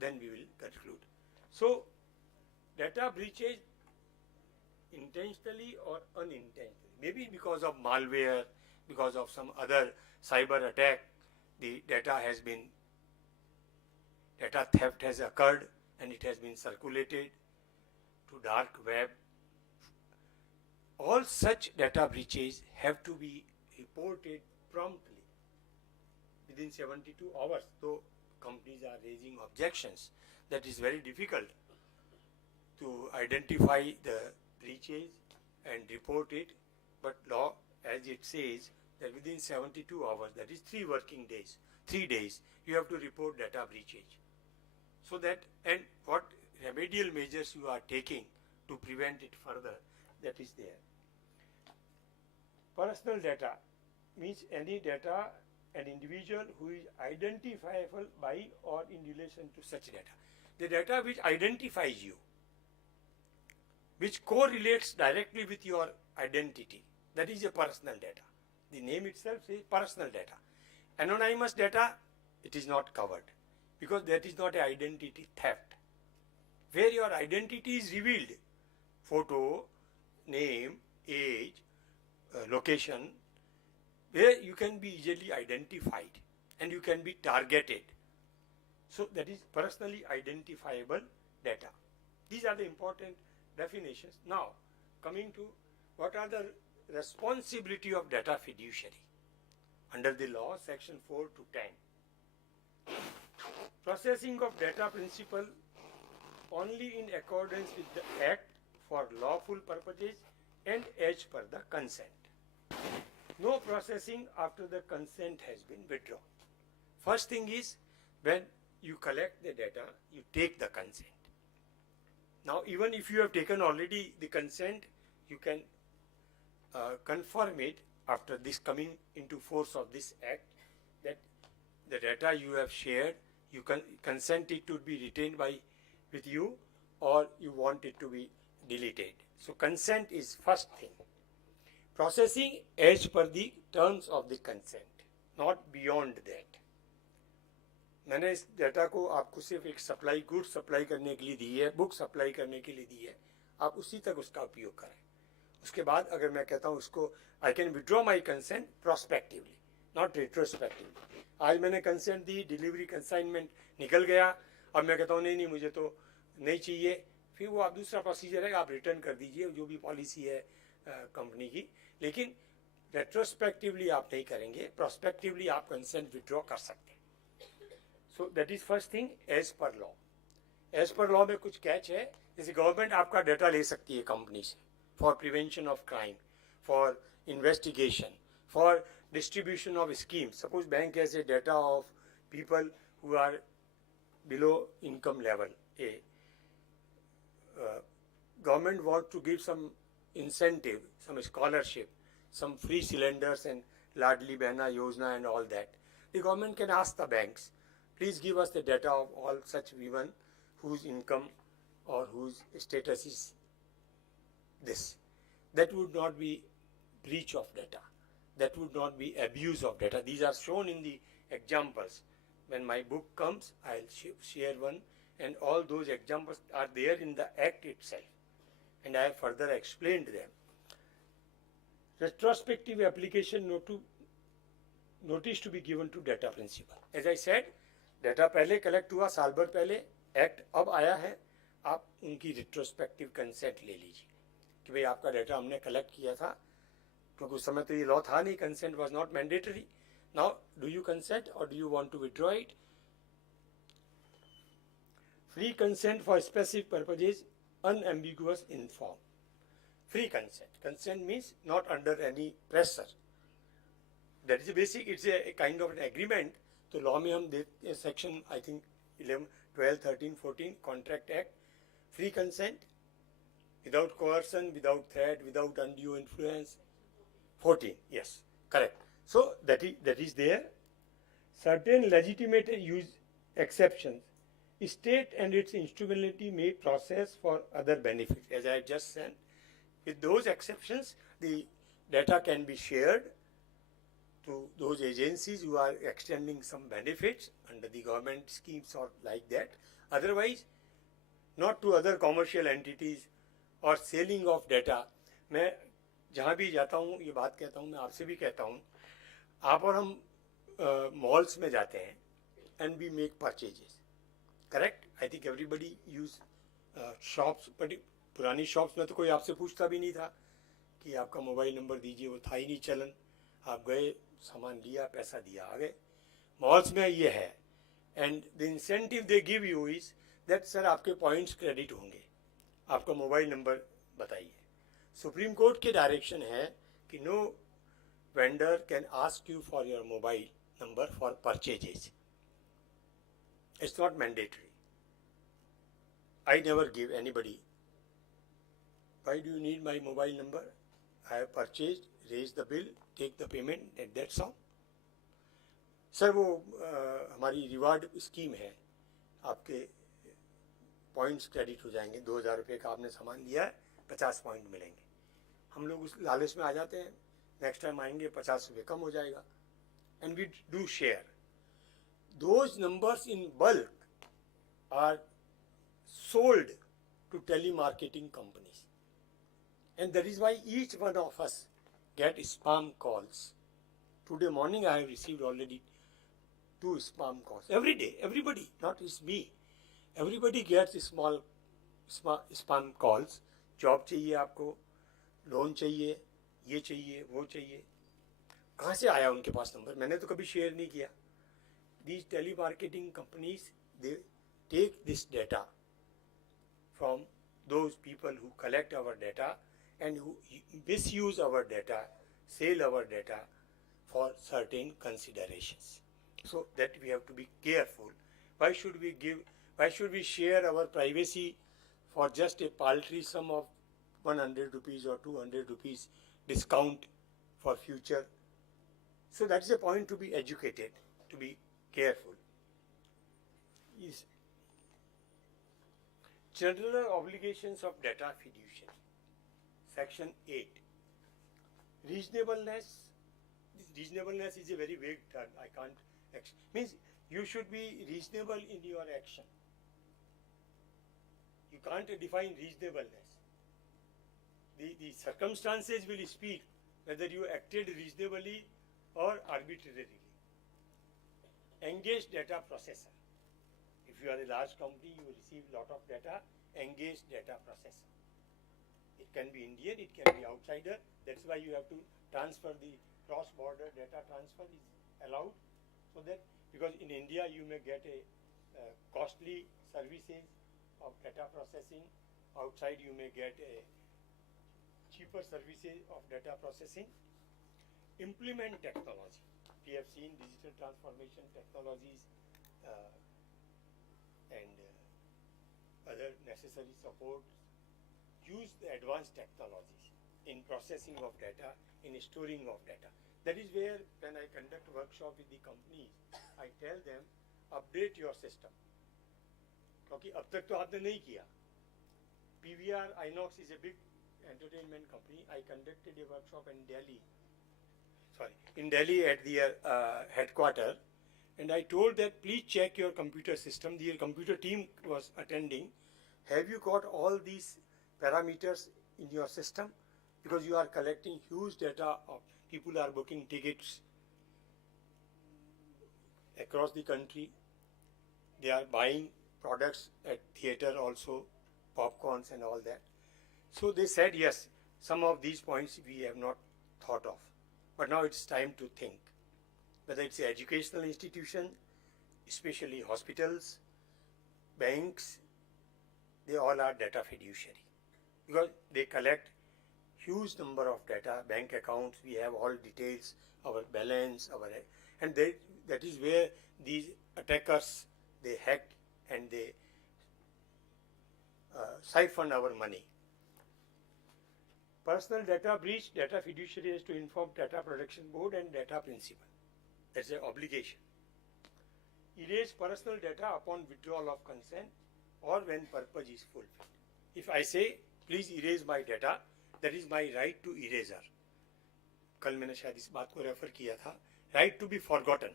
then we will conclude. So data breaches intentionally or unintentionally, maybe because of malware, because of some other cyber attack, the data theft has occurred and it has been circulated to dark web. All such data breaches have to be reported promptly within 72 hours. So companies are raising objections that is very difficult to identify the breaches and report it, but law, as it says, that within 72 hours, that is 3 working days, 3 days, you have to report data breaches. So that, and what remedial measures you are taking to prevent it further, that is there. Personal data means any data an individual who is identifiable by or in relation to such data. The data which identifies you, which correlates directly with your identity, that is a personal data. The name itself says personal data. Anonymous data, it is not covered because that is not an identity theft. Where your identity is revealed, photo, name, age, location, where you can be easily identified and you can be targeted. So that is personally identifiable data. These are the important definitions. Now, coming to what are the responsibility of data fiduciary under the law, section 4 to 10. Processing of data principle only in accordance with the act for lawful purposes and as per the consent. No processing after the consent has been withdrawn. First thing is, when you collect the data, you take the consent. Now, even if you have taken already the consent, you can confirm it after this coming into force of this act, that the data you have shared, you can consent it to be retained with you, or you want it to be deleted. So consent is first thing. Processing as per the terms of the consent, not beyond that. मैंने इस data को आपको सिर्फ एक supply, good supply करने के लिए दी है, बुक सप्लाई करने के लिए दी है, आप उसी तक उसका उपयोग करें. उसके बाद अगर मैं कहता हूँ उसको I can withdraw my consent prospectively, not retrospectively. आज मैंने कंसेंट दी, डिलीवरी कंसाइनमेंट निकल गया, अब मैं कहता हूँ नहीं मुझे तो नहीं चाहिए, फिर वो आप दूसरा प्रोसीजर है, आप रिटर्न कर दीजिए जो भी पॉलिसी है कंपनी की, लेकिन रेट्रोस्पेक्टिवली आप नहीं करेंगे, प्रोस्पेक्टिवली आप कंसेंट विड्रॉ कर सकते हैं. So that is first thing as per law. As per law में कुछ कैच है, जैसे गवर्नमेंट आपका डाटा ले सकती है कंपनी से for prevention of crime, for investigation, for distribution of schemes. Suppose bank has a data of people who are below income level A. Government wants to give some incentive, some scholarship, some free cylinders and Ladli Behna Yojana and all that. The government can ask the banks, please give us the data of all such women whose income or whose status is this. That would not be breach of data. That would not be abuse of data. These are shown in the examples. When my book comes, I'll share one, and all those examples are there in the act itself, and I have further explained them. Retrospective application notice to be given to data principal. As I said, data पहले collect हुआ साल भर पहले, act अब आया है, आप उनकी retrospective consent ले लीजिए कि भाई आपका data हमने collect किया था, क्योंकि उस समय तो ये लॉ था नहीं, consent was not mandatory. Now do you consent और do you want to withdraw it? Free consent for specific purposes, unambiguous in form. Free consent, consent means not under any pressure. That is basic, it's a kind of an agreement. तो law में हम देखते section I think 11, 12, 13, 14 contract act. Free consent without coercion, without threat, without undue influence. 14, yes, correct. So that is there. Certain legitimate use exceptions, state and its instrumentality may process for other benefits. As I have just said, With those exceptions, the data can be shared to those agencies who are extending some benefits under the government schemes or like that. Otherwise, not to other commercial entities or selling of data. मैं जहाँ भी जाता हूँ ये बात कहता हूँ, मैं आपसे भी कहता हूँ, आप और हम malls में जाते हैं and we make purchases. Correct? I think everybody use shops, but पुरानी shops में तो कोई आपसे पूछता भी नहीं था कि आपका मोबाइल नंबर दीजिए, वो था ही नहीं चलन. आप गए, सामान लिया, पैसा दिया, आ गए. मॉल्स में ये है. And the incentive they give you is that sir आपके पॉइंट्स क्रेडिट होंगे, आपका मोबाइल नंबर बताइए. सुप्रीम कोर्ट के डायरेक्शन है कि no vendor can ask you for your mobile number for purchases. It's not mandatory. I never give anybody, why do you need my mobile number? I have purchased, raise the bill, take the payment, and that's all. Sir वो हमारी reward scheme है, आपके points credit हो जाएंगे. 2000 रुपये का आपने सामान लिया है, 50 पॉइंट मिलेंगे. हम लोग उस लालच में आ जाते हैं, नेक्स्ट टाइम आएंगे 50 रुपये कम हो जाएगा. And we do share. Those numbers in bulk are sold to telemarketing companies, and that is why each one of us get spam calls. Today morning I have received already 2 spam calls every day. Everybody, not just me, everybody gets small spam calls. Job चाहिए आपको, loan चाहिए, ये चाहिए, वो चाहिए. कहाँ से आया उनके पास नंबर? मैंने तो कभी शेयर नहीं किया. These telemarketing companies, they take this data from those people who collect our data and who misuse our data, sell our data for certain considerations. So that we have to be careful. Why should we share our privacy for just a paltry sum of 100 rupees or 200 rupees discount for future? So that's the point, to be educated, to be careful. Yes. General obligations of data fiduciary. Section 8. Reasonableness. Reasonableness is a very vague term. I can't. Means you should be reasonable in your action. You can't define reasonableness. The circumstances will speak whether you acted reasonably or arbitrarily. Engage data processor. If you are a large company, you receive a lot of data. Engage data processor. It can be Indian, it can be outsider. That's why you have to transfer the cross-border data transfer is allowed. So that, because in India you may get a costly services of data processing. Outside you may get a cheaper services of data processing. Implement technology. We have seen digital transformation technologies and other necessary support. Use the advanced technologies in processing of data, in storing of data. That is where, when I conduct workshop with the companies, I tell them, update your system. क्योंकि अब तक तो आपने नहीं किया. PVR Inox is a big entertainment company. I conducted a workshop in Delhi at their headquarters. And I told that please check your computer system. The computer team was attending. Have you got all these parameters in your system? Because you are collecting huge data of people are booking tickets across the country. They are buying products at theater also, popcorns and all that. So they said yes, some of these points we have not thought of. But now it's time to think. Whether it's an educational institution, especially hospitals, banks, they all are data fiduciary. Because they collect huge number of data, bank accounts, we have all details, our balance, and that is where these attackers, they hack and they siphon our money. Personal data breach, data fiduciary has to inform Data Protection Board and data principal. That's an obligation. Erase personal data upon withdrawal of consent or when purpose is fulfilled. If I say, please erase my data, that is my right to eraser. कल मैंने शायद इस बात को refer किया था. Right to be forgotten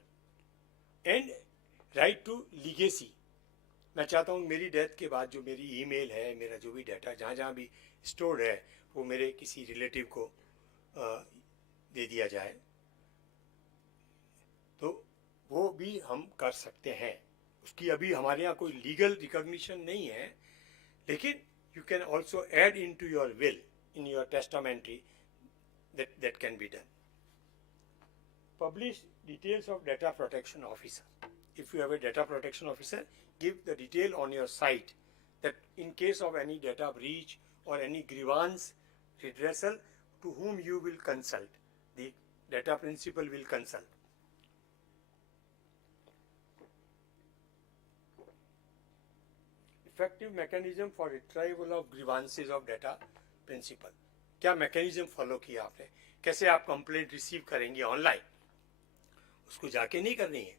and right to legacy. मैं चाहता हूँ मेरी डेथ के बाद जो मेरी ईमेल है, मेरा जो भी डाटा जहाँ जहाँ भी स्टोर्ड है, वो मेरे किसी रिलेटिव को दे दिया जाए. तो वो भी हम कर सकते हैं. उसकी अभी हमारे यहाँ कोई लीगल रिकॉग्निशन नहीं है, लेकिन you can also add into your will, in your testamentary, that can be done. Publish details of data protection officer. If you have a data protection officer, give the detail on your site that in case of any data breach or any grievance redressal, to whom you will consult. The data principal will consult. Effective mechanism for retrieval of grievances of data principal. क्या mechanism follow किया आपने? कैसे आप complaint receive करेंगे online? उसको जाके नहीं करनी है.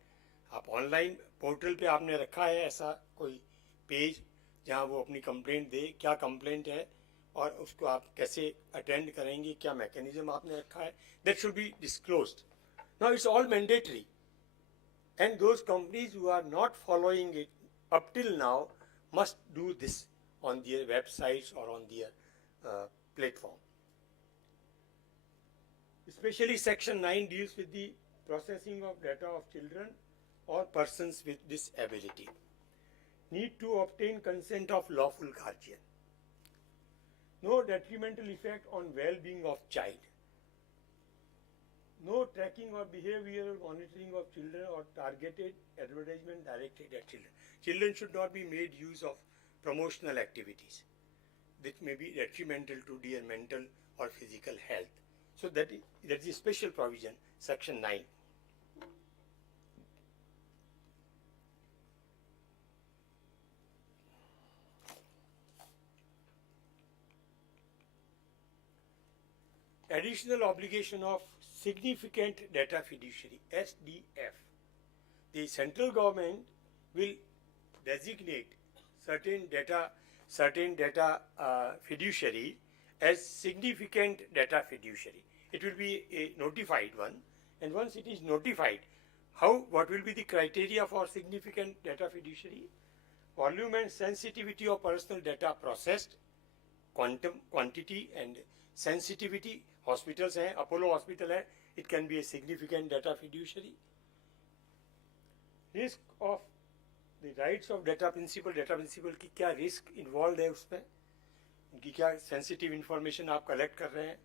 आप ऑनलाइन पोर्टल पे आपने रखा है ऐसा कोई पेज जहाँ वो अपनी कंप्लेंट दे, क्या कंप्लेंट है और उसको आप कैसे अटेंड करेंगे, क्या मैकेनिज्म आपने रखा है, that should be disclosed. Now it's all mandatory and those companies who are not following it up till now must do this on their websites or on their platform. Especially Section 9 deals with the processing of data of children or persons with disability. Need to obtain consent of lawful guardian. No detrimental effect on well-being of child. No tracking or behavioral monitoring of children or targeted advertisement directed at children. Children should not be made use of promotional activities that may be detrimental to their mental or physical health. So that is a special provision, Section 9. Additional obligation of significant data fiduciary, SDF. The central government will designate certain data fiduciary as significant data fiduciary. It will be a notified one, and once it is notified, what will be the criteria for significant data fiduciary? Volume and sensitivity of personal data processed, quantum, quantity and sensitivity. Hospitals हैं, Apollo hospital है, it can be a significant data fiduciary. Risk of the rights of data principal की क्या risk involved है उसमें, उनकी क्या sensitive information आप collect कर रहे हैं.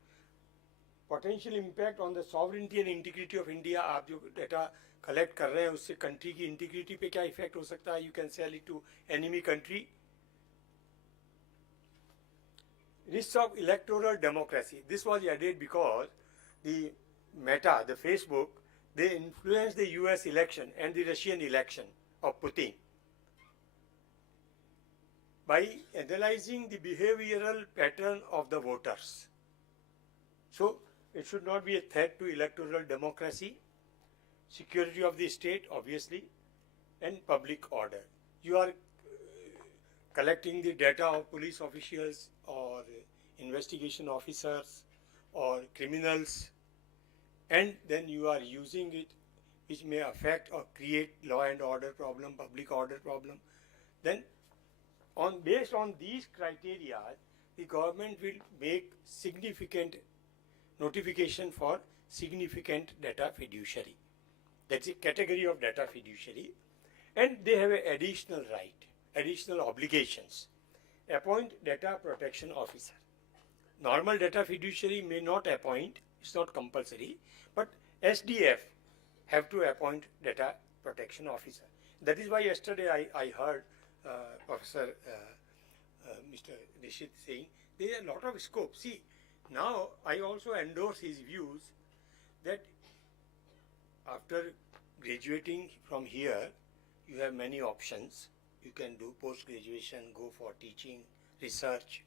Potential impact on the sovereignty and integrity of India. आप जो data collect कर रहे हैं उससे country की integrity पे क्या effect हो सकता है. You can sell it to enemy country. Risks of electoral democracy. This was added because the Meta, the Facebook, they influenced the US election and the Russian election of Putin by analyzing the behavioral pattern of the voters. So it should not be a threat to electoral democracy, security of the state obviously, and public order. You are collecting the data of police officials or investigation officers or criminals, and then you are using it, which may affect or create law and order problem, public order problem. Then based on these criteria, the government will make significant notification for significant data fiduciary. That's a category of data fiduciary, and they have an additional right, additional obligations. Appoint data protection officer. Normal data fiduciary may not appoint, it's not compulsory, but SDF have to appoint data protection officer. That is why yesterday I heard Professor Mr. Nishit saying there is a lot of scope. See, now I also endorse his views that after graduating from here, you have many options. You can do post-graduation, go for teaching, research,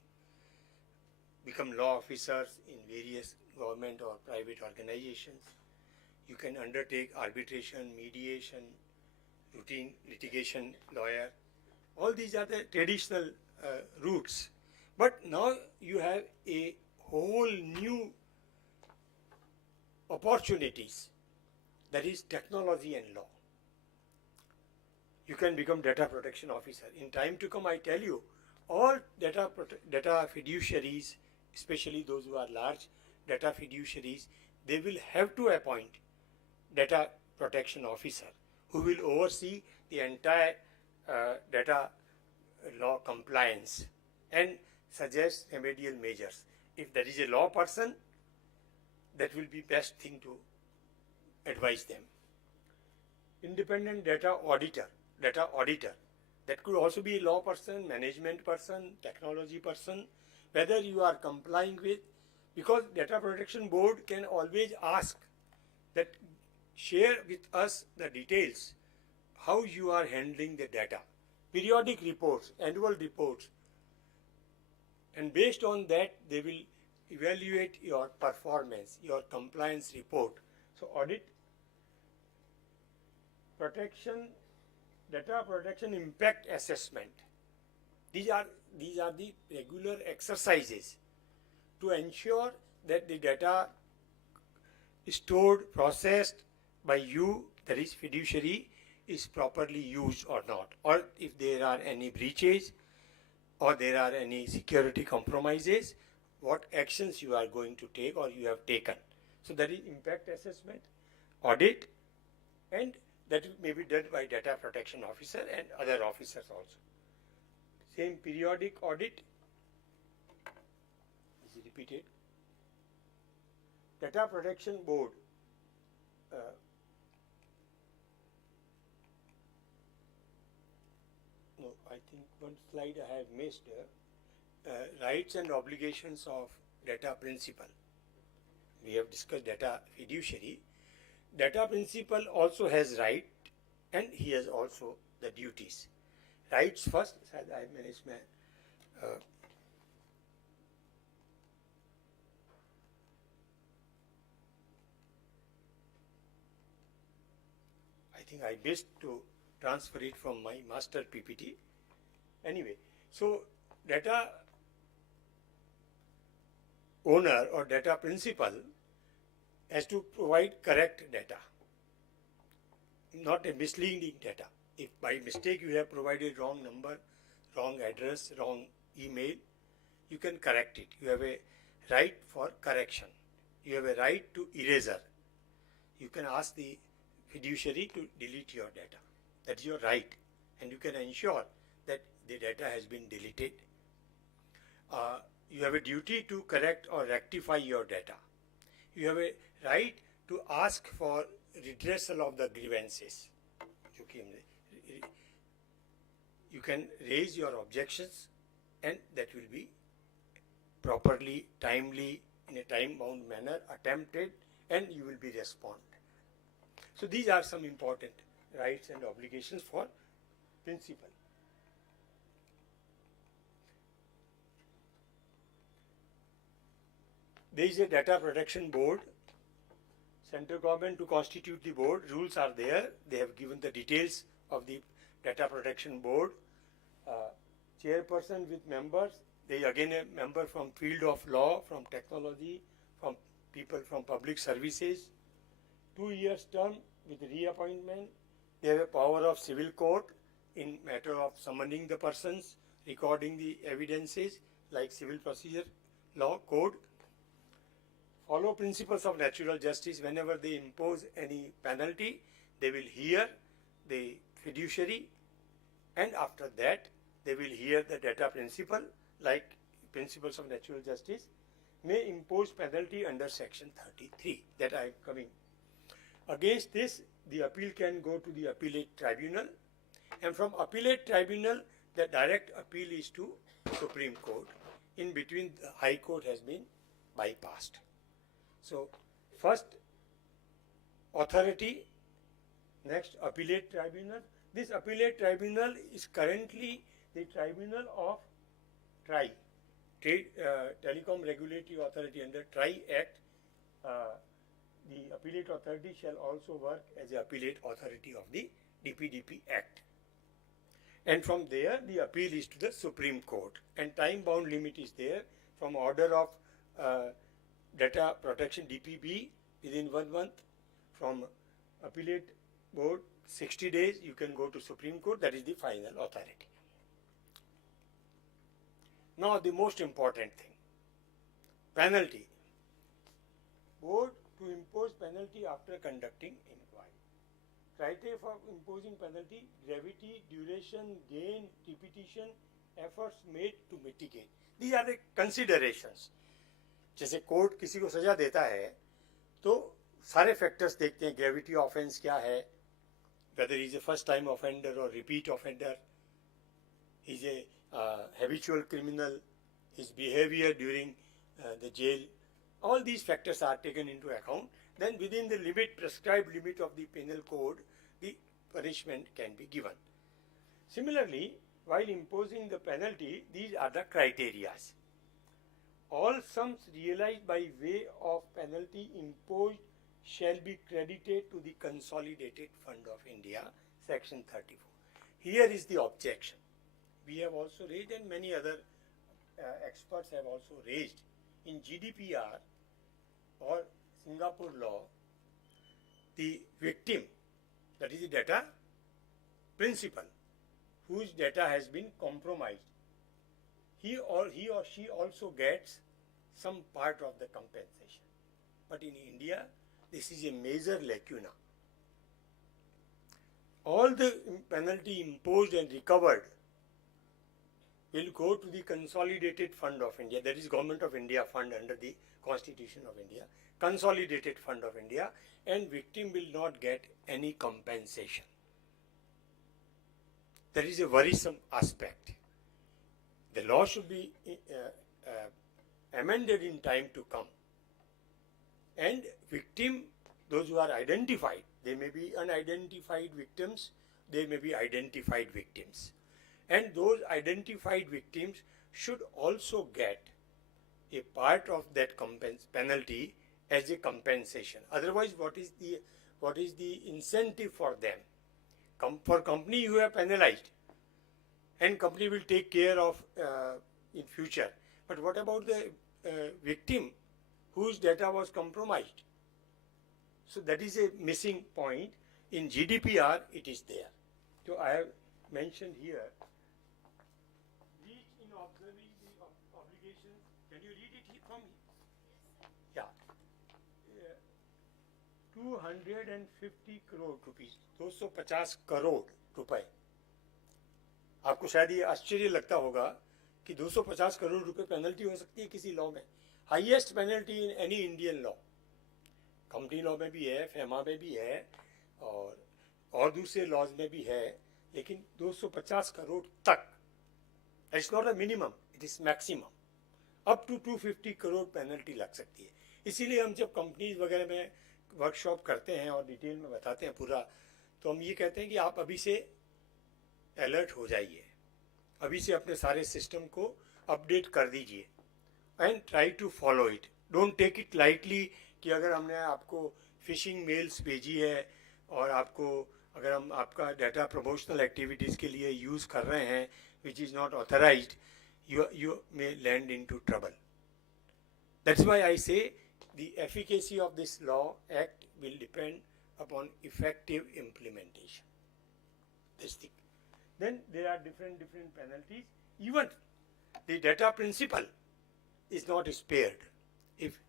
become law officers in various government or private organizations. You can undertake arbitration, mediation, routine litigation lawyer. All these are the traditional routes. But now you have a whole whole new opportunities, that is technology and law. You can become data protection officer. In time to come, I tell you, all data fiduciaries, especially those who are large data fiduciaries, they will have to appoint data protection officer who will oversee the entire data law compliance and suggest remedial measures. If there is a law person, that will be best thing to advise them. Independent data auditor, that could also be a law person, management person, technology person, whether you are complying with, because data protection board can always ask that share with us the details, how you are handling the data, periodic reports, annual reports, and based on that they will evaluate your performance, your compliance report. So audit, protection, data protection impact assessment. These are the regular exercises to ensure that the data stored, processed by you, that is fiduciary, is properly used or not, or if there are any breaches or there are any security compromises, what actions you are going to take or you have taken. So that is impact assessment, audit, and that may be done by data protection officer and other officers also. Same periodic audit is repeated. Data protection board, no, I think one slide I have missed. Rights and obligations of data principal. We have discussed data fiduciary. Data principal also has right and he has also the duties. Rights first, I manage my I think I missed to transfer it from my master PPT. Anyway, so data owner or data principal has to provide correct data, not a misleading data. If by mistake you have provided wrong number, wrong address, wrong email, you can correct it. You have a right for correction. You have a right to erasure. You can ask the fiduciary to delete your data. That is your right, and you can ensure that the data has been deleted. You have a duty to correct or rectify your data. You have a right to ask for redressal of the grievances. You can raise your objections and that will be properly, timely, in a time-bound manner attempted, and you will be responded. So these are some important rights and obligations for principal. There is a data protection board. Central government to constitute the board, rules are there. They have given the details of the data protection board. Chairperson with members. They again a member from field of law, from technology, from people from public services. 2 years term with reappointment. They have a power of civil court in matter of summoning the persons, recording the evidences like civil procedure law code. Follow principles of natural justice. Whenever they impose any penalty, they will hear the fiduciary, and after that they will hear the data principal, like principles of natural justice, may impose penalty under section 33. That I am coming. Against this, the appeal can go to the appellate tribunal, and from appellate tribunal, the direct appeal is to Supreme Court. In between, the High Court has been bypassed. So, first authority, next appellate tribunal. This appellate tribunal is currently the tribunal of TRAI, Telecom Regulatory Authority. Under TRAI Act, the appellate authority shall also work as the appellate authority of the DPDP Act. And from there, the appeal is to the Supreme Court, and time bound limit is there from order of data protection DPB within 1 month. From appellate board 60 days, you can go to Supreme Court, that is the final authority. Now the most important thing, penalty. Board to impose penalty after conducting inquiry. Criteria for imposing penalty: gravity, duration, gain, repetition, efforts made to mitigate. These are the considerations. जैसे court किसी को सजा देता है तो सारे factors देखते हैं, ग्रेविटी ऑफेंस क्या है, whether he is a first time offender or repeat offender, he is a habitual criminal, his behavior during the jail, all these factors are taken into account. Then within the limit, prescribed limit of the penal code, the punishment can be given. Similarly, while imposing the penalty, these are the criteria. All sums realized by way of penalty imposed shall be credited to the Consolidated Fund of India, Section 34. Here is the objection. We have also raised, and many other experts have also raised, in GDPR or Singapore law, the victim, that is the data principal, whose data has been compromised, he or she also gets some part of the compensation. But in India, this is a major lacuna. All the penalty imposed and recovered will go to the Consolidated Fund of India, that is Government of India fund under the Constitution of India, Consolidated Fund of India, and victim will not get any compensation. There is a worrisome aspect. The law should be amended in time to come. And victim, those who are identified, they may be unidentified victims, they may be identified victims. And those identified victims should also get a part of that penalty as a compensation. Otherwise, what is the incentive for them? For company, you have penalized, and company will take care of in future. But what about the victim whose data was compromised? So that is a missing point. In GDPR, it is there. So I have mentioned here, breach in observing the obligations. Can you read it from here? Yeah. 250 crore rupees, 250 crore रुपए. आपको शायद ये आश्चर्य लगता होगा कि 250 करोड़ रुपए penalty हो सकती है किसी लॉ में. Highest penalty in any Indian law, company law में भी है, फेमा में भी है, और दूसरे लॉज में भी है, लेकिन 250 करोड़ तक. It's not a minimum, it is maximum. Up to 250 crore penalty लग सकती है. इसीलिए हम जब कंपनीज वगैरह में वर्कशॉप करते हैं और डिटेल में बताते हैं पूरा, तो हम ये कहते हैं कि आप अभी से अलर्ट हो जाइए, अभी से अपने सारे सिस्टम को अपडेट कर दीजिए and try to follow it. Don't take it lightly कि अगर हमने आपको फिशिंग मेल्स भेजी है और आपको अगर हम आपका डाटा प्रमोशनल एक्टिविटीज़ के लिए यूज़ कर रहे हैं which is not authorised, you may land into trouble. That's why I say the efficacy of this law act will depend upon effective implementation. This thing. Then there are different penalties. Even the data principal is not spared. If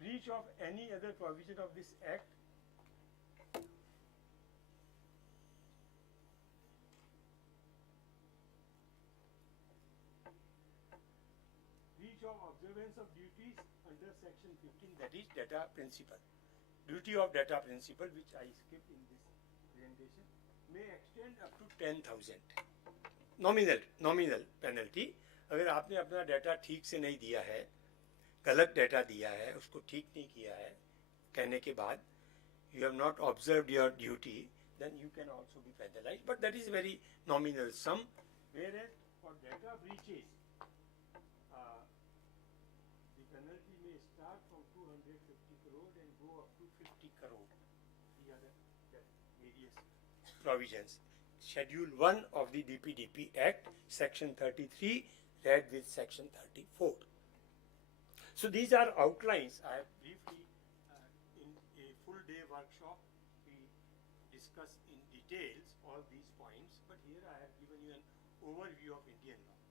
breach of any other provision of this act of observance of duties under section 15, that is data principal. Duty of data principal, which I skipped in this presentation, may extend up to 10,000. Nominal penalty. अगर आपने अपना data ठीक से नहीं दिया है, गलत data दिया है, उसको ठीक नहीं किया है, कहने के बाद you have not observed your duty, then you can also be penalized. But that is very nominal sum. Whereas for data breaches, penalty may start from 250 crore and go up to 50 crore. These are the various provisions. Schedule 1 of the DPDP Act, Section 33, read with section 34. So these are outlines. I have briefly, in a full day workshop, we discuss in details all these points, but here I have given you an overview of Indian law.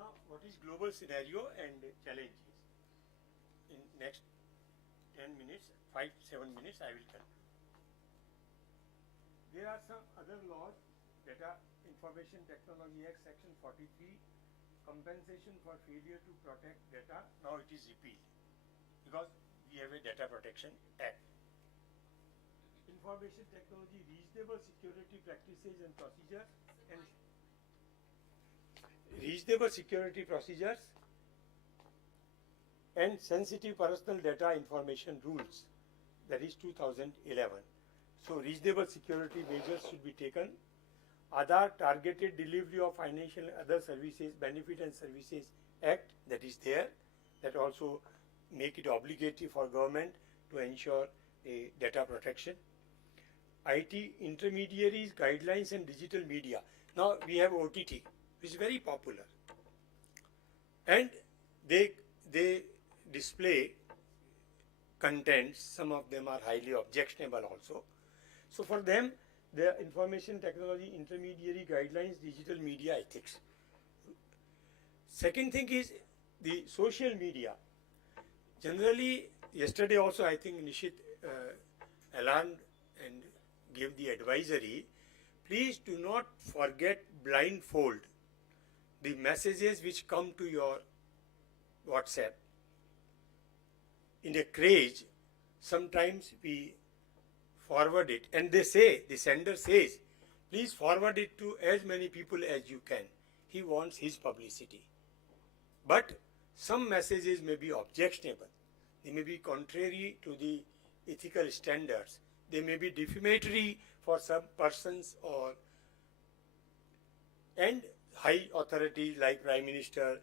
Now, what is global scenario and challenges? In next 10 minutes, 5-7 minutes, I will conclude. There are some other laws. Data Information Technology Act, Section 43, compensation for failure to protect data. Now it is repealed because we have a Data Protection Act. Information Technology Reasonable Security Practices and Procedures and Reasonable Security Procedures and Sensitive Personal Data Information Rules, that is 2011. So reasonable security measures should be taken. Aadhaar Targeted Delivery of Financial and Other Services, Benefit and Services Act, that is there, that also make it obligatory for government to ensure a data protection. IT intermediaries, guidelines and digital media. Now we have OTT, which is very popular, and they display contents. Some of them are highly objectionable also. So for them, the information technology intermediary guidelines, digital media ethics. Second thing is the social media. Generally, yesterday also I think Nishit alarmed and gave the advisory. Please do not forget blindfold the messages which come to your WhatsApp. In a craze, sometimes we forward it, and they say, the sender says, please forward it to as many people as you can. He wants his publicity. But some messages may be objectionable. They may be contrary to the ethical standards. They may be defamatory for some persons and high authorities like Prime Minister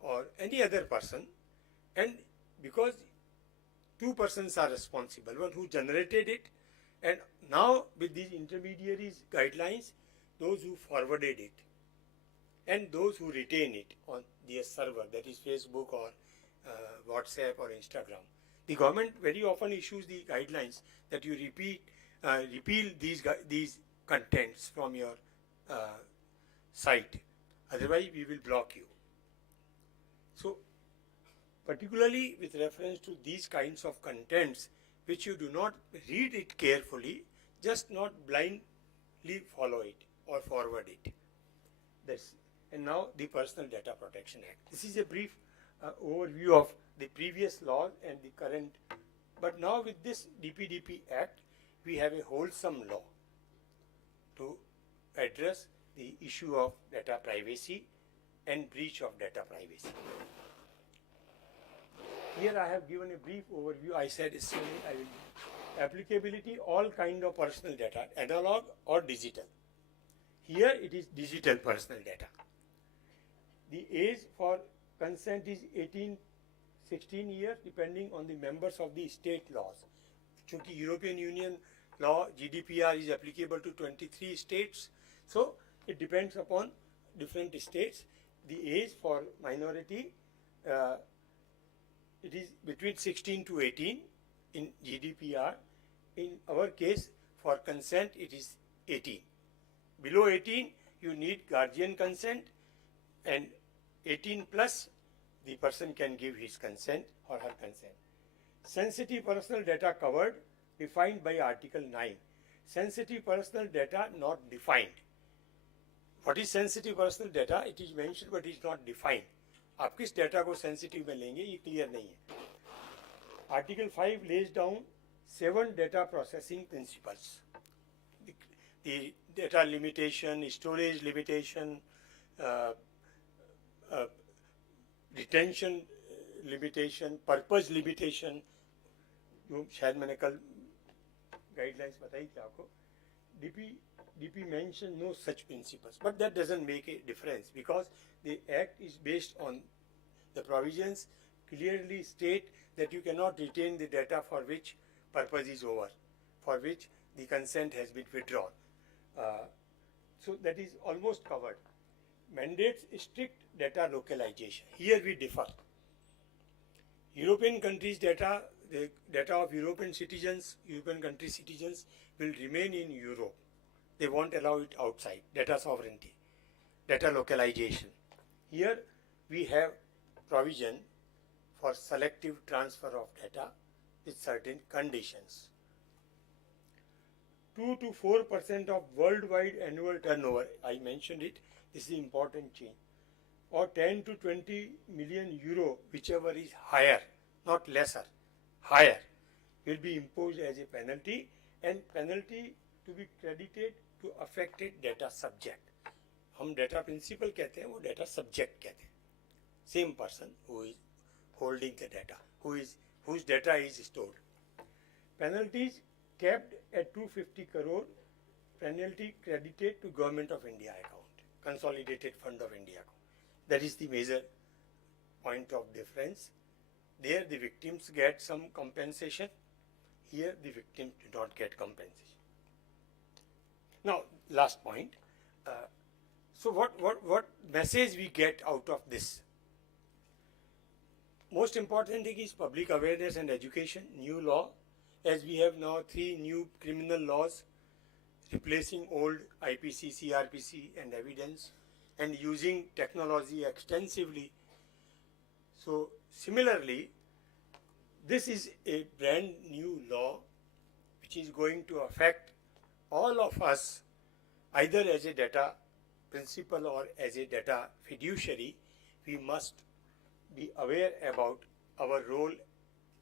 or any other person. And because two persons are responsible, one who generated it, and now with these intermediaries guidelines, those who forwarded it and those who retain it on their server, that is Facebook or WhatsApp or Instagram. The government very often issues the guidelines that you repeal these contents from your site, otherwise we will block you. So particularly with reference to these kinds of contents, which you do not read it carefully, just not blindly follow it or forward it. And now the Personal Data Protection Act. This is a brief overview of the previous law and the current. But now with this DPDP Act, we have a wholesome law to address the issue of data privacy and breach of data privacy. Here I have given a brief overview. I said I will applicability all kind of personal data, analog or digital. Here it is digital personal data. The age for consent is 16 years depending on the members of the state laws. Chunki European Union law GDPR is applicable to 23 states, so it depends upon different states. The age for minority it is between 16 to 18 in GDPR. In our case, for consent, it is 18. Below 18, you need guardian consent, and 18 plus, the person can give his consent or her consent. Sensitive personal data covered, defined by Article 9. Sensitive personal data not defined. What is sensitive personal data? It is mentioned, but it is not defined. आप किस data को sensitive में लेंगे ये clear नहीं है. Article 5 lays down 7 data processing principles. The data limitation, storage limitation, retention limitation, purpose limitation. जो शायद मैंने कल guidelines बताई थी आपको. DP mentioned no such principles, but that doesn't make a difference because the act is based on the provisions clearly state that you cannot retain the data for which purpose is over, for which the consent has been withdrawn. So that is almost covered. mandates strict data localization. Here we differ. European countries' data, the data of European citizens, European country citizens will remain in Europe. They won't allow it outside. Data sovereignty, data localization. Here we have provision for selective transfer of data with certain conditions. 2 to 4% of worldwide annual turnover, I mentioned it, this is important change, or 10 to 20 million euro, whichever is higher, not lesser, higher, will be imposed as a penalty, and penalty to be credited to affected data subject. हम data principal कहते हैं, वो data subject कहते हैं. Same person who is holding the data, whose data is stored. Penalties kept at 250 crore, penalty credited to Government of India account, Consolidated Fund of India account. That is the major point of difference. There the victims get some compensation. Here the victims do not get compensation. Now, last point. So what message we get out of this? Most important thing is public awareness and education, new law, as we have now 3 new criminal laws replacing old IPC, CRPC and evidence, and using technology extensively. So similarly, this is a brand new law which is going to affect all of us either as a data principal or as a data fiduciary. We must be aware about our role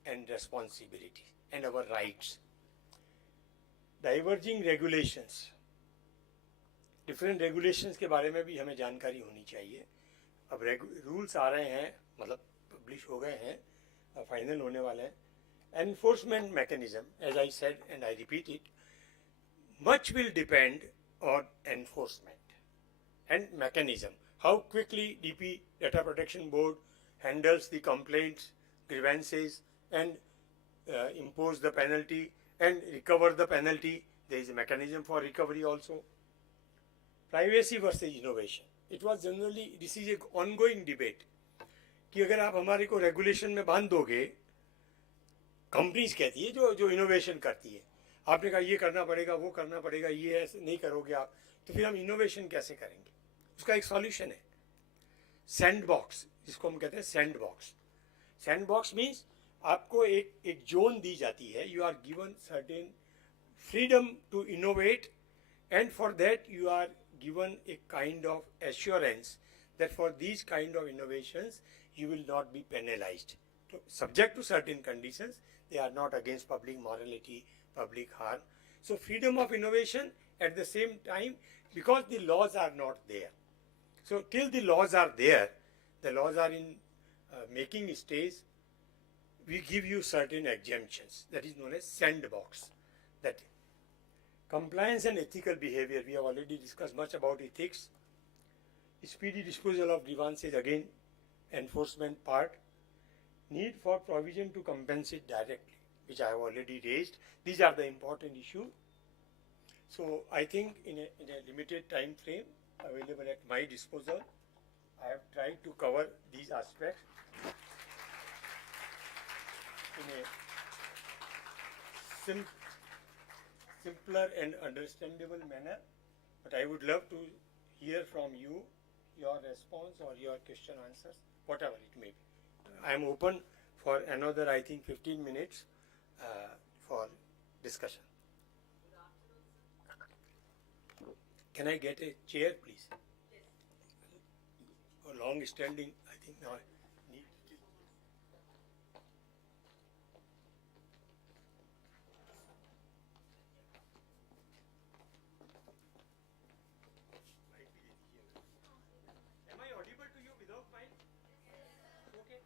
and responsibility and our rights. Diverging regulations, different regulations के बारे में भी हमें जानकारी होनी चाहिए. अब rules आ रहे हैं, मतलब पब्लिश हो गए हैं, फाइनल होने वाले हैं. Enforcement mechanism, as I said and I repeat it, much will depend on enforcement and mechanism. How quickly DP, Data Protection Board, handles the complaints, grievances, and impose the penalty and recover the penalty. There is a mechanism for recovery also. Privacy versus innovation. It was generally, this is an ongoing debate कि अगर आप हमारे को regulation में बांध दोगे, companies कहती है जो इनोवेशन करती है, आपने कहा ये करना पड़ेगा, वो करना पड़ेगा, ये ऐसे नहीं करोगे आप, तो फिर हम इनोवेशन कैसे करेंगे? उसका एक सॉल्यूशन है सैंड बॉक्स, जिसको हम कहते हैं sand box. Sand box means आपको एक जोन दी जाती है, you are given certain freedom to innovate, and for that you are given a kind of assurance that for these kind of innovations you will not be penalized. So, subject to certain conditions, they are not against public morality, public harm. So freedom of innovation at the same time, because the laws are not there. So till the laws are there, the laws are in making stage, we give you certain exemptions. That is known as sandbox. That compliance and ethical behavior, we have already discussed much about ethics. Speedy disposal of grievances, again, enforcement part. Need for provision to compensate directly, which I have already raised. These are the important issues. So I think in a limited time frame available at my disposal, I have tried to cover these aspects in a simpler and understandable manner, but I would love to hear from you your response or your question answers, whatever it may be. I am open for another, I think, 15 minutes for discussion. Can I get a chair, please? Yes. A long standing, I think now I need. Am I audible to you without mic? Okay.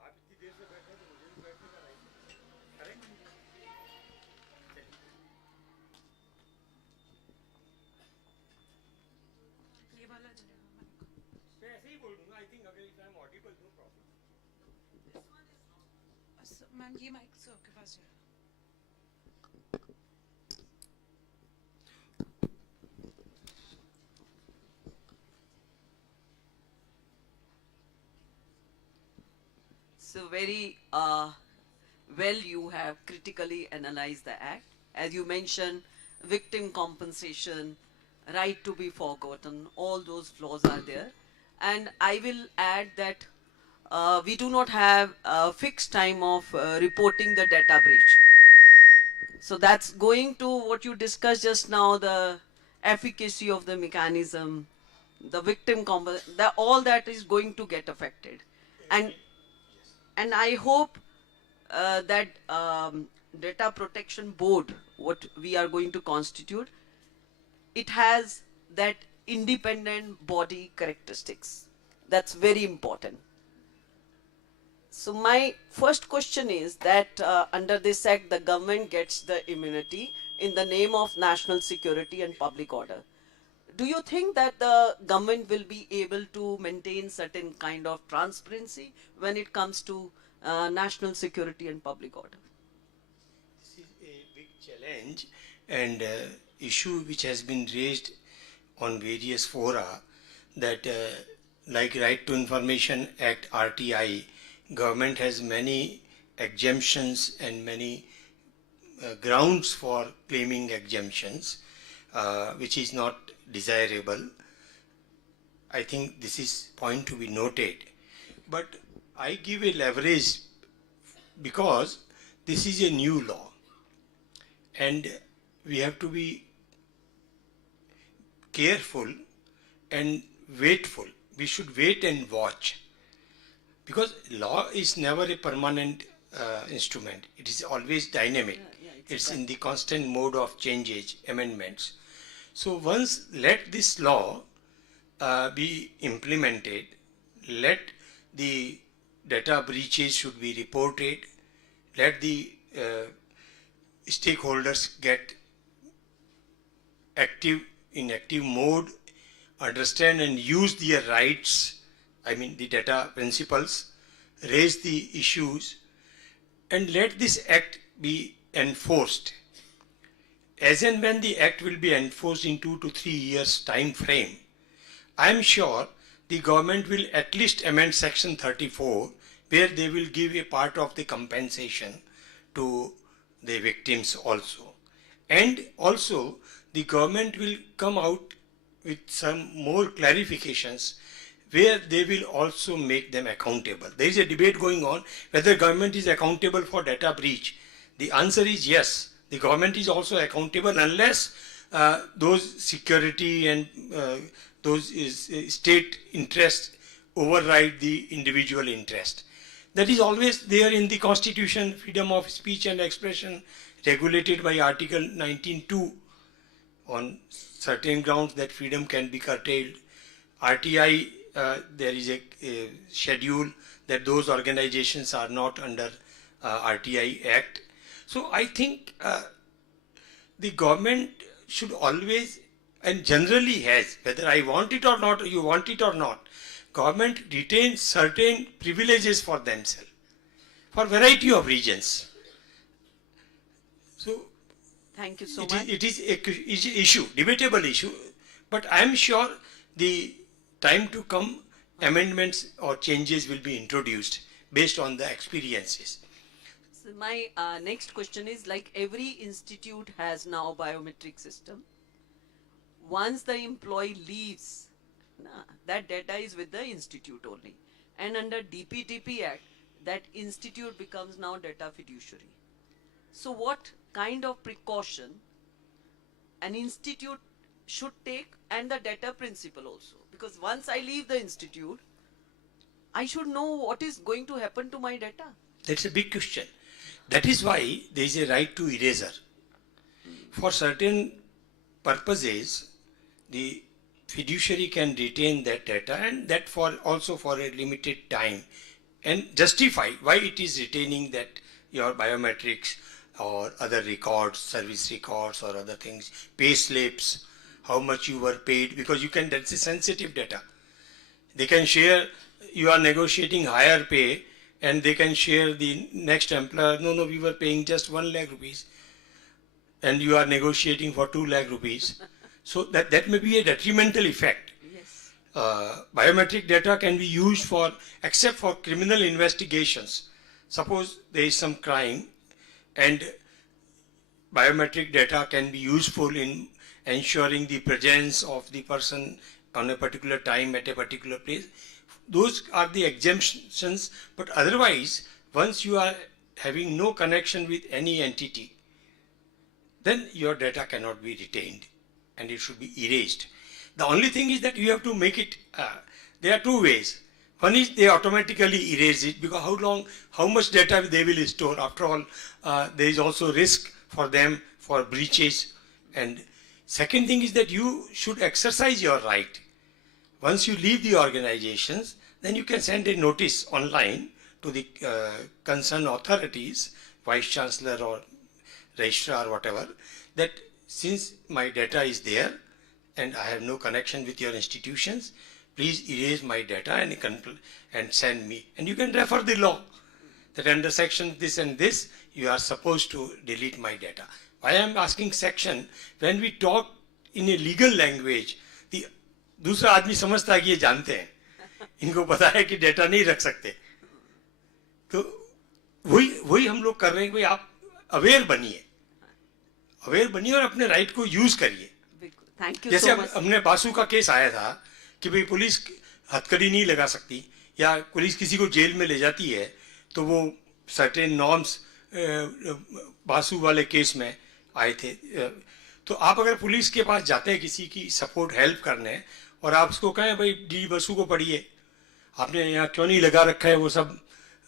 आप इतनी देर से बैठे तो मुझे भी बैठने का नहीं. मैम ये माइक सर के पास है। So very well you have critically analyzed the act. As you mentioned, victim compensation, right to be forgotten, all those flaws are there. And I will add that we do not have a fixed time of reporting the data breach. So that's going to what you discussed just now, the efficacy of the mechanism, the victim all that is going to get affected. And I hope that data protection board, what we are going to constitute, it has that independent body characteristics. That's very important. So my first question is that under this act, the government gets the immunity in the name of national security and public order. Do you think that the government will be able to maintain certain kind of transparency when it comes to national security and public order? This is a big challenge and issue which has been raised on various fora that like Right to Information Act RTI, government has many exemptions and many grounds for claiming exemptions which is not desirable. I think this is point to be noted. But I give a leverage because this is a new law and we have to be careful and waitful. We should wait and watch because law is never a permanent instrument. It is always dynamic. It's in the constant mode of changes, amendments. So once let this law be implemented, let the data breaches should be reported, let the stakeholders get active mode, understand and use their rights, I mean the data principles, raise the issues, and let this act be enforced. As and when the act will be enforced in 2 to 3 years time frame, I am sure the government will at least amend section 34 where they will give a part of the compensation to the victims also. And also the government will come out with some more clarifications where they will also make them accountable. There is a debate going on whether government is accountable for data breach. The answer is yes. The government is also accountable unless those security and those state interests override the individual interest. That is always there in the Constitution, freedom of speech and expression regulated by Article 19(2). On certain grounds that freedom can be curtailed. RTI, there is a schedule that those organizations are not under RTI Act. So I think the government should always and generally has, whether I want it or not, you want it or not, government retains certain privileges for themselves for variety of reasons. So thank you so much. It is a issue, debatable issue, but I am sure the time to come amendments or changes will be introduced based on the experiences. So my next question is, like every institute has now biometric system. Once the employee leaves, that data is with the institute only. And under DPTP Act, that institute becomes now data fiduciary. So what kind of precaution an institute should take, and the data principal also? Because once I leave the institute, I should know what is going to happen to my data. That's a big question. That is why there is a right to erasure. For certain purposes, the fiduciary can retain that data, and that also for a limited time, and justify why it is retaining that your biometrics or other records, service records or other things, pay slips, how much you were paid, because that's a sensitive data. They can share, you are negotiating higher pay and they can share the next employer. No, we were paying just 1 lakh rupees, and you are negotiating for 2 lakh rupees. So that may be a detrimental effect. Yes. Biometric data can be used for, except for criminal investigations. Suppose there is some crime, and biometric data can be useful in ensuring the presence of the person on a particular time at a particular place. Those are the exemptions, but otherwise, once you are having no connection with any entity, then your data cannot be retained and it should be erased. The only thing is that you have to make it, there are two ways. One is they automatically erase it, because how much data they will store. After all, there is also risk for them for breaches. And second thing is that you should exercise your right. Once you leave the organizations, then you can send a notice online to the concerned authorities, Vice Chancellor or Registrar or whatever, that since my data is there and I have no connection with your institutions, please erase my data and send me. And you can refer the law that under section this and this, you are supposed to delete my data. Why I am asking section? When we talk in a legal language, the दूसरा आदमी समझता है कि ये जानते हैं, इनको पता है कि डेटा नहीं रख सकते. तो वही हम लोग कर रहे हैं कि भाई आप अवेयर बनिए और अपने राइट को यूज करिए. Thank you जैसे so much. हमने बासु का केस आया था कि भाई पुलिस हथकड़ी नहीं लगा सकती, या पुलिस किसी को जेल में ले जाती है तो वो सर्टेन नॉर्म्स बासु वाले केस में आए थे. तो आप अगर पुलिस के पास जाते हैं किसी की सपोर्ट हेल्प करने और आप उसको कहें भाई डी बासु को पढ़िए, आपने यहाँ क्यों नहीं लगा रखा है वो सब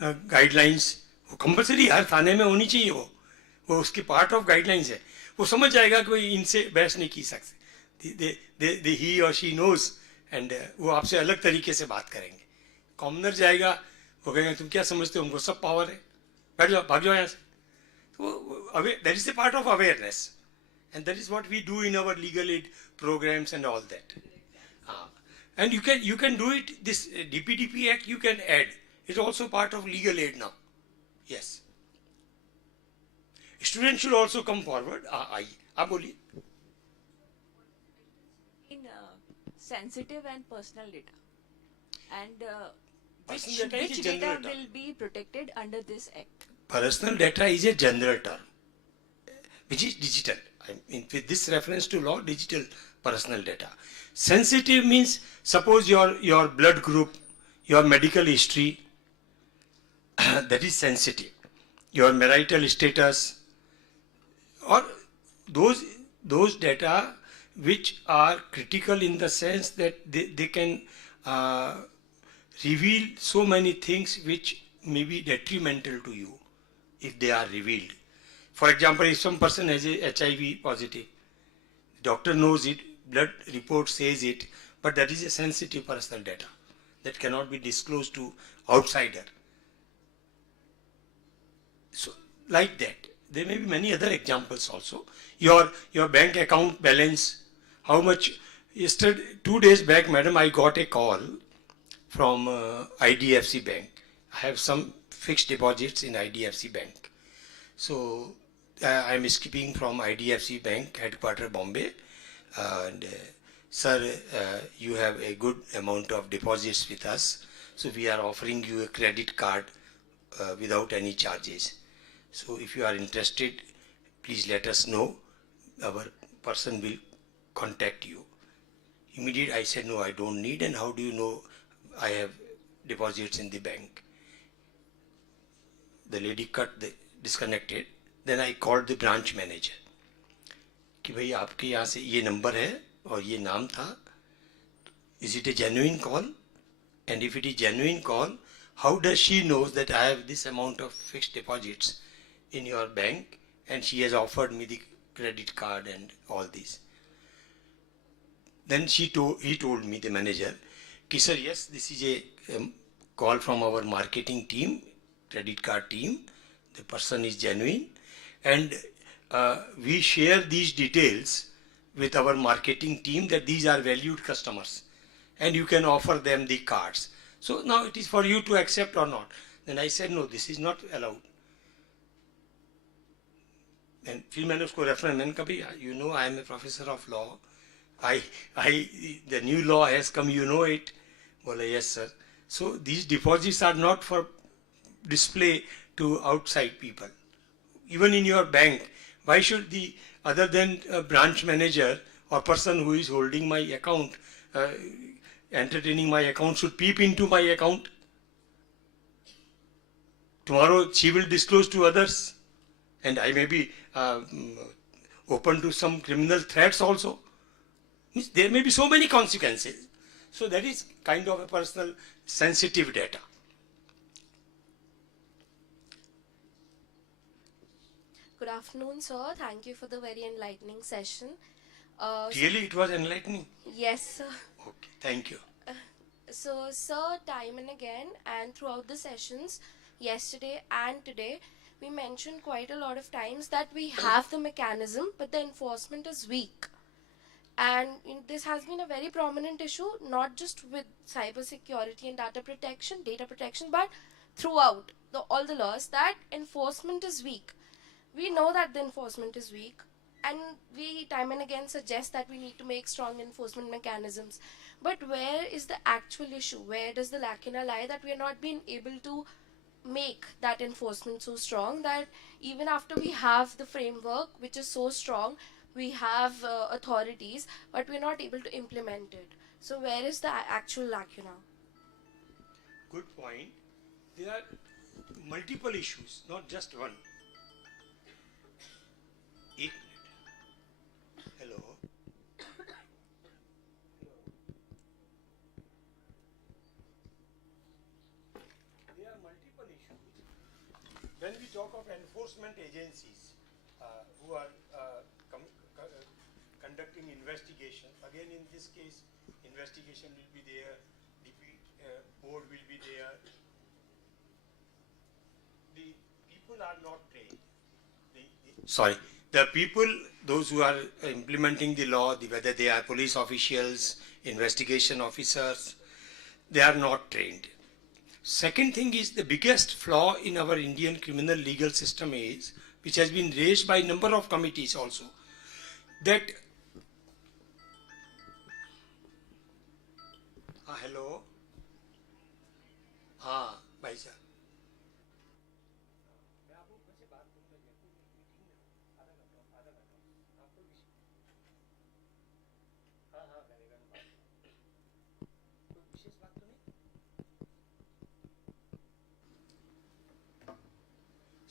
गाइडलाइंस, वो कंपलसरी हर थाने में होनी चाहिए, वो उसकी पार्ट ऑफ गाइडलाइंस है. वो समझ जाएगा कि भाई इनसे बहस नहीं की सकते. ही और शी नोज, एंड वो आपसे अलग तरीके से बात करेंगे. कॉमनर जाएगा, वो कहेंगे तुम क्या समझते हो, उनको सब पावर है, बैठ जाओ, भाग जाओ यहाँ से. तो that is the part of awareness, and that is what we do in our legal aid programs and all that. And you can do it, this DPDP Act you can add. It's also part of legal aid now. Yes. Students should also come forward. आप बोलिए. In sensitive and personal data, and Personal data is which a general data term. will be protected under this act? Personal data is a general term, which is digital. I mean, with this reference to law, digital personal data. Sensitive means, suppose your blood group, your medical history, that is sensitive. Your marital status, or those data which are critical in the sense that they can reveal so many things which may be detrimental to you if they are revealed. For example, if some person has a HIV positive, doctor knows it, blood report says it, but that is a sensitive personal data that cannot be disclosed to outsider. So, like that. There may be many other examples also. Your bank account balance, how much. Yesterday, 2 days back, madam, I got a call from IDFC Bank. I have some fixed deposits in IDFC Bank. So, I am skipping from IDFC Bank, headquarter Bombay. And sir, you have a good amount of deposits with us. So, we are offering you a credit card without any charges. So, if you are interested, please let us know. Our person will contact you. Immediately I said, no, I don't need. And how do you know I have deposits in the bank? The lady disconnected. Then I called the branch manager. कि भाई आपके यहाँ से ये number है और ये नाम था. Is it a genuine call? And if it is genuine call, how does she know that I have this amount of fixed deposits in your bank and she has offered me the credit card and all this? Then he told me, the manager, कि sir, yes, this is a call from our marketing team, credit card team. The person is genuine, and we share these details with our marketing team that these are valued customers and you can offer them the cards. So now it is for you to accept or not. Then I said, no, this is not allowed. And फिर मैंने उसको reference मैंने कहा भाई you know I am a professor of law. The new law has come, you know it. बोला yes sir. So these deposits are not for display to outside people. Even in your bank, why should the other than a branch manager or person who is holding my account, entertaining my account should peep into my account? Tomorrow she will disclose to others and I may be open to some criminal threats also. Means there may be so many consequences. So that is kind of a personal sensitive data. Good afternoon, sir. Thank you for the very enlightening session. Really, it was enlightening. Yes, sir. Okay, thank you. So, sir, time and again, and throughout the sessions, yesterday and today, we mentioned quite a lot of times that we have the mechanism, but the enforcement is weak. And this has been a very prominent issue, not just with cyber security and data protection, but throughout all the laws, that enforcement is weak. We know that the enforcement is weak, and we time and again suggest that we need to make strong enforcement mechanisms. But where is the actual issue? Where does the lacuna lie that we are not being able to make that enforcement so strong that even after we have the framework which is so strong, we have authorities, but we're not able to implement it. So where is the actual lacuna? Good point. There are multiple issues, not just one. 1 minute. Hello. There are multiple issues. When we talk of enforcement agencies who are conducting investigation, again in this case, investigation will be there, DP board will be there. The people are not trained. The people, those who are implementing the law, whether they are police officials, investigation officers, they are not trained. Second thing is the biggest flaw in our Indian criminal legal system is, which has been raised by a number of committees also, that hello, भाई साहब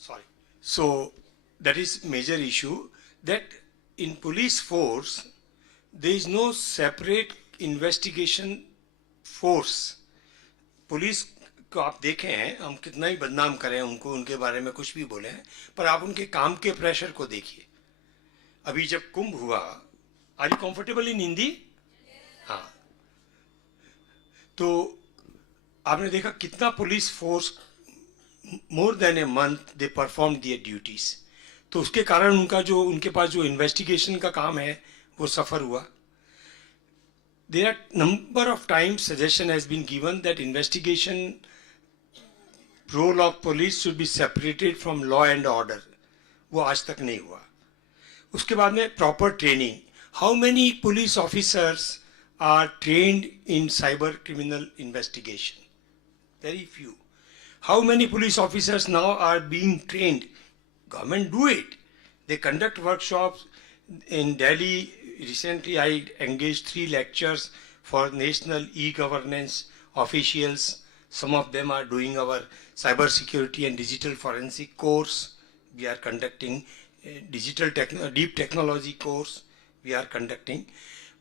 sorry. So that is major issue, that in police force there is no separate investigation force. Police को आप देखें, हम कितना ही बदनाम करें उनको, उनके बारे में कुछ भी बोलें, पर आप उनके काम के प्रेशर को देखिए. अभी जब कुंभ हुआ, are you comfortable in Hindi? हाँ. तो आपने देखा कितना police force more than a month they performed their duties. तो उसके कारण उनके पास जो इन्वेस्टिगेशन का काम है वो सफर हुआ. There are number of times suggestion has been given that investigation role of police should be separated from law and order. वो आज तक नहीं हुआ. उसके बाद में proper training. How many police officers are trained in cyber criminal investigation? Very few. How many police officers now are being trained? Government do it. They conduct workshops in Delhi. Recently, I engaged 3 lectures for national e-governance officials. Some of them are doing our cyber security and digital forensic course. We are conducting a deep technology course. We are conducting.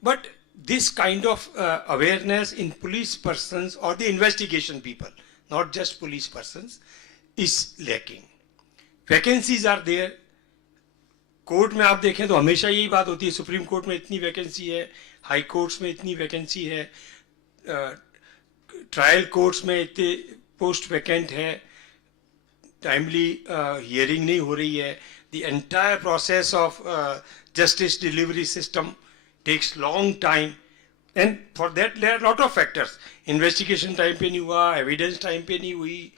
But this kind of awareness in police persons or the investigation people, not just police persons, is lacking. Vacancies are there. Court में आप देखें तो हमेशा यही बात होती है, supreme court में इतनी वैकेंसी है, हाई कोर्ट्स में इतनी वैकेंसी है, ट्रायल कोर्ट्स में इतने पोस्ट वैकेंट है, टाइमली हियरिंग नहीं हो रही है. The entire process of justice delivery system takes long time. And for that there are a lot of factors. Investigation time पे नहीं हुआ, evidence time पे नहीं हुई,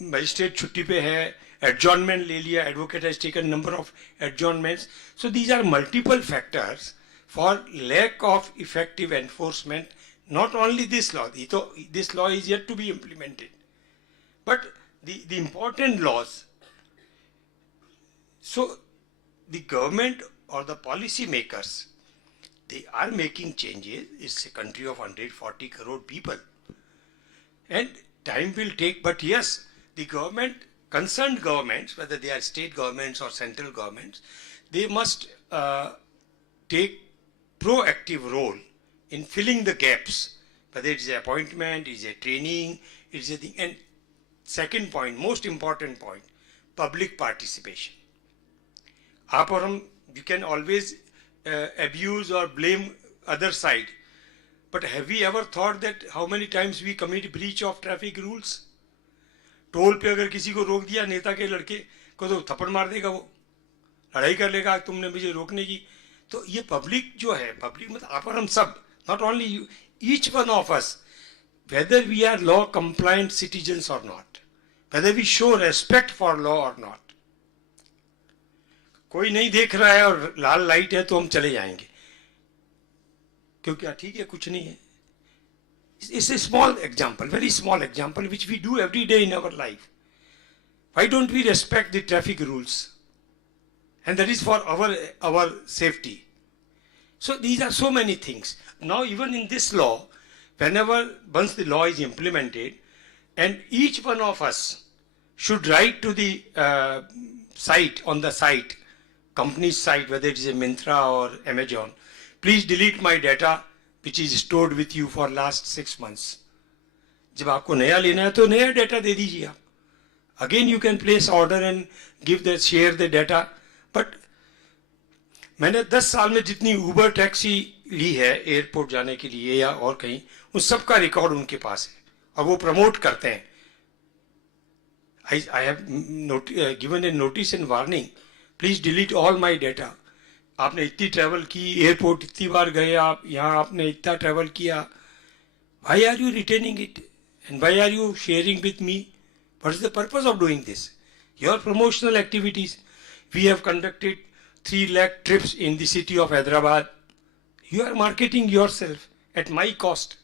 magistrate छुट्टी पे है, adjournment ले लिया, advocate has taken number of adjournments. So these are multiple factors for lack of effective enforcement. Not only this law, this law is yet to be implemented, but the important laws. So the government or the policy makers, they are making changes. It's a country of 140 crore people. And time will take, but yes, the government, concerned governments, whether they are state governments or central governments, they must take proactive role in filling the gaps, whether it is an appointment, it is a training, it is a thing. And second point, most important point, public participation. आप और हम, you can always abuse or blame other side, but have we ever thought that how many times we commit breach of traffic rules? Toll पे अगर किसी को रोक दिया, नेता के लड़के को तो थप्पड़ मार देगा, वो लड़ाई कर लेगा, तुमने मुझे रोकने की. तो ये पब्लिक जो है, पब्लिक मतलब आप और हम सब, not only you, each one of us, whether we are law compliant citizens or not, whether we show respect for law or not. कोई नहीं देख रहा है और लाल लाइट है तो हम चले जाएंगे, क्योंकि ठीक है, कुछ नहीं है. It's a small example, very small example, which we do every day in our life. Why don't we respect the traffic rules? And that is for our safety. So these are so many things. Now even in this law, once the law is implemented, and each one of us should write to the site, on the site, company's site, whether it is a Myntra or Amazon, please delete my data which is stored with you for last 6 months. जब आपको नया लेना है तो नया data दे दीजिए आप. Again you can place order and share the data. But मैंने 10 साल में जितनी Uber टैक्सी ली है एयरपोर्ट जाने के लिए या और कहीं, उन सब का रिकॉर्ड उनके पास है और वो प्रमोट करते हैं. I have given a notice and warning. Please delete all my data. आपने इतनी ट्रैवल की, एयरपोर्ट इतनी बार गए आप, यहाँ आपने इतना ट्रैवल किया. Why are you retaining it? And why are you sharing with me? What is the purpose of doing this? Your promotional activities. We have conducted 3 lakh trips in the city of Hyderabad. You are marketing yourself at my cost.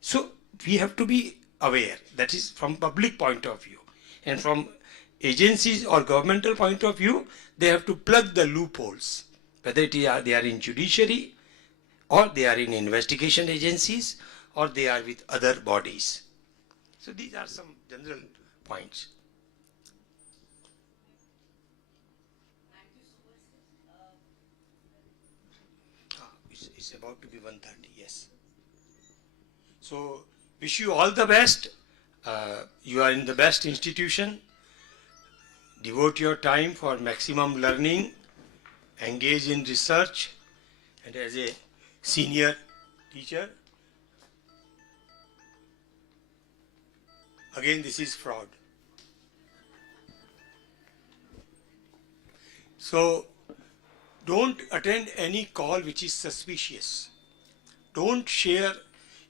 So we have to be aware. That is from public point of view. And from agencies or governmental point of view, they have to plug the loopholes, whether they are in judiciary or they are in investigation agencies or they are with other bodies. So these are some general points. It's about to be 1:30, yes. So wish you all the best. You are in the best institution. Devote your time for maximum learning, engage in research, and as a senior teacher, again this is fraud. So don't attend any call which is suspicious. Don't share.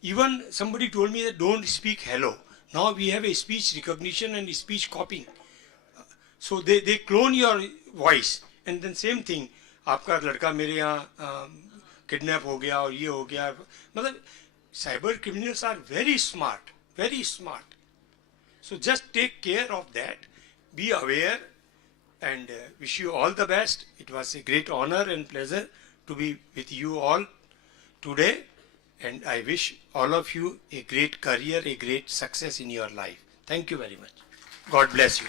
Even somebody told me that don't speak hello. Now we have a speech recognition and speech copying. So they clone your voice and then same thing. आपका लड़का मेरे यहाँ kidnap हो गया और ये हो गया. मतलब cyber criminals are very smart, very smart. So just take care of that. Be aware and wish you all the best. It was a great honor and pleasure to be with you all today. And I wish all of you a great career, a great success in your life. Thank you very much. God bless you.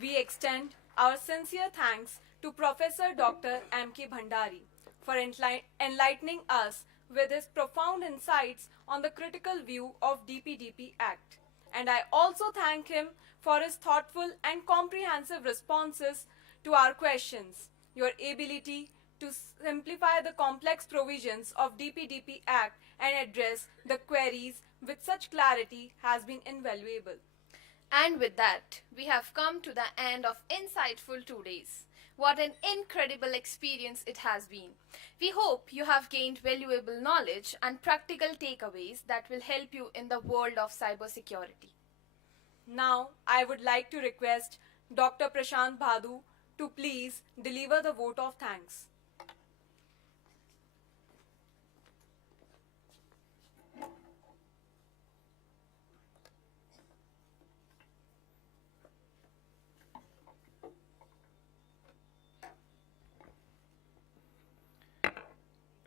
We extend our sincere thanks to Professor Dr. M.K. Bhandari for enlightening us with his profound insights on the critical view of DPDP Act. And I also thank him for his thoughtful and comprehensive responses to our questions. Your ability to simplify the complex provisions of DPDP Act and address the queries with such clarity has been invaluable. And with that, we have come to the end of Insightful 2 Days. What an incredible experience it has been. We hope you have gained valuable knowledge and practical takeaways that will help you in the world of cybersecurity. Now, I would like to request Dr. Prashant Bhadu to please deliver the vote of thanks.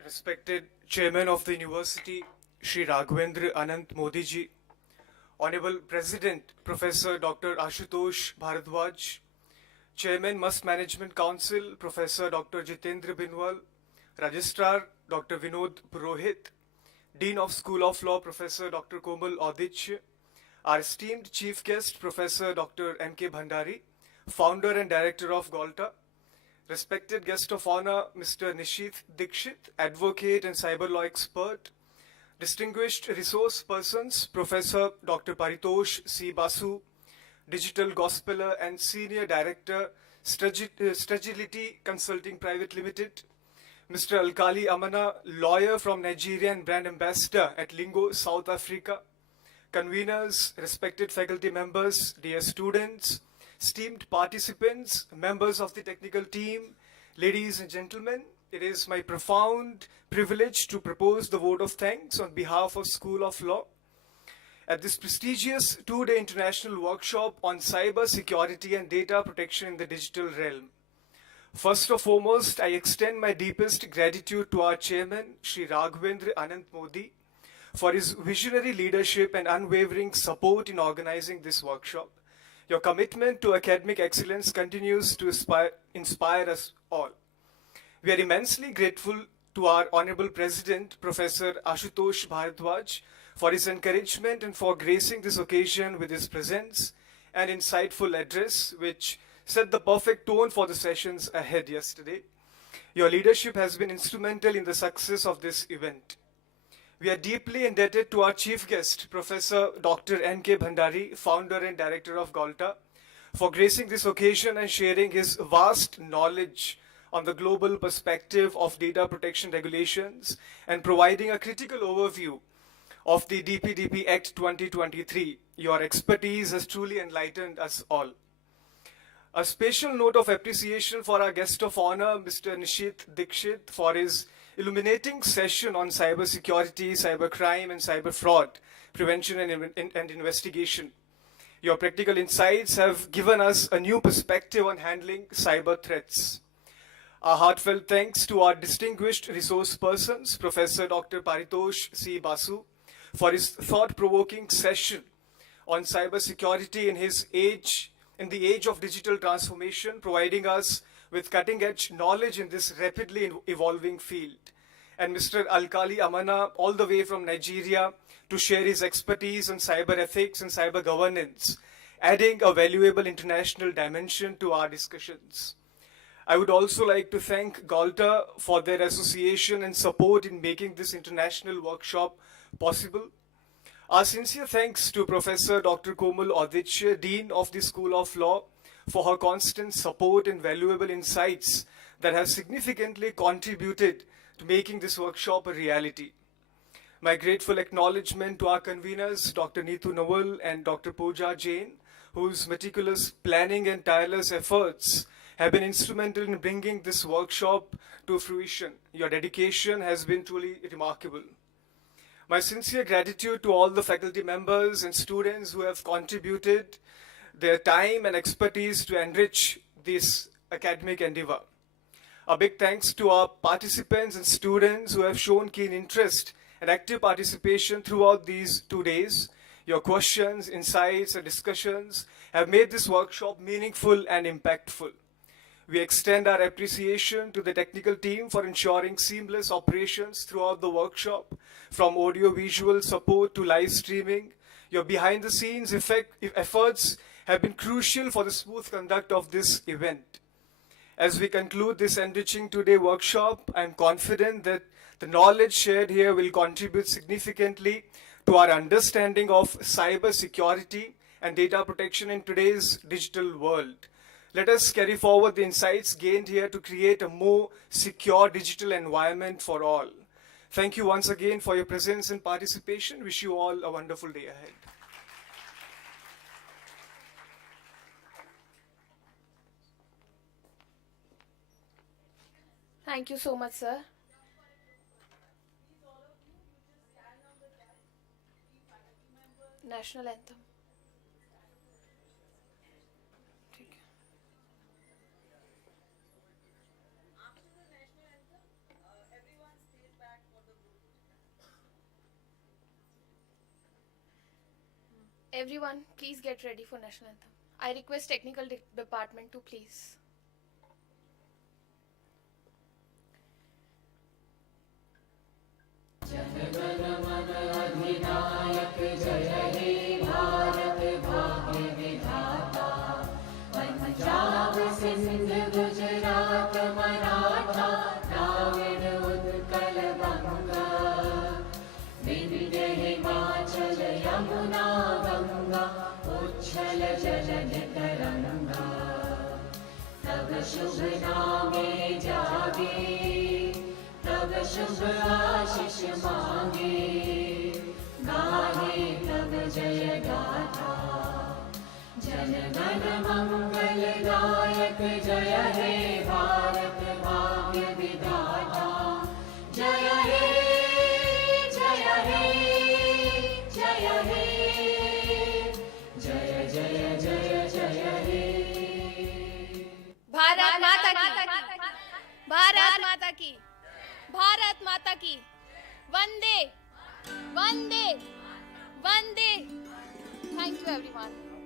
Respected Chairman of the University, Shri Raghavendra Anant Modi ji, Honorable President Professor Dr. Ashutosh Bharadwaj, Chairman Must Management Council Professor Dr. Jitendra Binwal, Registrar Dr. Vinod Purohit, Dean of School of Law Professor Dr. Komal Aditya, our esteemed Chief Guest Professor Dr. M.K. Bhandari, Founder and Director of Galta, respected guest of honor, Mr. Nishith Dikshit, advocate and cyber law expert, distinguished resource persons, Professor Dr. Paritosh C. Basu, digital gospeler and senior director, Stagility Consulting Private Limited, Mr. Alkali Amana, lawyer from Nigeria and brand ambassador at Lingo, South Africa, conveners, respected faculty members, dear students, esteemed participants, members of the technical team, ladies and gentlemen, it is my profound privilege to propose the vote of thanks on behalf of School of Law at this prestigious two-day international workshop on cyber security and data protection in the digital realm. First and foremost, I extend my deepest gratitude to our chairman, Shri Raghavendra Anant Modi, for his visionary leadership and unwavering support in organizing this workshop. Your commitment to academic excellence continues to inspire us all. We are immensely grateful to our Honorable President, Professor Ashutosh Bharadwaj, for his encouragement and for gracing this occasion with his presence and insightful address, which set the perfect tone for the sessions ahead yesterday. Your leadership has been instrumental in the success of this event. We are deeply indebted to our chief guest, Professor Dr. N.K. Bhandari, founder and director of Galta, for gracing this occasion and sharing his vast knowledge on the global perspective of data protection regulations and providing a critical overview of the DPDP Act 2023. Your expertise has truly enlightened us all. A special note of appreciation for our guest of honor, Mr. Nishith Dikshit, for his illuminating session on cybersecurity, cybercrime, and cyber fraud prevention and investigation. Your practical insights have given us a new perspective on handling cyber threats. A heartfelt thanks to our distinguished resource persons, Professor Dr. Paritosh C. Basu, for his thought-provoking session on cybersecurity in the age of digital transformation, providing us with cutting-edge knowledge in this rapidly evolving field. And Mr. Alkali Amana, all the way from Nigeria, to share his expertise on cyber ethics and cyber governance, adding a valuable international dimension to our discussions. I would also like to thank Galta for their association and support in making this international workshop possible. Our sincere thanks to Professor Dr. Komal Aditya, Dean of the School of Law, for her constant support and valuable insights that have significantly contributed to making this workshop a reality. My grateful acknowledgement to our conveners, Dr. Neetu Nawal and Dr. Pooja Jain, whose meticulous planning and tireless efforts have been instrumental in bringing this workshop to fruition. Your dedication has been truly remarkable. My sincere gratitude to all the faculty members and students who have contributed their time and expertise to enrich this academic endeavor. A big thanks to our participants and students who have shown keen interest and active participation throughout these 2 days. Your questions, insights, and discussions have made this workshop meaningful and impactful. We extend our appreciation to the technical team for ensuring seamless operations throughout the workshop, from audio-visual support to live streaming. Your behind-the-scenes efforts have been crucial for the smooth conduct of this event. As we conclude this enriching two-day workshop, I am confident that the knowledge shared here will contribute significantly to our understanding of cyber security and data protection in today's digital world. Let us carry forward the insights gained here to create a more secure digital environment for all. Thank you once again for your presence and participation. Wish you all a wonderful day ahead. Thank you so much, sir. National anthem. Everyone, please get ready for national anthem. I request technical department to please. शुभ नामे जागे तब शुभ आशीष मांगे गाहे तब जय गाथा जन गण मंगल दायक जय हे भारत भाग्य विधाता जय हे जय हे जय हे जय जय जय जय हे भारत माता की, भारत माता की, भारत माता की, वंदे वंदे वंदे. Thank you everyone.